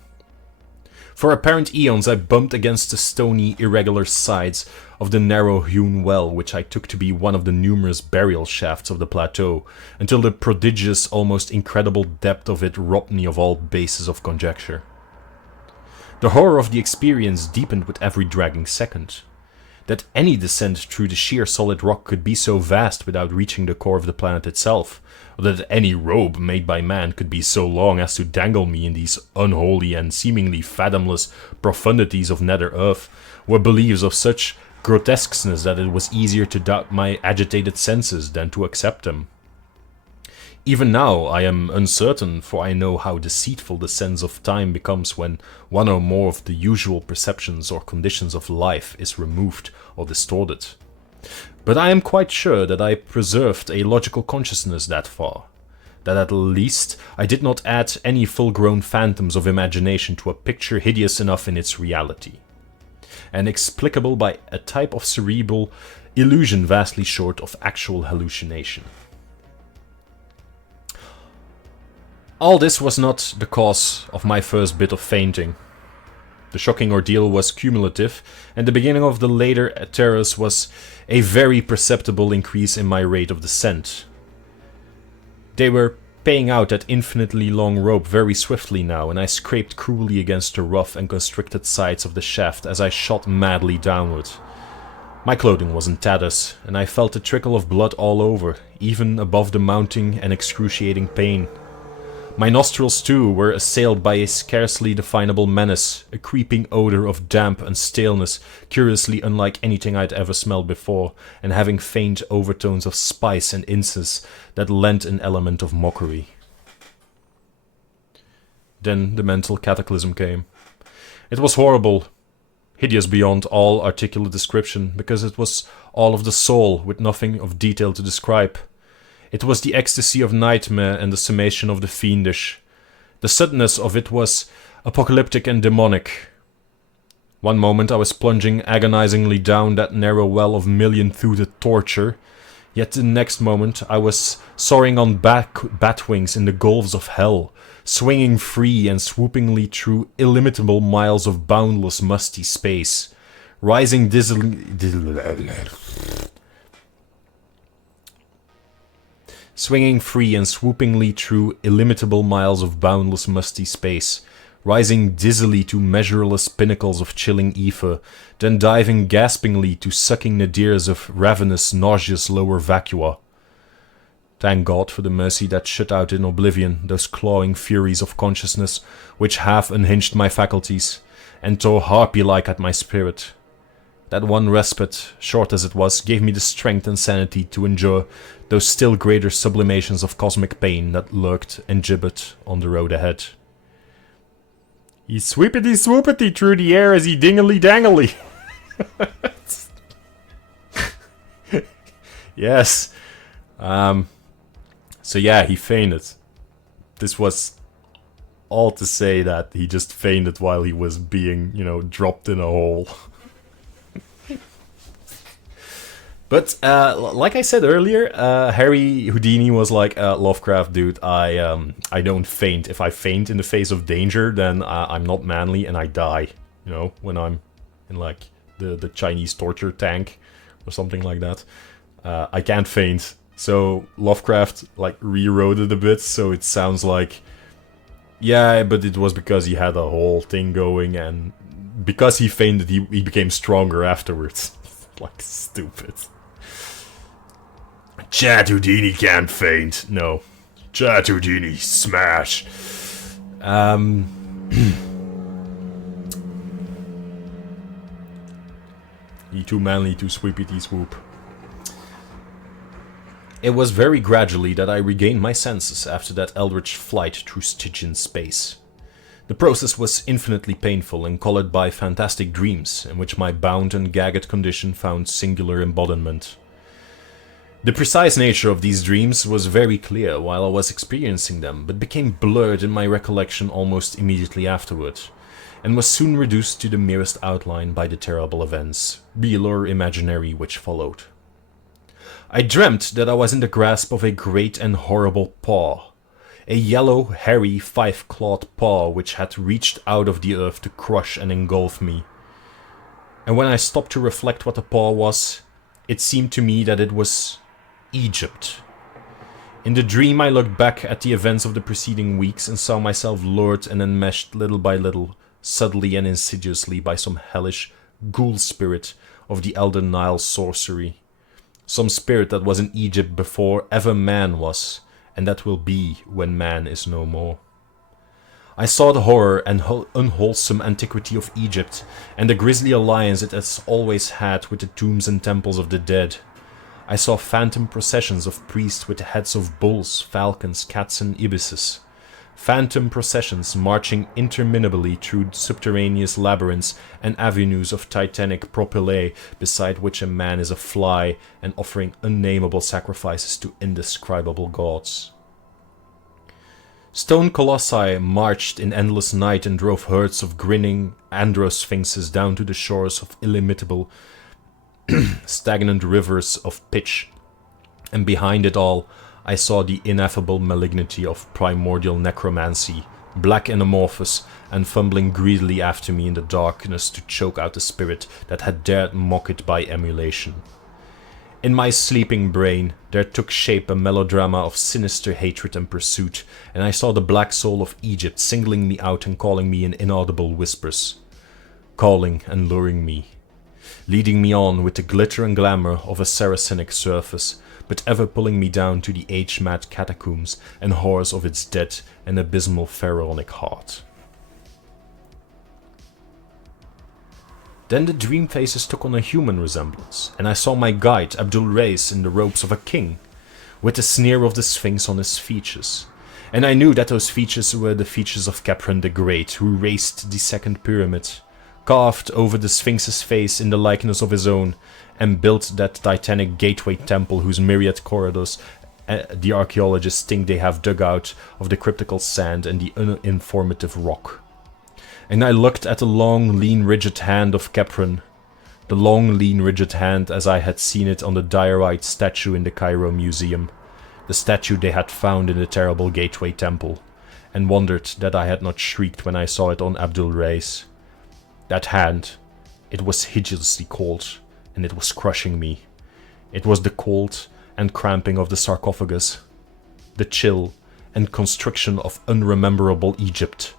For apparent eons I bumped against the stony, irregular sides of the narrow-hewn well, which I took to be one of the numerous burial shafts of the plateau, until the prodigious, almost incredible depth of it robbed me of all basis of conjecture. The horror of the experience deepened with every dragging second. That any descent through the sheer solid rock could be so vast without reaching the core of the planet itself, or that any rope made by man could be so long as to dangle me in these unholy and seemingly fathomless profundities of nether earth, were beliefs of such grotesqueness that it was easier to doubt my agitated senses than to accept them. Even now I am uncertain, for I know how deceitful the sense of time becomes when one or more of the usual perceptions or conditions of life is removed or distorted. But I am quite sure that I preserved a logical consciousness that far, that at least I did not add any full-grown phantoms of imagination to a picture hideous enough in its reality, and explicable by a type of cerebral illusion vastly short of actual hallucination. All this was not the cause of my first bit of fainting. The shocking ordeal was cumulative, and the beginning of the later terrors was a very perceptible increase in my rate of descent. They were paying out that infinitely long rope very swiftly now, and I scraped cruelly against the rough and constricted sides of the shaft as I shot madly downward. My clothing was in tatters, and I felt a trickle of blood all over, even above the mounting and excruciating pain. My nostrils, too, were assailed by a scarcely definable menace, a creeping odor of damp and staleness, curiously unlike anything I'd ever smelled before, and having faint overtones of spice and incense that lent an element of mockery. Then the mental cataclysm came. It was horrible, hideous beyond all articulate description, because it was all of the soul, with nothing of detail to describe. It was the ecstasy of nightmare and the summation of the fiendish. The suddenness of it was apocalyptic and demonic. One moment I was plunging agonizingly down that narrow well of million-toothed torture, yet the next moment I was soaring on bat wings in the gulfs of hell, swinging free and swoopingly through illimitable miles of boundless musty space, rising dizzily... Swinging free and swoopingly through illimitable miles of boundless musty space, rising dizzily to measureless pinnacles of chilling ether, then diving gaspingly to sucking nadirs of ravenous, nauseous lower vacua. Thank God for the mercy that shut out in oblivion those clawing furies of consciousness which half unhinged my faculties, and tore harpy-like at my spirit. That one respite, short as it was, gave me the strength and sanity to endure those still greater sublimations of cosmic pain that lurked and gibbered on the road ahead. He sweepity-swoopity through the air as he dingly-dangly. Yes. So yeah, he fainted. This was all to say that he just fainted while he was being, dropped in a hole. But, like I said earlier, Harry Houdini was like, Lovecraft, dude, I don't faint. If I faint in the face of danger, then I'm not manly and I die. When I'm in, like, the Chinese torture tank or something like that. I can't faint. So Lovecraft, like, rewrote it a bit, so it sounds like, yeah, but it was because he had a whole thing going, and because he fainted, he became stronger afterwards. Like, stupid. Chad Houdini can't faint. No. Chad Houdini, smash. He too manly to sweepity swoop. It was very gradually that I regained my senses after that eldritch flight through Stygian space. The process was infinitely painful and colored by fantastic dreams, in which my bound and gagged condition found singular embodiment. The precise nature of these dreams was very clear while I was experiencing them, but became blurred in my recollection almost immediately afterward, and was soon reduced to the merest outline by the terrible events, real or imaginary, which followed. I dreamt that I was in the grasp of a great and horrible paw, a yellow, hairy, five-clawed paw which had reached out of the earth to crush and engulf me. And when I stopped to reflect what the paw was, it seemed to me that it was Egypt. In the dream I looked back at the events of the preceding weeks and saw myself lured and enmeshed little by little, subtly and insidiously by some hellish ghoul spirit of the Elder Nile sorcery. Some spirit that was in Egypt before ever man was, and that will be when man is no more. I saw the horror and unwholesome antiquity of Egypt, and the grisly alliance it has always had with the tombs and temples of the dead. I saw phantom processions of priests with the heads of bulls, falcons, cats and ibises. Phantom processions marching interminably through subterraneous labyrinths and avenues of titanic propylae, beside which a man is a fly, and offering unnameable sacrifices to indescribable gods. Stone colossi marched in endless night and drove herds of grinning androsphinxes down to the shores of illimitable, stagnant rivers of pitch, and behind it all, I saw the ineffable malignity of primordial necromancy, black and amorphous, and fumbling greedily after me in the darkness to choke out the spirit that had dared mock it by emulation. In my sleeping brain there took shape a melodrama of sinister hatred and pursuit, and I saw the black soul of Egypt singling me out and calling me in inaudible whispers, calling and luring me, leading me on with the glitter and glamour of a Saracenic surface, but ever pulling me down to the age-mad catacombs and horrors of its dead and abysmal pharaonic heart. Then the dream faces took on a human resemblance, and I saw my guide Abdul Reis in the robes of a king, with the sneer of the Sphinx on his features, And I knew that those features were the features of Khephren the Great, who raised the second pyramid, carved over the Sphinx's face in the likeness of his own, and built that titanic gateway temple whose myriad corridors the archaeologists think they have dug out of the cryptical sand and the uninformative rock. And I looked at the long, lean, rigid hand of Khephren, the long, lean, rigid hand as I had seen it on the diorite statue in the Cairo Museum, the statue they had found in the terrible Gateway Temple, and wondered that I had not shrieked when I saw it on Abdul Reis. That hand, it was hideously cold, and it was crushing me. It was the cold and cramping of the sarcophagus, the chill and constriction of unrememberable Egypt.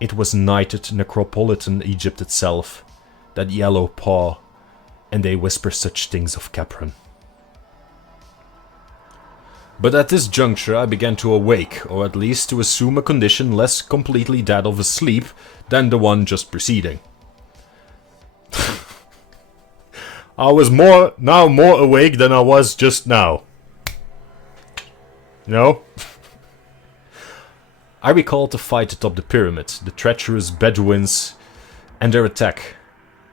It was nighted necropolitan Egypt itself, that yellow paw, and they whisper such things of Khephren. But at this juncture I began to awake, or at least to assume a condition less completely that of a sleep than the one just preceding. I was more awake than I was just now. No? I recalled the fight atop the pyramid, the treacherous Bedouins and their attack,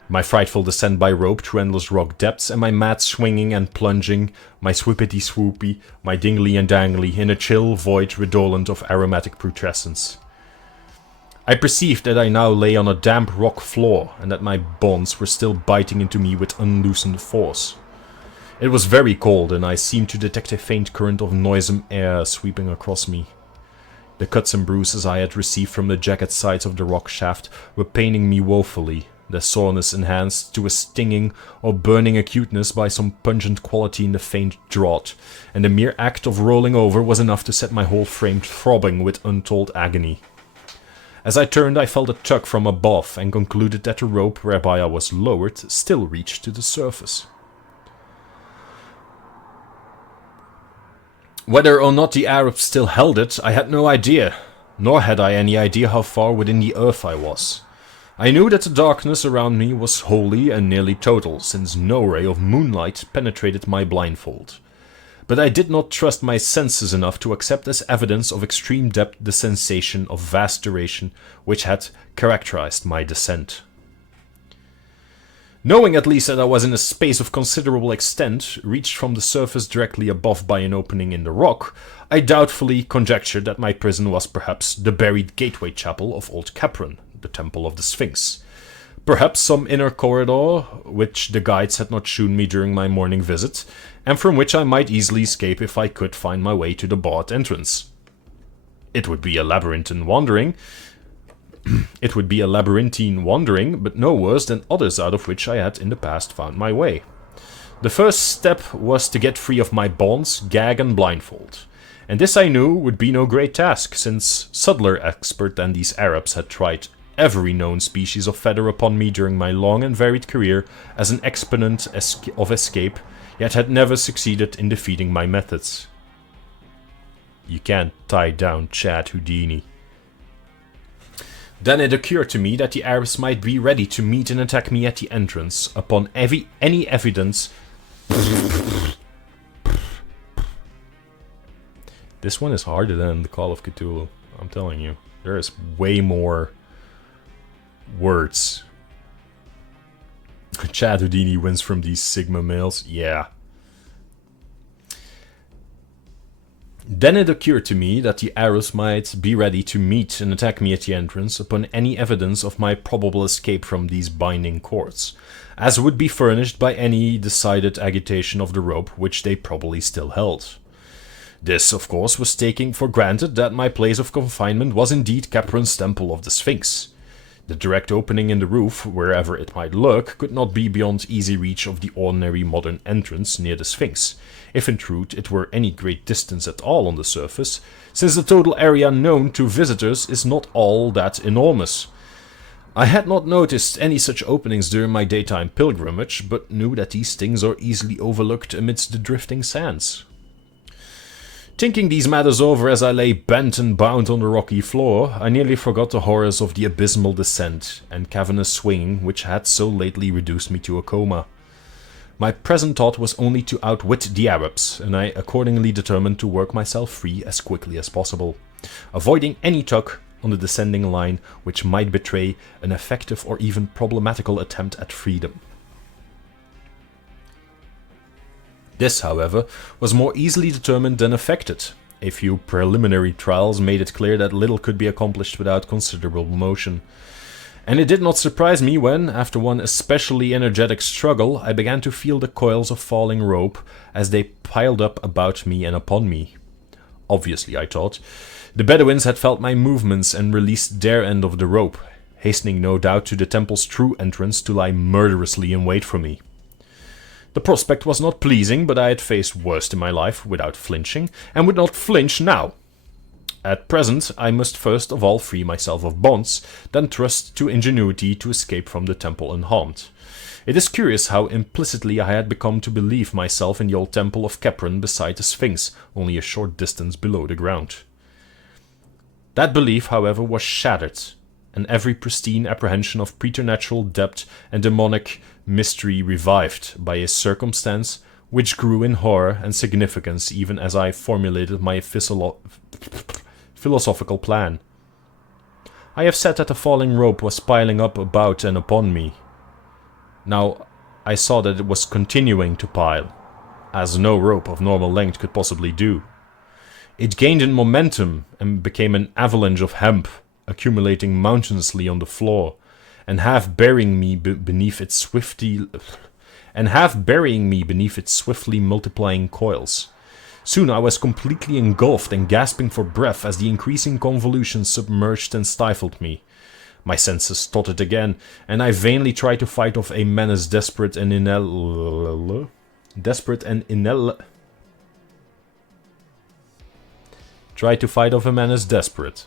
my frightful descent by rope through endless rock depths, and my mad swinging and plunging, my swippity-swoopy, my dingly and dangly, in a chill void redolent of aromatic putrescence. I perceived that I now lay on a damp rock floor, and that my bonds were still biting into me with unloosened force. It was very cold, and I seemed to detect a faint current of noisome air sweeping across me. The cuts and bruises I had received from the jagged sides of the rock shaft were paining me woefully, their soreness enhanced to a stinging or burning acuteness by some pungent quality in the faint draught, and the mere act of rolling over was enough to set my whole frame throbbing with untold agony. As I turned, I felt a tug from above, and concluded that the rope whereby I was lowered still reached to the surface. Whether or not the Arabs still held it, I had no idea, nor had I any idea how far within the earth I was. I knew that the darkness around me was wholly and nearly total, since no ray of moonlight penetrated my blindfold. But I did not trust my senses enough to accept as evidence of extreme depth the sensation of vast duration which had characterized my descent. Knowing at least that I was in a space of considerable extent, reached from the surface directly above by an opening in the rock, I doubtfully conjectured that my prison was perhaps the buried gateway chapel of old Khephren, the temple of the Sphinx. Perhaps some inner corridor which the guides had not shown me during my morning visit, and from which I might easily escape if I could find my way to the barred entrance. It would be a labyrinthine wandering, but no worse than others out of which I had in the past found my way. The first step was to get free of my bonds, gag, and blindfold. And this I knew would be no great task, since subtler expert than these Arabs had tried every known species of feather upon me during my long and varied career as an exponent of escape, yet had never succeeded in defeating my methods. You can't tie down Chad Houdini. Then it occurred to me that the Arabs might be ready to meet and attack me at the entrance upon any evidence. This one is harder than the Call of Cthulhu, I'm telling you. There is way more words. Chad Houdini wins from these Sigma males. Yeah. Then it occurred to me that the Arabs might be ready to meet and attack me at the entrance upon any evidence of my probable escape from these binding cords, as would be furnished by any decided agitation of the rope which they probably still held. This, of course, was taking for granted that my place of confinement was indeed Khepren's Temple of the Sphinx. The direct opening in the roof, wherever it might look, could not be beyond easy reach of the ordinary modern entrance near the Sphinx, if in truth it were any great distance at all on the surface, since the total area known to visitors is not all that enormous. I had not noticed any such openings during my daytime pilgrimage, but knew that these things are easily overlooked amidst the drifting sands. Thinking these matters over as I lay bent and bound on the rocky floor, I nearly forgot the horrors of the abysmal descent and cavernous swinging which had so lately reduced me to a coma. My present thought was only to outwit the Arabs, and I accordingly determined to work myself free as quickly as possible. avoiding any tug on the descending line which might betray an effective or even problematical attempt at freedom. This, however, was more easily determined than effected. A few preliminary trials made it clear that little could be accomplished without considerable motion. And it did not surprise me when, after one especially energetic struggle, I began to feel the coils of falling rope as they piled up about me and upon me. Obviously, I thought, the Bedouins had felt my movements and released their end of the rope, hastening no doubt to the temple's true entrance to lie murderously in wait for me. The prospect was not pleasing, but I had faced worse in my life without flinching, and would not flinch now. At present, I must first of all free myself of bonds, then trust to ingenuity to escape from the temple unharmed. It is curious how implicitly I had become to believe myself in the old temple of Khephren beside the Sphinx, only a short distance below the ground. That belief, however, was shattered, and every pristine apprehension of preternatural depth and demonic mystery revived by a circumstance which grew in horror and significance even as I formulated my philosophical plan. I have said that the falling rope was piling up about and upon me. Now I saw that it was continuing to pile, as no rope of normal length could possibly do. It gained in momentum and became an avalanche of hemp, accumulating mountainously on the floor, and half burying me beneath its swiftly multiplying coils. Soon I was completely engulfed and gasping for breath as the increasing convolutions submerged and stifled me. My senses tottered again, and I vainly tried to fight off a menace desperate and desperate.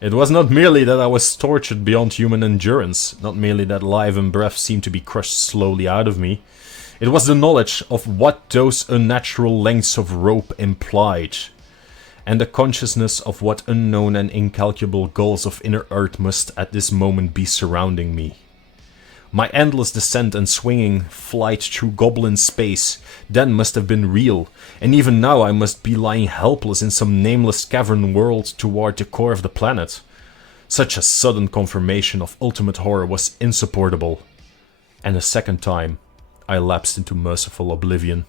It was not merely that I was tortured beyond human endurance, not merely that life and breath seemed to be crushed slowly out of me. It was the knowledge of what those unnatural lengths of rope implied, and the consciousness of what unknown and incalculable gulfs of inner earth must at this moment be surrounding me. My endless descent and swinging flight through goblin space then must have been real, and even now I must be lying helpless in some nameless cavern world toward the core of the planet. Such a sudden confirmation of ultimate horror was insupportable, and a second time I lapsed into merciful oblivion.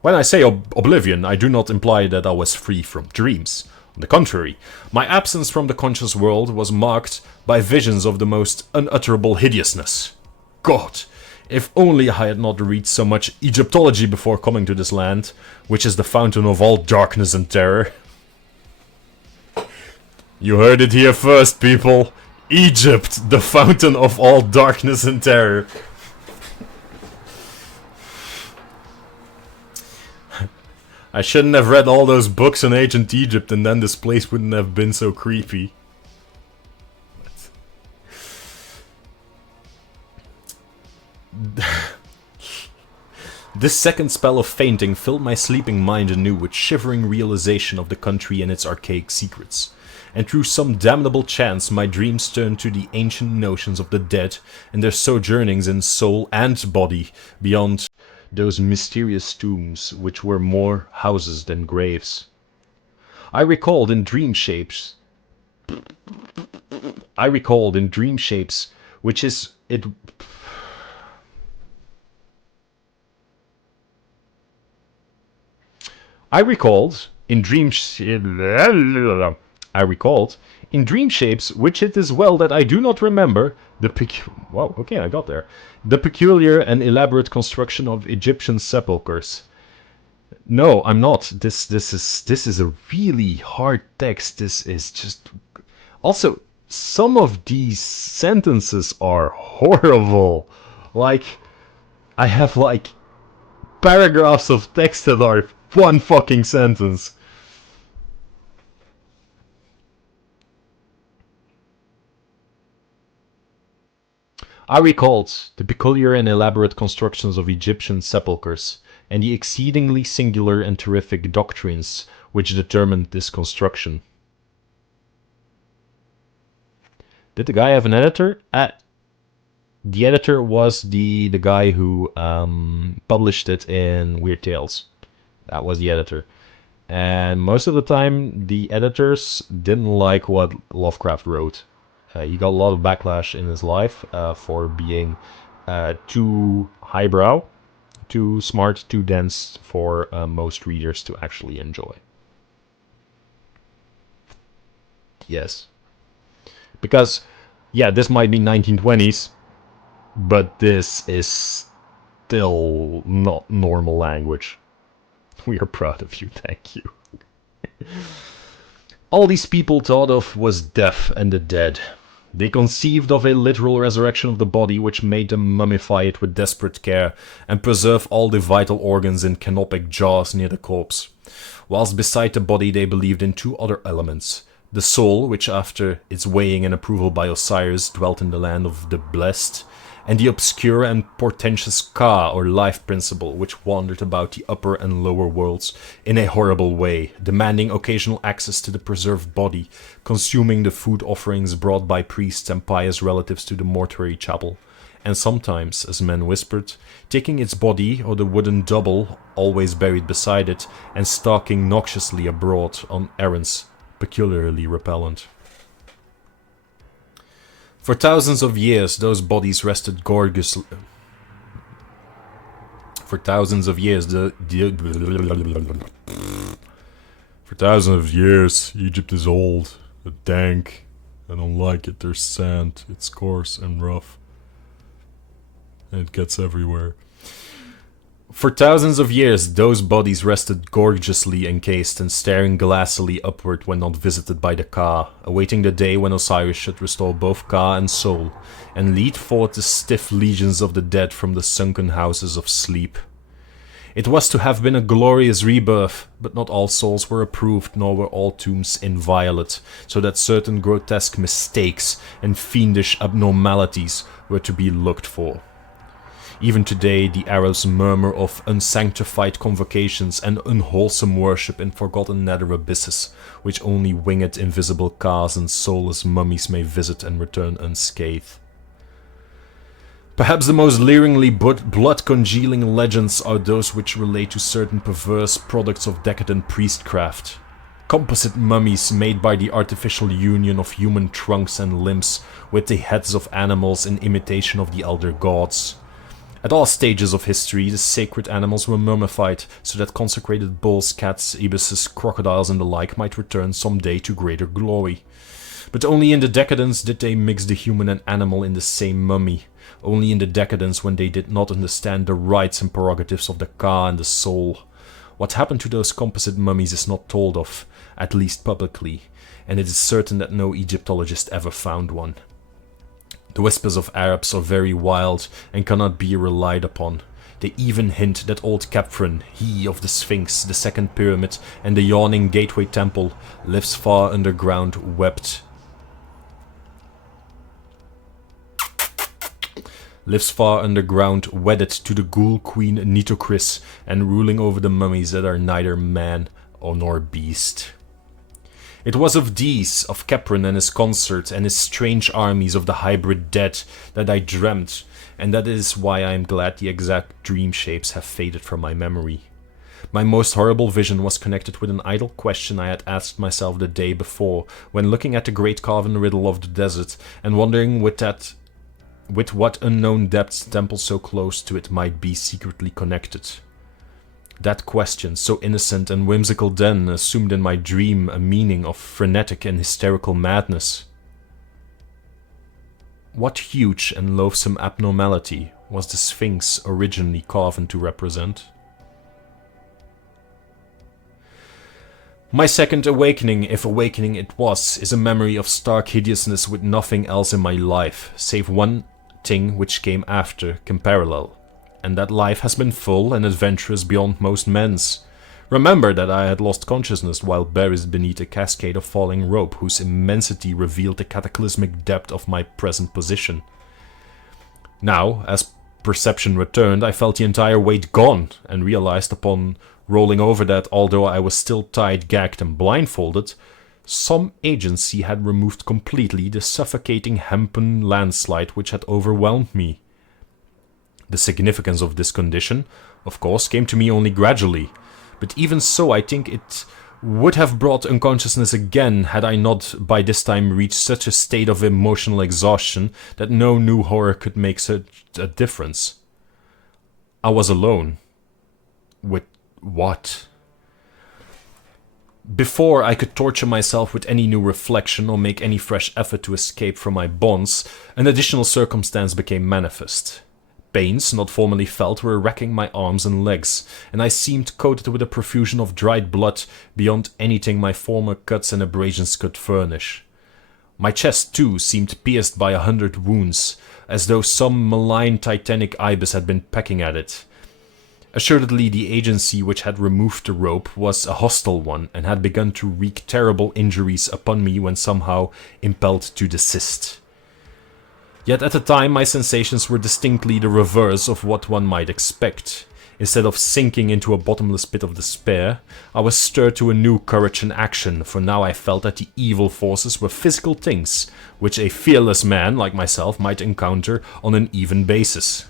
When I say oblivion, I do not imply that I was free from dreams. On the contrary, my absence from the conscious world was marked by visions of the most unutterable hideousness. God, if only I had not read so much Egyptology before coming to this land, which is the fountain of all darkness and terror. You heard it here first, people. Egypt, the fountain of all darkness and terror. I shouldn't have read all those books on ancient Egypt, and then this place wouldn't have been so creepy. This second spell of fainting filled my sleeping mind anew with shivering realization of the country and its archaic secrets. And through some damnable chance my dreams turned to the ancient notions of the dead and their sojournings in soul and body beyond those mysterious tombs which were more houses than graves. I recalled in dream shapes which is it I recalled in dream shapes which it is well that I do not remember the peculiar and elaborate construction of Egyptian sepulchres. No, I'm not. This is a really hard text. This is just also some of these sentences are horrible. Like I have like paragraphs of text that are one fucking sentence. I recalled the peculiar and elaborate constructions of Egyptian sepulchres, and the exceedingly singular and terrific doctrines which determined this construction. Did the guy have an editor? The editor was the guy who published it in Weird Tales. That was the editor. And most of the time, the editors didn't like what Lovecraft wrote. He got a lot of backlash in his life for being too highbrow, too smart, too dense for most readers to actually enjoy. Yes. Because, yeah, this might be 1920s, but this is still not normal language. We are proud of you, thank you. All these people thought of was death and the dead. They conceived of a literal resurrection of the body, which made them mummify it with desperate care and preserve all the vital organs in canopic jars near the corpse. Whilst beside the body they believed in two other elements. The soul, which after its weighing and approval by Osiris dwelt in the land of the blessed, and the obscure and portentous Ka, or life principle, which wandered about the upper and lower worlds in a horrible way, demanding occasional access to the preserved body, consuming the food offerings brought by priests and pious relatives to the mortuary chapel, and sometimes, as men whispered, taking its body or the wooden double, always buried beside it, and stalking noxiously abroad on errands peculiarly repellent. For thousands of years, those bodies rested gorgeously. For thousands of years, Egypt is old, dank. I don't like it. There's sand. It's coarse and rough, and it gets everywhere. For thousands of years, those bodies rested gorgeously encased and staring glassily upward when not visited by the Ka, awaiting the day when Osiris should restore both Ka and soul, and lead forth the stiff legions of the dead from the sunken houses of sleep. It was to have been a glorious rebirth, but not all souls were approved, nor were all tombs inviolate, so that certain grotesque mistakes and fiendish abnormalities were to be looked for. Even today, the arrows murmur of unsanctified convocations and unwholesome worship in forgotten nether abysses, which only winged invisible Kas and soulless mummies may visit and return unscathed. Perhaps the most leeringly blood-congealing legends are those which relate to certain perverse products of decadent priestcraft. Composite mummies made by the artificial union of human trunks and limbs with the heads of animals in imitation of the elder gods. At all stages of history, the sacred animals were mummified, so that consecrated bulls, cats, ibises, crocodiles and the like might return someday to greater glory. But only in the decadence did they mix the human and animal in the same mummy. Only in the decadence when they did not understand the rights and prerogatives of the Ka and the soul. What happened to those composite mummies is not told of, at least publicly, and it is certain that no Egyptologist ever found one. The whispers of Arabs are very wild and cannot be relied upon. They even hint that old Khephren, he of the Sphinx, the second pyramid, and the yawning gateway temple, lives far underground, wedded to the ghoul queen Nitocris, and ruling over the mummies that are neither man nor beast. It was of these, of Khephren and his consort, and his strange armies of the hybrid dead, that I dreamt, and that is why I am glad the exact dream shapes have faded from my memory. My most horrible vision was connected with an idle question I had asked myself the day before, when looking at the great carven riddle of the desert, and wondering with what unknown depths temples so close to it might be secretly connected. That question, so innocent and whimsical then, assumed in my dream a meaning of frenetic and hysterical madness. What huge and loathsome abnormality was the Sphinx originally carven to represent? My second awakening, if awakening it was, is a memory of stark hideousness with nothing else in my life, save one thing which came after, can parallel. And that life has been full and adventurous beyond most men's. Remember that I had lost consciousness while buried beneath a cascade of falling rope whose immensity revealed the cataclysmic depth of my present position. Now, as perception returned, I felt the entire weight gone, and realized upon rolling over that, although I was still tied, gagged, and blindfolded, some agency had removed completely the suffocating hempen landslide which had overwhelmed me. The significance of this condition, of course, came to me only gradually, But even so, I think it would have brought unconsciousness again had I not by this time reached such a state of emotional exhaustion that no new horror could make such a difference. I was alone. With what? Before I could torture myself with any new reflection or make any fresh effort to escape from my bonds, an additional circumstance became manifest. Pains, not formerly felt, were racking my arms and legs, and I seemed coated with a profusion of dried blood beyond anything my former cuts and abrasions could furnish. My chest, too, seemed pierced by 100 wounds, as though some malign titanic ibis had been pecking at it. Assuredly, the agency which had removed the rope was a hostile one, and had begun to wreak terrible injuries upon me when somehow impelled to desist. Yet at the time my sensations were distinctly the reverse of what one might expect. Instead of sinking into a bottomless pit of despair, I was stirred to a new courage and action, for now I felt that the evil forces were physical things, which a fearless man like myself might encounter on an even basis.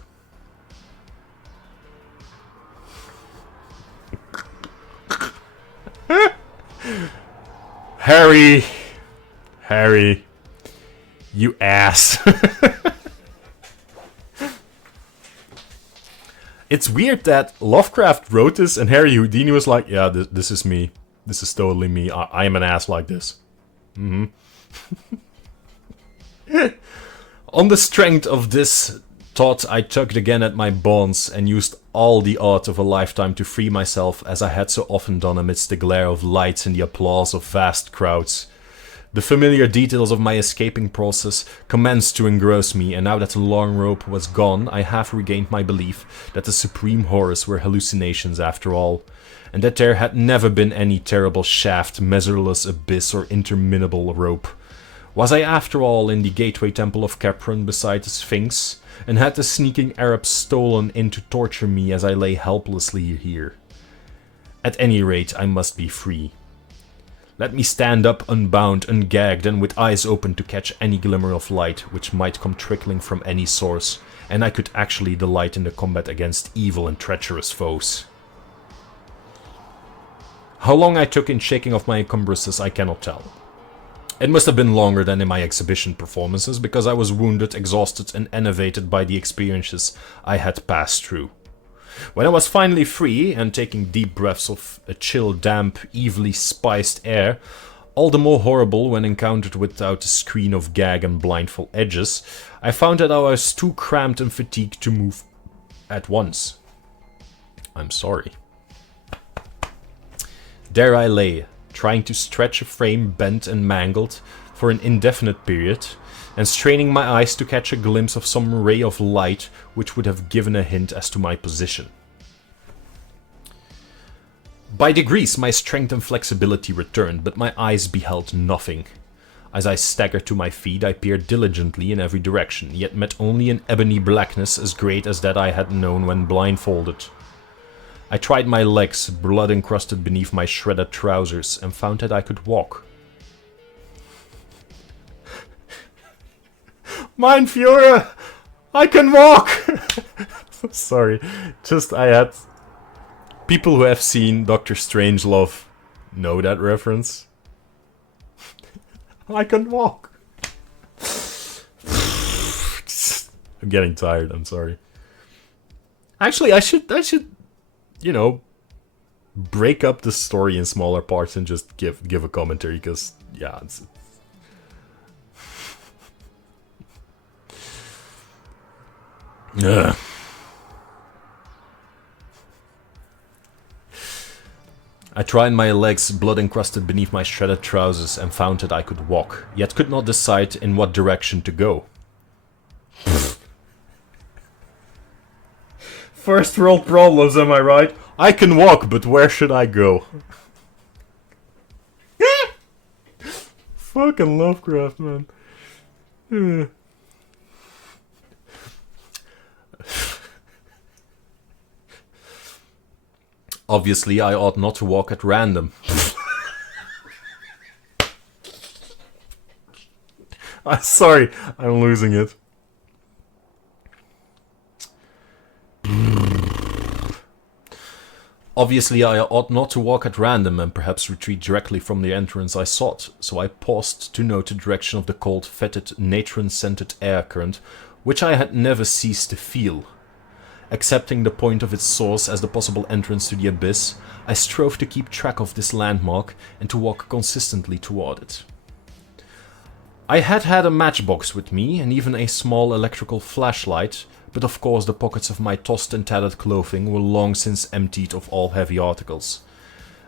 Harry, you ass. It's weird that Lovecraft wrote this and Harry Houdini was like, yeah, this is me. This is totally me. I am an ass like this. On the strength of this thought, I tugged again at my bonds and used all the art of a lifetime to free myself, as I had so often done amidst the glare of lights and the applause of vast crowds. The familiar details of my escaping process commenced to engross me, and now that the long rope was gone, I half regained my belief that the supreme horrors were hallucinations after all, and that there had never been any terrible shaft, measureless abyss, or interminable rope. Was I after all in the gateway temple of Capron beside the Sphinx, and had the sneaking Arabs stolen in to torture me as I lay helplessly here? At any rate, I must be free. Let me stand up unbound, ungagged, and with eyes open to catch any glimmer of light which might come trickling from any source, and I could actually delight in the combat against evil and treacherous foes. How long I took in shaking off my encumbrances I cannot tell. It must have been longer than in my exhibition performances, because I was wounded, exhausted, and enervated by the experiences I had passed through. When I was finally free, and taking deep breaths of a chill, damp, evilly spiced air, all the more horrible when encountered without a screen of gag and blindfold edges, I found that I was too cramped and fatigued to move at once. I'm sorry. There I lay, trying to stretch a frame bent and mangled for an indefinite period, and straining my eyes to catch a glimpse of some ray of light which would have given a hint as to my position. By degrees my strength and flexibility returned, but my eyes beheld nothing. As I staggered to my feet, I peered diligently in every direction, yet met only an ebony blackness as great as that I had known when blindfolded. I tried my legs, blood encrusted beneath my shredded trousers, and found that I could walk. Mein Führer! I can walk! Sorry, just I had... People who have seen Dr. Strangelove know that reference. I can walk! I'm getting tired, I'm sorry. Actually, I should, you know, break up the story in smaller parts and just give a commentary, because, yeah, it's... Ugh. I tried my legs, blood encrusted beneath my shredded trousers, and found that I could walk, yet could not decide in what direction to go. First world problems, am I right? I can walk, but where should I go? Fucking Lovecraft, man. Obviously, I ought not to walk at random. I'm sorry, I'm losing it. Obviously, I ought not to walk at random and perhaps retreat directly from the entrance I sought, so I paused to note the direction of the cold, fetid, natron-scented air current, which I had never ceased to feel. Accepting the point of its source as the possible entrance to the abyss, I strove to keep track of this landmark and to walk consistently toward it. I had a matchbox with me and even a small electrical flashlight, but of course the pockets of my tossed and tattered clothing were long since emptied of all heavy articles.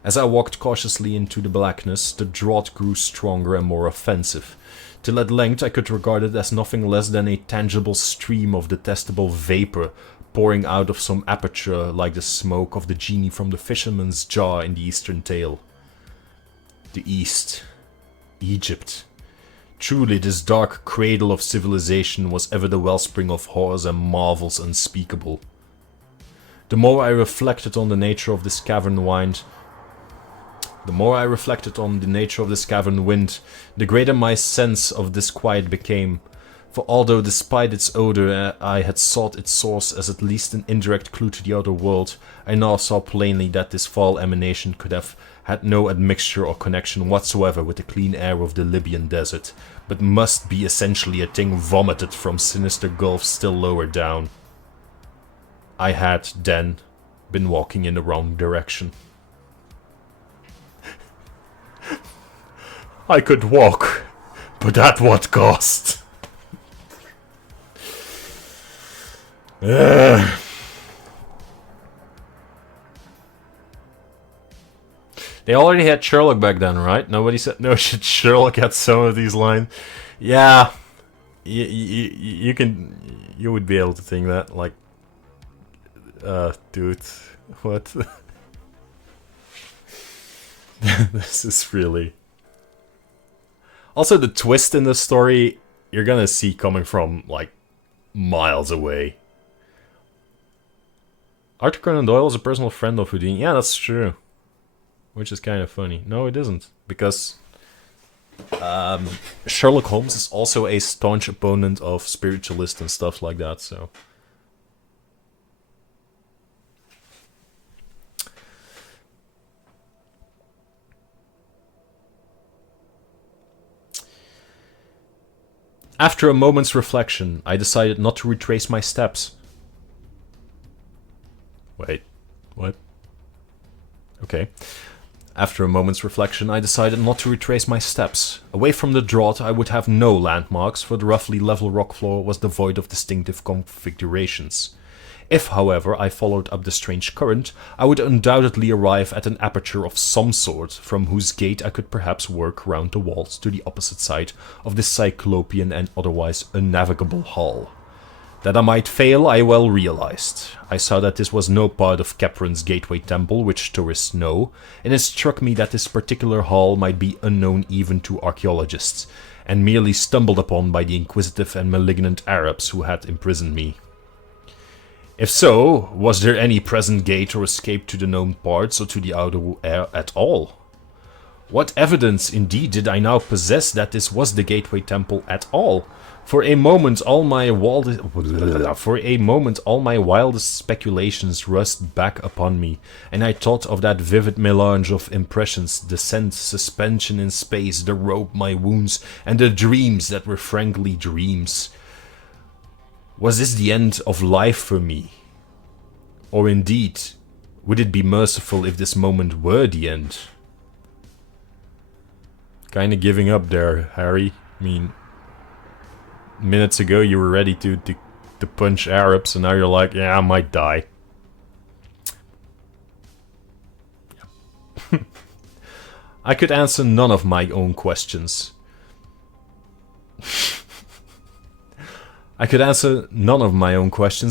As I walked cautiously into the blackness, the draught grew stronger and more offensive, till at length I could regard it as nothing less than a tangible stream of detestable vapor pouring out of some aperture like the smoke of the genie from the fisherman's jar in the Eastern tale. The East. Egypt. Truly, this dark cradle of civilization was ever the wellspring of horrors and marvels unspeakable. The more I reflected on the nature of this cavern wind, the greater my sense of disquiet became. For although despite its odor I had sought its source as at least an indirect clue to the outer world, I now saw plainly that this foul emanation could have had no admixture or connection whatsoever with the clean air of the Libyan desert, but must be essentially a thing vomited from sinister gulfs still lower down. I had, then, been walking in the wrong direction. I could walk, but at what cost? They already had Sherlock back then, right? Nobody said no shit. Sherlock had some of these lines. Yeah, you would be able to think that, like, dude, what? This is really. Also, the twist in this story you're gonna see coming from like miles away. Arthur Conan Doyle is a personal friend of Houdini. Yeah, that's true. Which is kind of funny. No, it isn't. Because Sherlock Holmes is also a staunch opponent of spiritualists and stuff like that, so... After a moment's reflection, I decided not to retrace my steps. Wait, what? Okay. After a moment's reflection, I decided not to retrace my steps. Away from the draught, I would have no landmarks, for the roughly level rock floor was devoid of distinctive configurations. If, however, I followed up the strange current, I would undoubtedly arrive at an aperture of some sort, from whose gate I could perhaps work round the walls to the opposite side of this cyclopean and otherwise unnavigable hall. That I might fail, I well realized. I saw that this was no part of Capron's Gateway Temple, which tourists know, and it struck me that this particular hall might be unknown even to archaeologists, and merely stumbled upon by the inquisitive and malignant Arabs who had imprisoned me. If so, was there any present gate or escape to the known parts or to the outer air at all? What evidence, indeed, did I now possess that this was the Gateway Temple at all? For a moment, all my wildest speculations rushed back upon me, and I thought of that vivid melange of impressions, descent, suspension in space, the rope, my wounds, and the dreams that were frankly dreams. Was this the end of life for me? Or indeed, would it be merciful if this moment were the end? Kinda giving up there, Harry. I mean, minutes ago you were ready to punch Arabs, and now you're like, yeah, I might die. I could answer none of my own questions.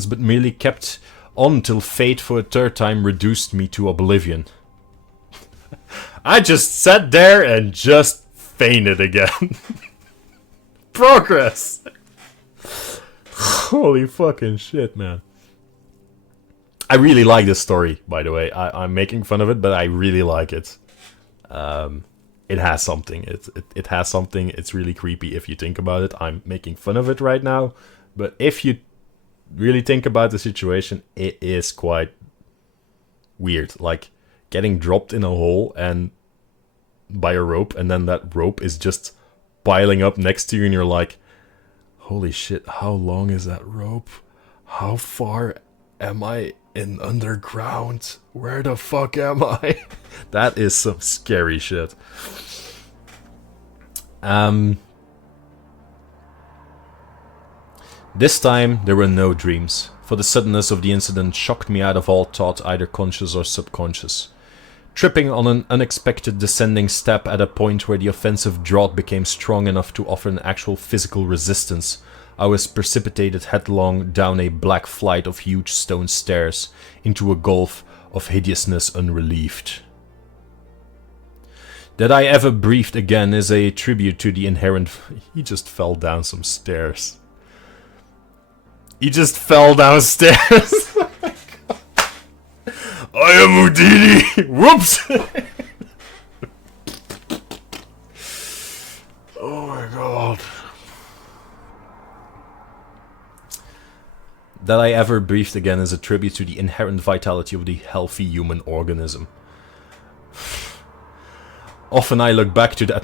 But merely kept on till fate for a third time reduced me to oblivion. I just sat there and just fainted again. Progress! Holy fucking shit, man. I really like this story, by the way. I'm making fun of it, but I really like it. It has something. It has something. It's really creepy if you think about it. I'm making fun of it right now, but if you really think about the situation, it is quite weird. Like, getting dropped in a hole and by a rope, and then that rope is just piling up next to you, and you're like, holy shit, how long is that rope? How far am I in underground? Where the fuck am I? That is some scary shit. This time, there were no dreams, for the suddenness of the incident shocked me out of all thought, either conscious or subconscious. Tripping on an unexpected descending step at a point where the offensive draught became strong enough to offer an actual physical resistance, I was precipitated headlong down a black flight of huge stone stairs into a gulf of hideousness unrelieved. That I ever breathed again is a tribute to the inherent... He just fell down some stairs. He just fell downstairs. Oh my God. I am Houdini. Whoops. Oh my God. That I ever breathed again is a tribute to the inherent vitality of the healthy human organism. Often I look back to that...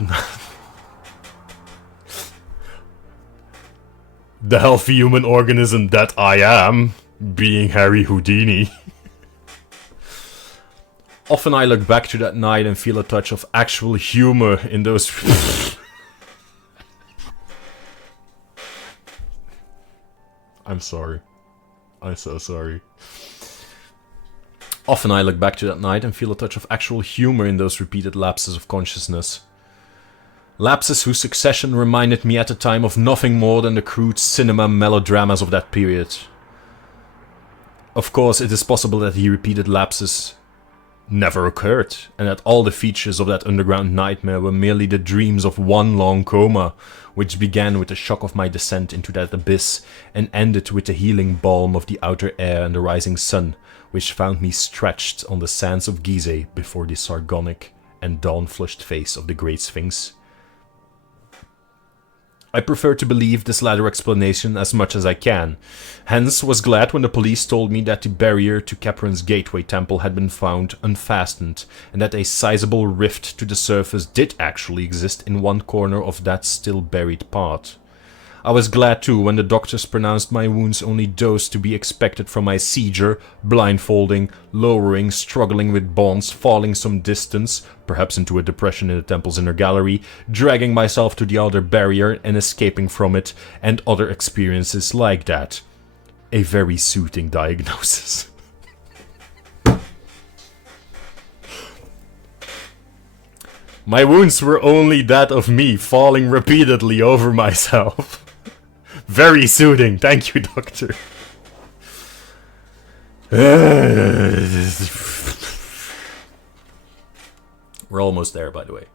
The healthy human organism that I am, being Harry Houdini. Often I look back to that night and feel a touch of actual humor in those... I'm sorry. I'm so sorry. Often I look back to that night and feel a touch of actual humor in those repeated lapses of consciousness. Lapses whose succession reminded me at the time of nothing more than the crude cinema melodramas of that period. Of course, it is possible that the repeated lapses never occurred, and that all the features of that underground nightmare were merely the dreams of one long coma, which began with the shock of my descent into that abyss, and ended with the healing balm of the outer air and the rising sun, which found me stretched on the sands of Gizeh before the sardonic and dawn-flushed face of the Great Sphinx. I prefer to believe this latter explanation as much as I can, hence was glad when the police told me that the barrier to Capron's Gateway Temple had been found unfastened, and that a sizable rift to the surface did actually exist in one corner of that still buried part. I was glad too when the doctors pronounced my wounds only those to be expected from my seizure, blindfolding, lowering, struggling with bonds, falling some distance, perhaps into a depression in the temple's inner gallery, dragging myself to the outer barrier and escaping from it, and other experiences like that. A very soothing diagnosis. My wounds were only that of me falling repeatedly over myself. Very soothing, thank you, doctor. We're almost there, by the way.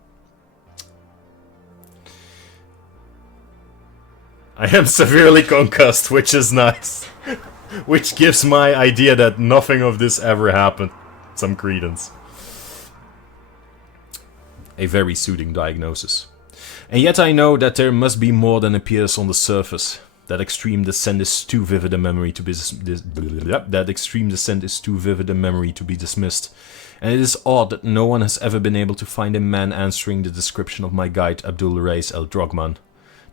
I am severely concussed, which is nice. Which gives my idea that nothing of this ever happened some credence. A very soothing diagnosis. And yet I know that there must be more than appears on the surface. That extreme descent is too vivid a memory to be dismissed. And it is odd that no one has ever been able to find a man answering the description of my guide Abdul Reis El Drogman,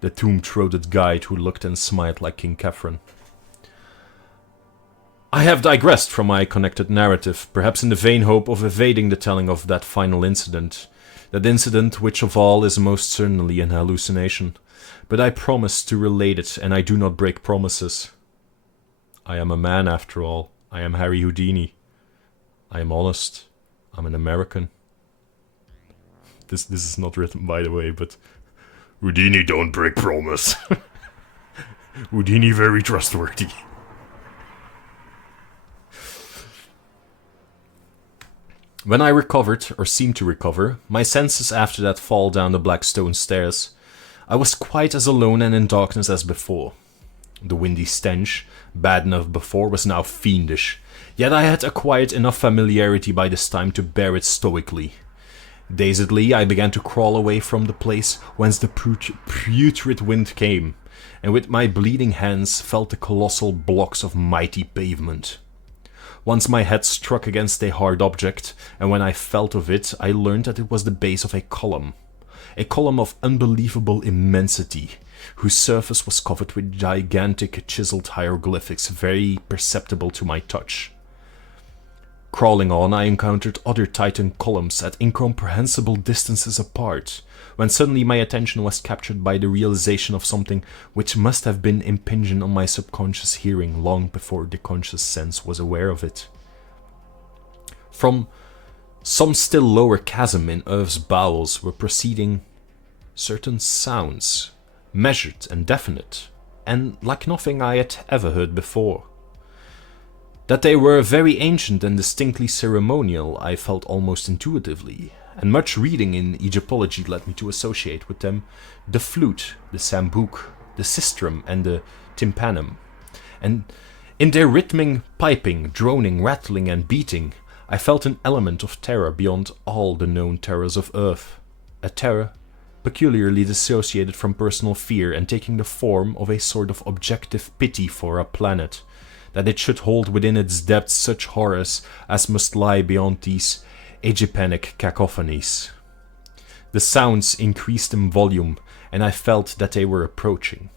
the tomb-throated guide who looked and smiled like King Khafren. I have digressed from my connected narrative, perhaps in the vain hope of evading the telling of that final incident. That incident which of all is most certainly an hallucination. But I promise to relate it, and I do not break promises. I am a man after all. I am Harry Houdini. I am honest. I'm an American. This is not written, by the way, but... Houdini don't break promise. Houdini very trustworthy. When I recovered, or seemed to recover, my senses after that fall down the black stone stairs, I was quite as alone and in darkness as before. The windy stench, bad enough before, was now fiendish, yet I had acquired enough familiarity by this time to bear it stoically. Dazedly, I began to crawl away from the place whence the putrid wind came, and with my bleeding hands felt the colossal blocks of mighty pavement. Once my head struck against a hard object, and when I felt of it, I learned that it was the base of a column of unbelievable immensity, whose surface was covered with gigantic chiseled hieroglyphics very perceptible to my touch. Crawling on, I encountered other Titan columns at incomprehensible distances apart, when suddenly my attention was captured by the realization of something which must have been impinging on my subconscious hearing long before the conscious sense was aware of it. From some still lower chasm in Earth's bowels were proceeding certain sounds, measured and definite, and like nothing I had ever heard before. That they were very ancient and distinctly ceremonial I felt almost intuitively, and much reading in Egyptology led me to associate with them the flute, the sambuc, the sistrum, and the tympanum. And in their rhythmic piping, droning, rattling, and beating, I felt an element of terror beyond all the known terrors of Earth, a terror peculiarly dissociated from personal fear and taking the form of a sort of objective pity for a planet, that it should hold within its depths such horrors as must lie beyond these Egypanic cacophonies. The sounds increased in volume, and I felt that they were approaching.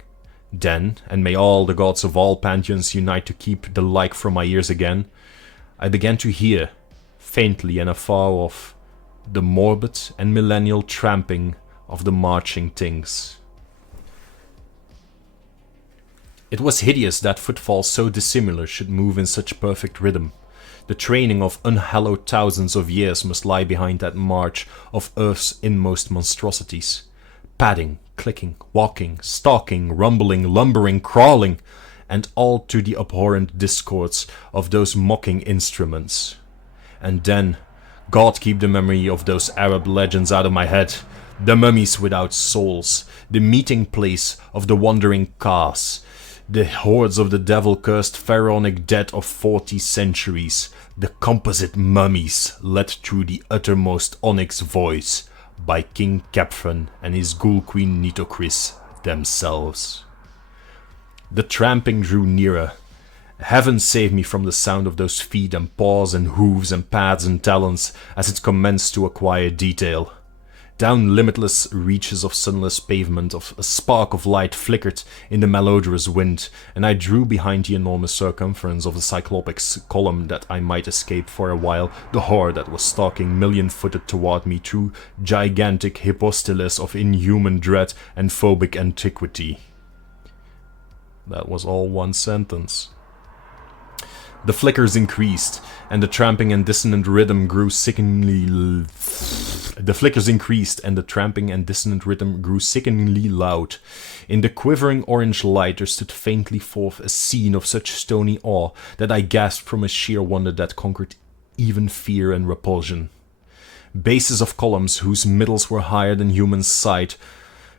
Then, and may all the gods of all pantheons unite to keep the like from my ears again, I began to hear, faintly and afar off, the morbid and millennial tramping of the marching things. It was hideous that footfalls so dissimilar should move in such perfect rhythm. The training of unhallowed thousands of years must lie behind that march of Earth's inmost monstrosities. Padding, clicking, walking, stalking, rumbling, lumbering, crawling, and all to the abhorrent discords of those mocking instruments. And then, God keep the memory of those Arab legends out of my head, the mummies without souls, the meeting place of the wandering Kas, the hordes of the devil-cursed pharaonic dead of 40 centuries, the composite mummies led through the uttermost onyx voice by King Kephren and his ghoul queen Nitocris themselves. The tramping drew nearer. Heaven save me from the sound of those feet and paws and hooves and pads and talons as it commenced to acquire detail. Down limitless reaches of sunless pavement, a spark of light flickered in the malodorous wind, and I drew behind the enormous circumference of the cyclopic column that I might escape for a while the horror that was stalking million-footed toward me through gigantic hyposteles of inhuman dread and phobic antiquity. That was all one sentence. The flickers increased, and the tramping and dissonant rhythm grew sickeningly. The flickers increased, and the tramping and dissonant rhythm grew sickeningly loud. In the quivering orange light there stood faintly forth a scene of such stony awe that I gasped from a sheer wonder that conquered even fear and repulsion. Bases of columns whose middles were higher than human sight,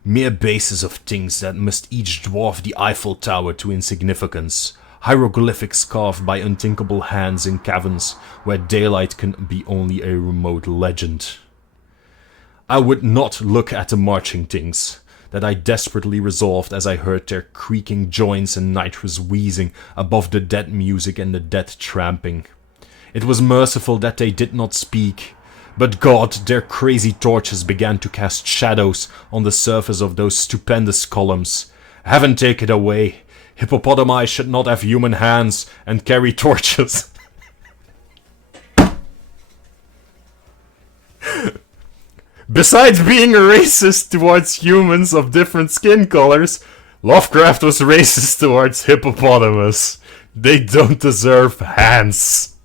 mere bases of things that must each dwarf the Eiffel Tower to insignificance. Hieroglyphics carved by unthinkable hands in caverns where daylight can be only a remote legend. I would not look at the marching things, that I desperately resolved as I heard their creaking joints and nitrous wheezing above the dead music and the dead tramping. It was merciful that they did not speak, but God, their crazy torches began to cast shadows on the surface of those stupendous columns. Heaven take it away! Hippopotami should not have human hands and carry torches. Besides being a racist towards humans of different skin colors, Lovecraft was racist towards hippopotamus. They don't deserve hands.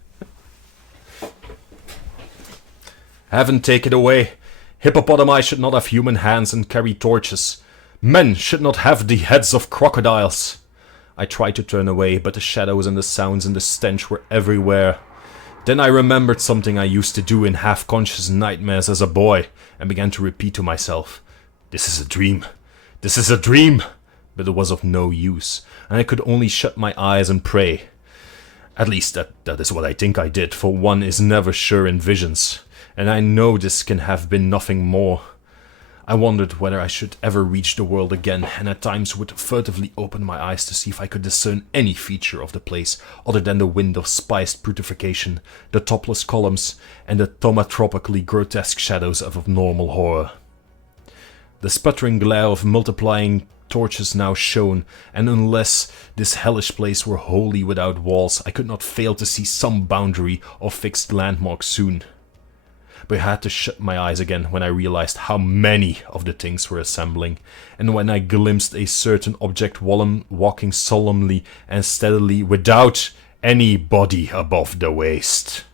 Heaven take it away. Hippopotami should not have human hands and carry torches. Men should not have the heads of crocodiles. I tried to turn away, but the shadows and the sounds and the stench were everywhere. Then I remembered something I used to do in half-conscious nightmares as a boy, and began to repeat to myself, "This is a dream. This is a dream!" But it was of no use, and I could only shut my eyes and pray. At least that is what I think I did, for one is never sure in visions, and I know this can have been nothing more. I wondered whether I should ever reach the world again, and at times would furtively open my eyes to see if I could discern any feature of the place other than the wind of spiced putrefaction, the topless columns, and the thaumatropically grotesque shadows of abnormal horror. The sputtering glare of multiplying torches now shone, and unless this hellish place were wholly without walls, I could not fail to see some boundary or fixed landmark soon. But I had to shut my eyes again when I realized how many of the things were assembling, and when I glimpsed a certain object walking solemnly and steadily without any body above the waist.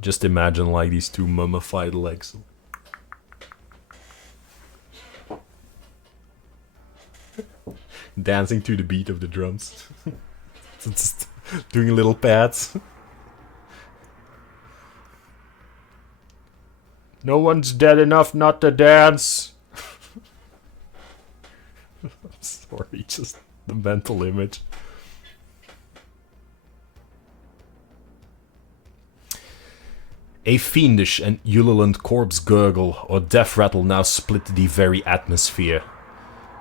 Just imagine like these two mummified legs. Dancing to the beat of the drums. Just doing little pads. No one's dead enough not to dance. I'm sorry, just the mental image. A fiendish and ululant corpse gurgle or death rattle now split the very atmosphere.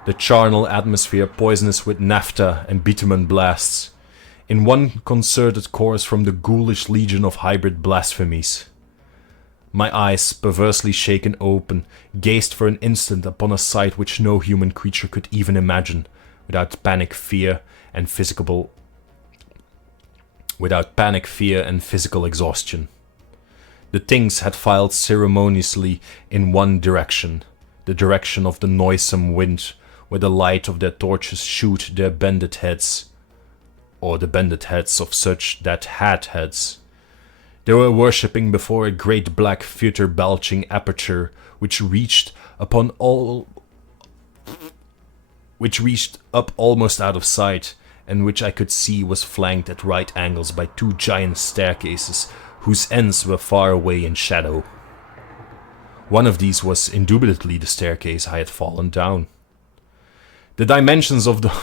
The charnel atmosphere poisonous with naphtha and bitumen blasts, in one concerted chorus from the ghoulish legion of hybrid blasphemies. My eyes, perversely shaken open, gazed for an instant upon a sight which no human creature could even imagine, without panic, fear, and physical exhaustion. The things had filed ceremoniously in one direction, the direction of the noisome wind, where the light of their torches shoot their bended heads, or the bended heads of such that had heads. They were worshipping before a great black filter-belching aperture which reached up almost out of sight, and which I could see was flanked at right angles by two giant staircases whose ends were far away in shadow. One of these was indubitably the staircase I had fallen down. The dimensions of the...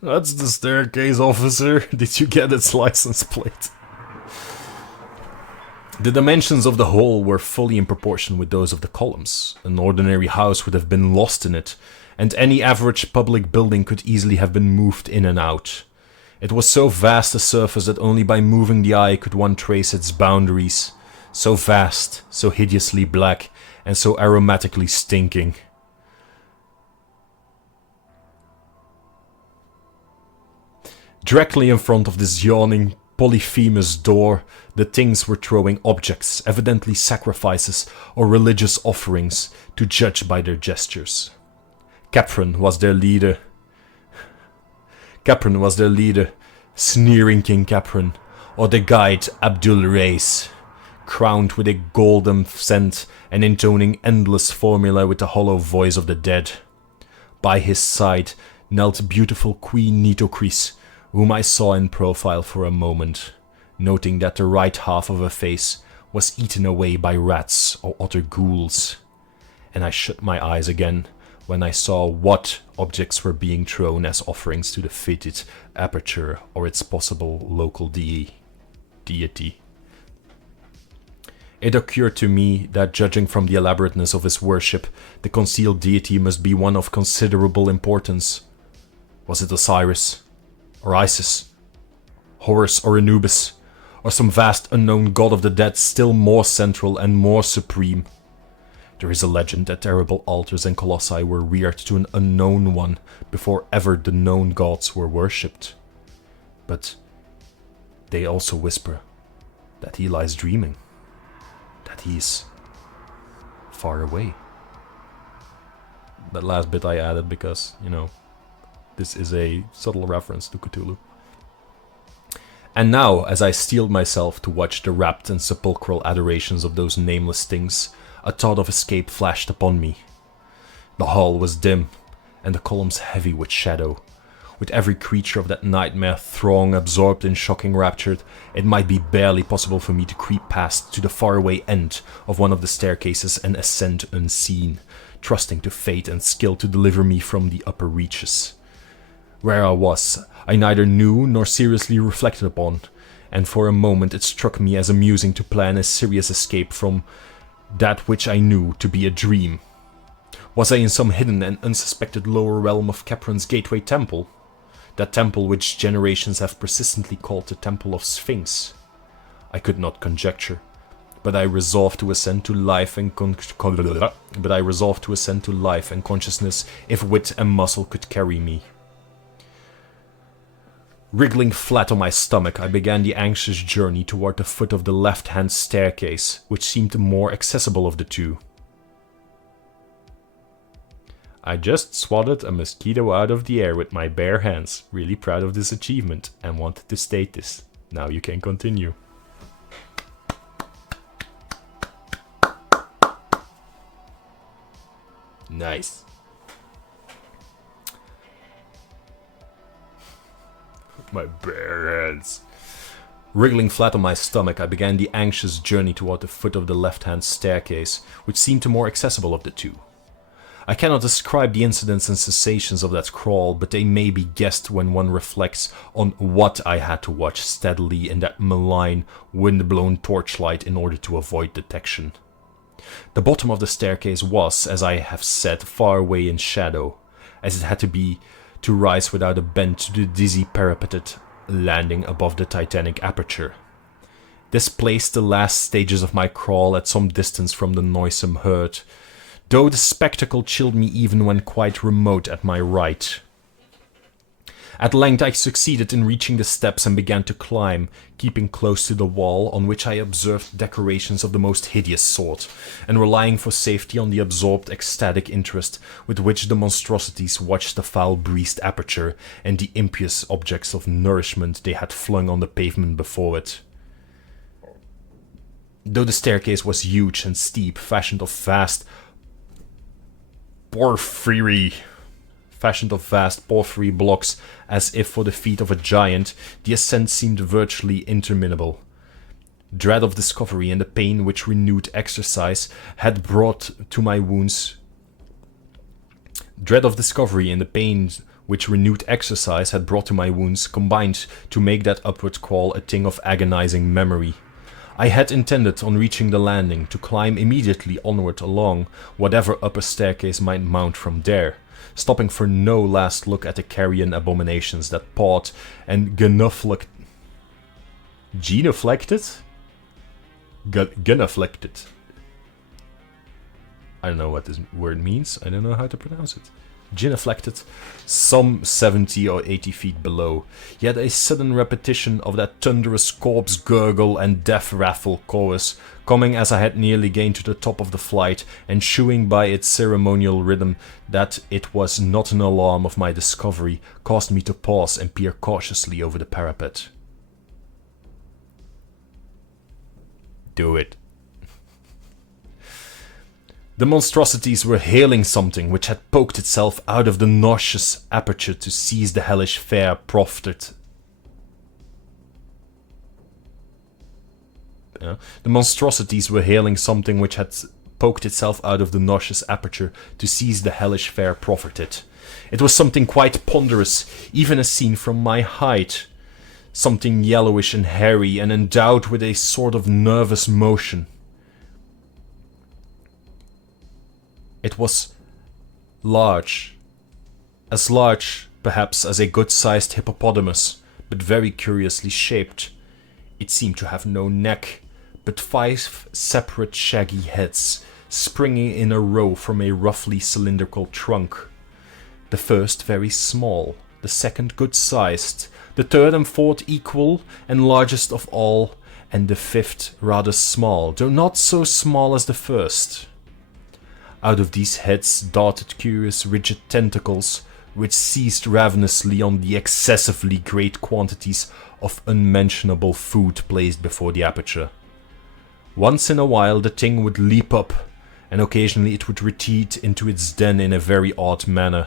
That's the staircase, officer. Did you get its license plate? The dimensions of the hole were fully in proportion with those of the columns. An ordinary house would have been lost in it, and any average public building could easily have been moved in and out. It was so vast a surface that only by moving the eye could one trace its boundaries. So vast, so hideously black, and so aromatically stinking. Directly in front of this yawning, polyphemus door, the things were throwing objects, evidently sacrifices or religious offerings, to judge by their gestures. Capron was their leader, sneering King Capron, or the guide Abdul Reis, crowned with a golden scent and intoning endless formula with the hollow voice of the dead. By his side knelt beautiful Queen Nitocris, whom I saw in profile for a moment, noting that the right half of her face was eaten away by rats or other ghouls, and I shut my eyes again when I saw what objects were being thrown as offerings to the fated aperture or its possible local deity. It occurred to me that, judging from the elaborateness of his worship, the concealed deity must be one of considerable importance. Was it Osiris? Or Isis, Horus or Anubis, or some vast unknown god of the dead still more central and more supreme? There is a legend that terrible altars and colossi were reared to an unknown one before ever the known gods were worshipped. But they also whisper that he lies dreaming, that he is far away. That last bit I added because, this is a subtle reference to Cthulhu. And now, as I steeled myself to watch the rapt and sepulchral adorations of those nameless things, a thought of escape flashed upon me. The hall was dim, and the columns heavy with shadow. With every creature of that nightmare throng absorbed in shocking rapture, it might be barely possible for me to creep past to the faraway end of one of the staircases and ascend unseen, trusting to fate and skill to deliver me from the upper reaches. Where I was, I neither knew nor seriously reflected upon, and for a moment it struck me as amusing to plan a serious escape from that which I knew to be a dream. Was I in some hidden and unsuspected lower realm of Capron's Gateway Temple? That temple which generations have persistently called the Temple of Sphinx? I could not conjecture, but I resolved to ascend to life and consciousness if wit and muscle could carry me. Wriggling flat on my stomach, I began the anxious journey toward the foot of the left-hand staircase, which seemed the more accessible of the two. I just swatted a mosquito out of the air with my bare hands, really proud of this achievement, and wanted to state this. Now you can continue. Nice. My bare hands. Wriggling flat on my stomach, I began the anxious journey toward the foot of the left-hand staircase, which seemed the more accessible of the two. I cannot describe the incidents and sensations of that crawl, but they may be guessed when one reflects on what I had to watch steadily in that malign, wind-blown torchlight in order to avoid detection. The bottom of the staircase was, as I have said, far away in shadow, as it had to be to rise without a bend to the dizzy parapeted landing above the titanic aperture. This placed the last stages of my crawl at some distance from the noisome herd, though the spectacle chilled me even when quite remote at my right. At length I succeeded in reaching the steps and began to climb, keeping close to the wall, on which I observed decorations of the most hideous sort, and relying for safety on the absorbed ecstatic interest with which the monstrosities watched the foul-breezed aperture and the impious objects of nourishment they had flung on the pavement before it. Though the staircase was huge and steep, fashioned of vast porphyry blocks, as if for the feet of a giant, the ascent seemed virtually interminable. Dread of discovery and the pain which renewed exercise had brought to my wounds combined to make that upward crawl a thing of agonizing memory. I had intended, on reaching the landing, to climb immediately onward along whatever upper staircase might mount from there, stopping for no last look at the carrion abominations that pawed and genuflected. I don't know what this word means. I don't know how to pronounce it. Genuflected some 70 or 80 feet below, yet a sudden repetition of that thunderous corpse gurgle and death rattle chorus, coming as I had nearly gained to the top of the flight, and shewing by its ceremonial rhythm that it was not an alarm of my discovery, caused me to pause and peer cautiously over the parapet. Do it. The monstrosities were hailing something which had poked itself out of the nauseous aperture to seize the hellish fare proffered. The monstrosities were hailing something which had poked itself out of the nauseous aperture to seize the hellish fare proffered. It was something quite ponderous, even as seen from my height. Something yellowish and hairy and endowed with a sort of nervous motion. It was large, as large, perhaps, as a good-sized hippopotamus, but very curiously shaped. It seemed to have no neck, but 5 separate shaggy heads, springing in a row from a roughly cylindrical trunk. The first very small, the second good-sized, the third and fourth equal and largest of all, and the fifth rather small, though not so small as the first. Out of these heads darted curious rigid tentacles, which seized ravenously on the excessively great quantities of unmentionable food placed before the aperture. Once in a while the thing would leap up, and occasionally it would retreat into its den in a very odd manner.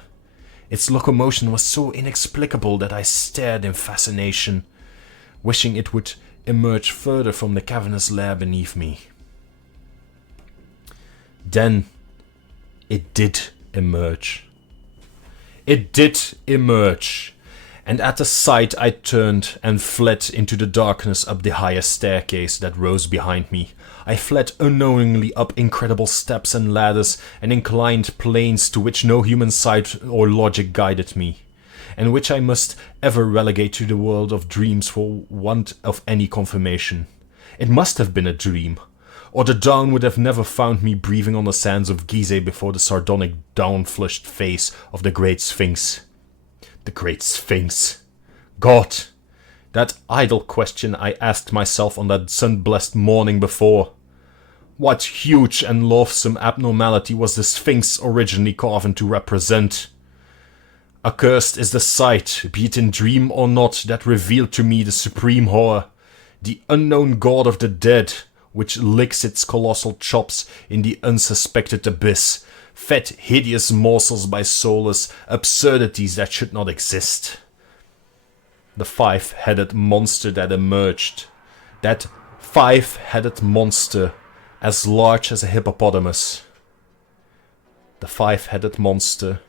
Its locomotion was so inexplicable that I stared in fascination, wishing it would emerge further from the cavernous lair beneath me. Then it did emerge. It did emerge, And at the sight I turned and fled into the darkness up the highest staircase that rose behind me. I fled unknowingly up incredible steps and ladders and inclined planes to which no human sight or logic guided me, and which I must ever relegate to the world of dreams for want of any confirmation. It must have been a dream, or the dawn would have never found me breathing on the sands of Gizeh before the sardonic, down-flushed face of the Great Sphinx. The Great Sphinx. God! That idle question I asked myself on that sun-blessed morning before. What huge and loathsome abnormality was the Sphinx originally carven to represent? Accursed is the sight, be it in dream or not, that revealed to me the supreme horror, the unknown god of the dead, which licks its colossal chops in the unsuspected abyss, fed hideous morsels by soulless absurdities that should not exist. The five-headed monster that emerged, that five-headed monster as large as a hippopotamus, the five-headed monster,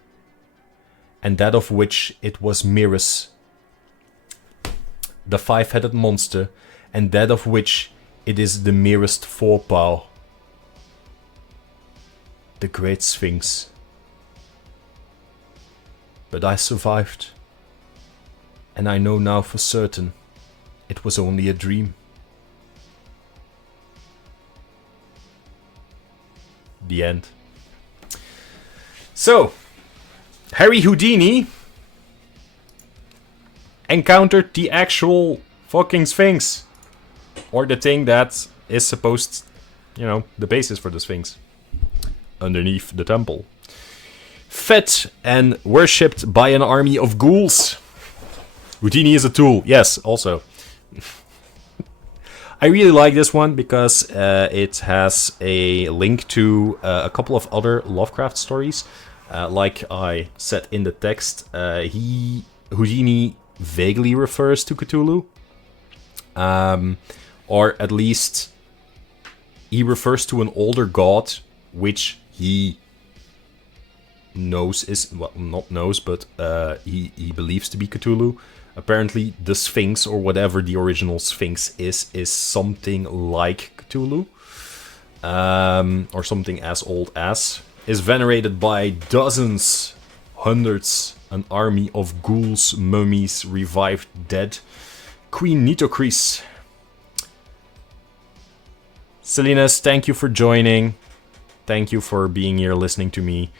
and that of which it was merest, the five-headed monster, and that of which it is the merest forepaw, the Great Sphinx. But I survived, and I know now for certain it was only a dream. The end. So, Harry Houdini encountered the actual fucking Sphinx. Or the thing that is supposed, the basis for the Sphinx. Underneath the temple. Fed and worshipped by an army of ghouls. Houdini is a tool, yes, also. I really like this one because it has a link to a couple of other Lovecraft stories. Like I said in the text, Houdini vaguely refers to Cthulhu. Or at least he refers to an older god, which he knows is, well, not knows, but he believes to be Cthulhu. Apparently the Sphinx, or whatever the original Sphinx is something like Cthulhu. Or something as old as. Is venerated by dozens, hundreds, an army of ghouls, mummies, revived dead. Queen Nitocris. Salinas, thank you for joining. Thank you for being here listening to me.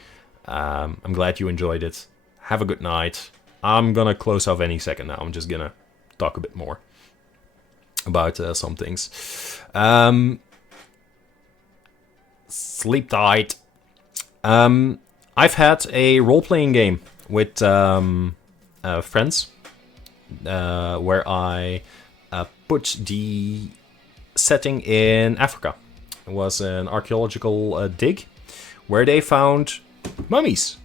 I'm glad you enjoyed it. Have a good night. I'm gonna close off any second now. I'm just gonna talk a bit more about some things. Sleep tight. I've had a role-playing game with friends where I put the setting in Africa. It was an archaeological dig where they found mummies.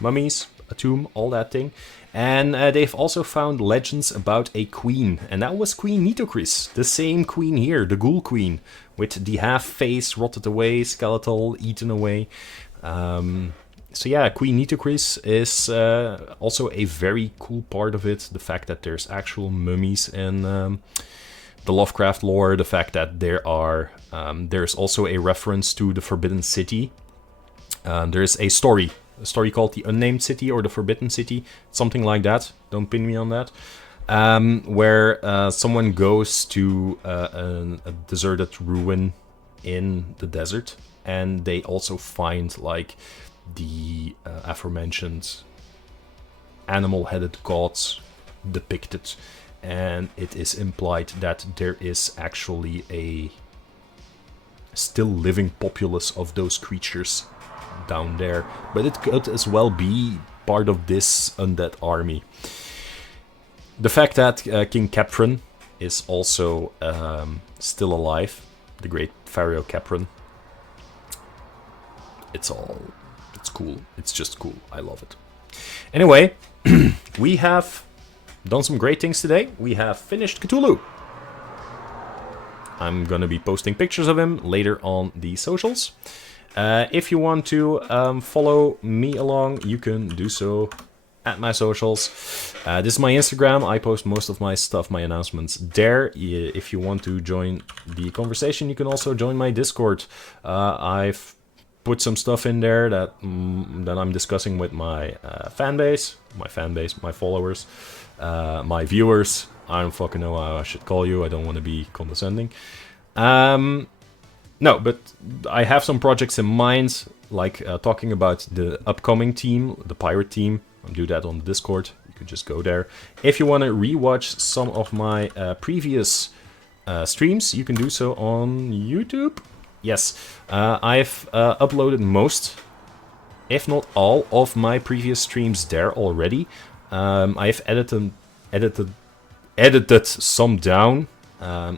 Mummies, a tomb, all that thing. And they've also found legends about a queen. And that was Queen Nitocris, the same queen here, the ghoul queen. With the half face rotted away, skeletal eaten away. So yeah, Queen Nitocris is also a very cool part of it. The fact that there's actual mummies in the Lovecraft lore. The fact that there's also a reference to the Forbidden City. There's a story called The Unnamed City or The Forbidden City. Something like that. Don't pin me on that. Where someone goes to a deserted ruin in the desert. And they also find like the aforementioned animal-headed gods depicted, and it is implied that there is actually a still living populace of those creatures down there, but it could as well be part of this undead army. The fact that King Khephren is also still alive, the great Pharaoh Khephren, it's cool. It's just cool. I love it. Anyway, we have done some great things today. We have finished Cthulhu. I'm gonna be posting pictures of him later on the socials. If you want to follow me along, you can do so at my socials. This is my Instagram. I post most of my stuff, my announcements there. If you want to join the conversation, you can also join my Discord. I've put some stuff in there that I'm discussing with my fan base, my followers, my viewers. I don't fucking know how I should call you. I don't want to be condescending. No, but I have some projects in mind, like talking about the upcoming team, the pirate team. I'll do that on the Discord. You can just go there. If you want to rewatch some of my previous streams, you can do so on YouTube. Yes, I've uploaded most, if not all, of my previous streams there already. I've edited some down.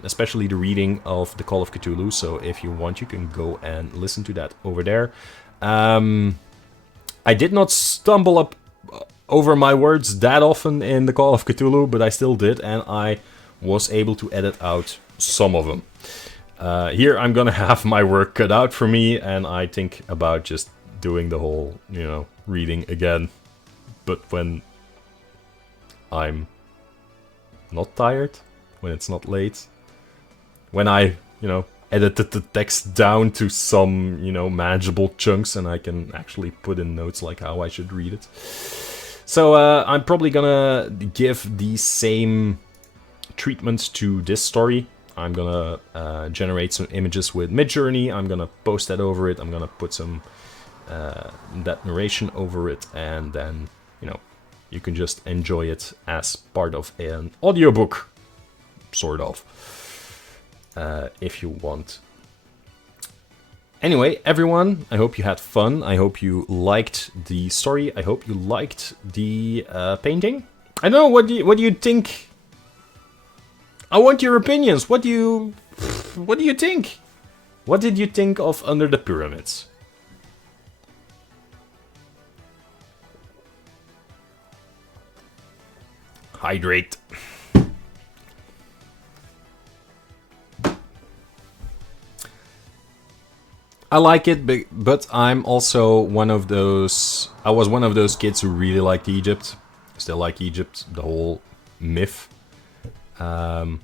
Especially the reading of the Call of Cthulhu, so if you want, you can go and listen to that over there. I did not stumble up over my words that often in the Call of Cthulhu, but I still did, and I was able to edit out some of them. Here I'm gonna have my work cut out for me, and I think about just doing the whole, reading again, but when I'm not tired. When it's not late, when I, edited the text down to some, manageable chunks, and I can actually put in notes like how I should read it. So I'm probably gonna give the same treatment to this story. I'm gonna generate some images with Midjourney. I'm gonna post that over it. I'm gonna put some that narration over it, and then, you can just enjoy it as part of an audiobook. Sort of, if you want. Anyway, everyone, I hope you had fun. I hope you liked the story. I hope you liked the painting. I don't know, what do you think? I want your opinions. What do you think? What did you think of Under the Pyramids? Hydrate. I like it, but I'm also one of those... I was one of those kids who really liked Egypt. Still like Egypt, the whole myth. I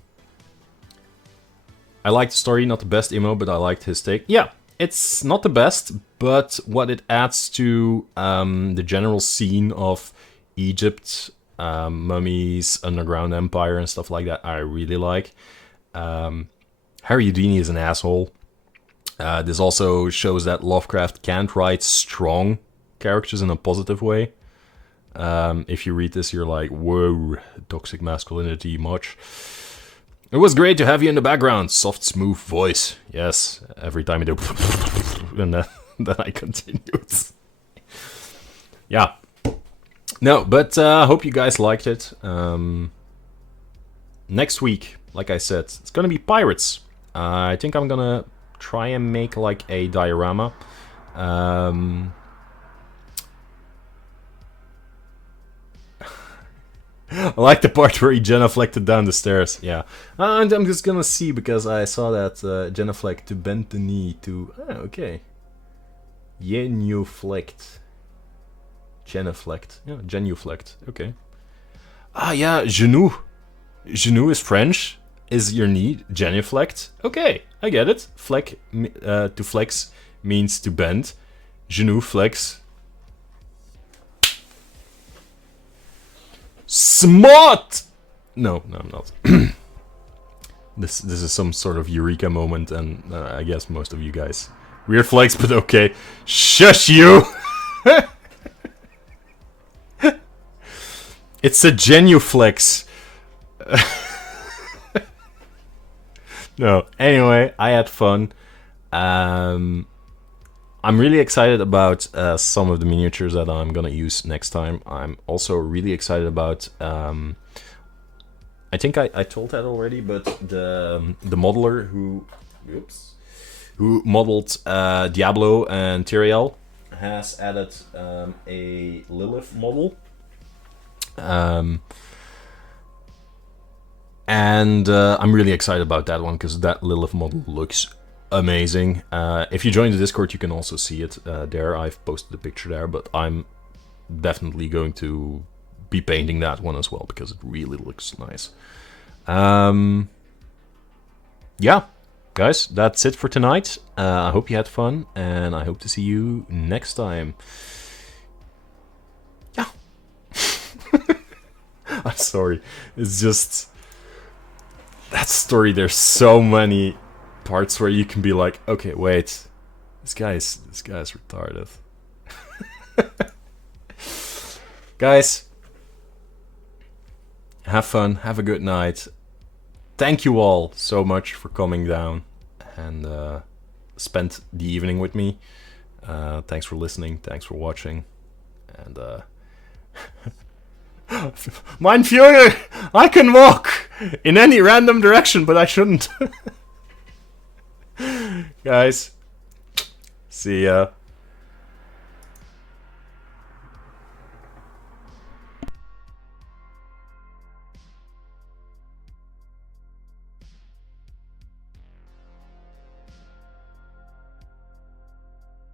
liked the story, not the best emo, but I liked his take. Yeah, it's not the best, but what it adds to the general scene of Egypt, mummies, underground empire, and stuff like that, I really like. Harry Houdini is an asshole. This also shows that Lovecraft can't write strong characters in a positive way. If you read this, you're like, whoa, toxic masculinity much. It was great to have you in the background. Soft, smooth voice. Yes, every time I do... and then I continued. Yeah. No, but I hope you guys liked it. Next week, like I said, it's gonna be pirates. I think I'm gonna try and make like a diorama. I like the part where he genuflected down the stairs. Yeah, I'm just gonna see, because I saw that genuflect to bend the knee to... Oh, okay. Genuflect. Genuflect. Yeah, genuflect. Okay. Ah, yeah, genou. Genou is French. Is your knee genuflect? Okay, I get it. To flex means to bend. Genuflex. Smart! No, I'm not. This is some sort of eureka moment, and I guess most of you guys... Weird flex, but okay. Shush you! It's a genuflex. No, anyway, I had fun. I'm really excited about some of the miniatures that I'm gonna use next time. I'm also really excited about... I think I told that already, but the modeler who modeled Diablo and Tyrael has added a Lilith model. And I'm really excited about that one, because that Lilith model looks amazing. If you join the Discord, you can also see it there. I've posted a picture there, but I'm definitely going to be painting that one as well, because it really looks nice. Yeah, guys, that's it for tonight. I hope you had fun, and I hope to see you next time. Yeah. I'm sorry. It's just... that story, there's so many parts where you can be like, okay, wait. This guy's retarded. Guys, have fun. Have a good night. Thank you all so much for coming down and spent the evening with me. Thanks for listening. Thanks for watching. And Mein Führer, I can walk in any random direction, but I shouldn't. Guys, see ya.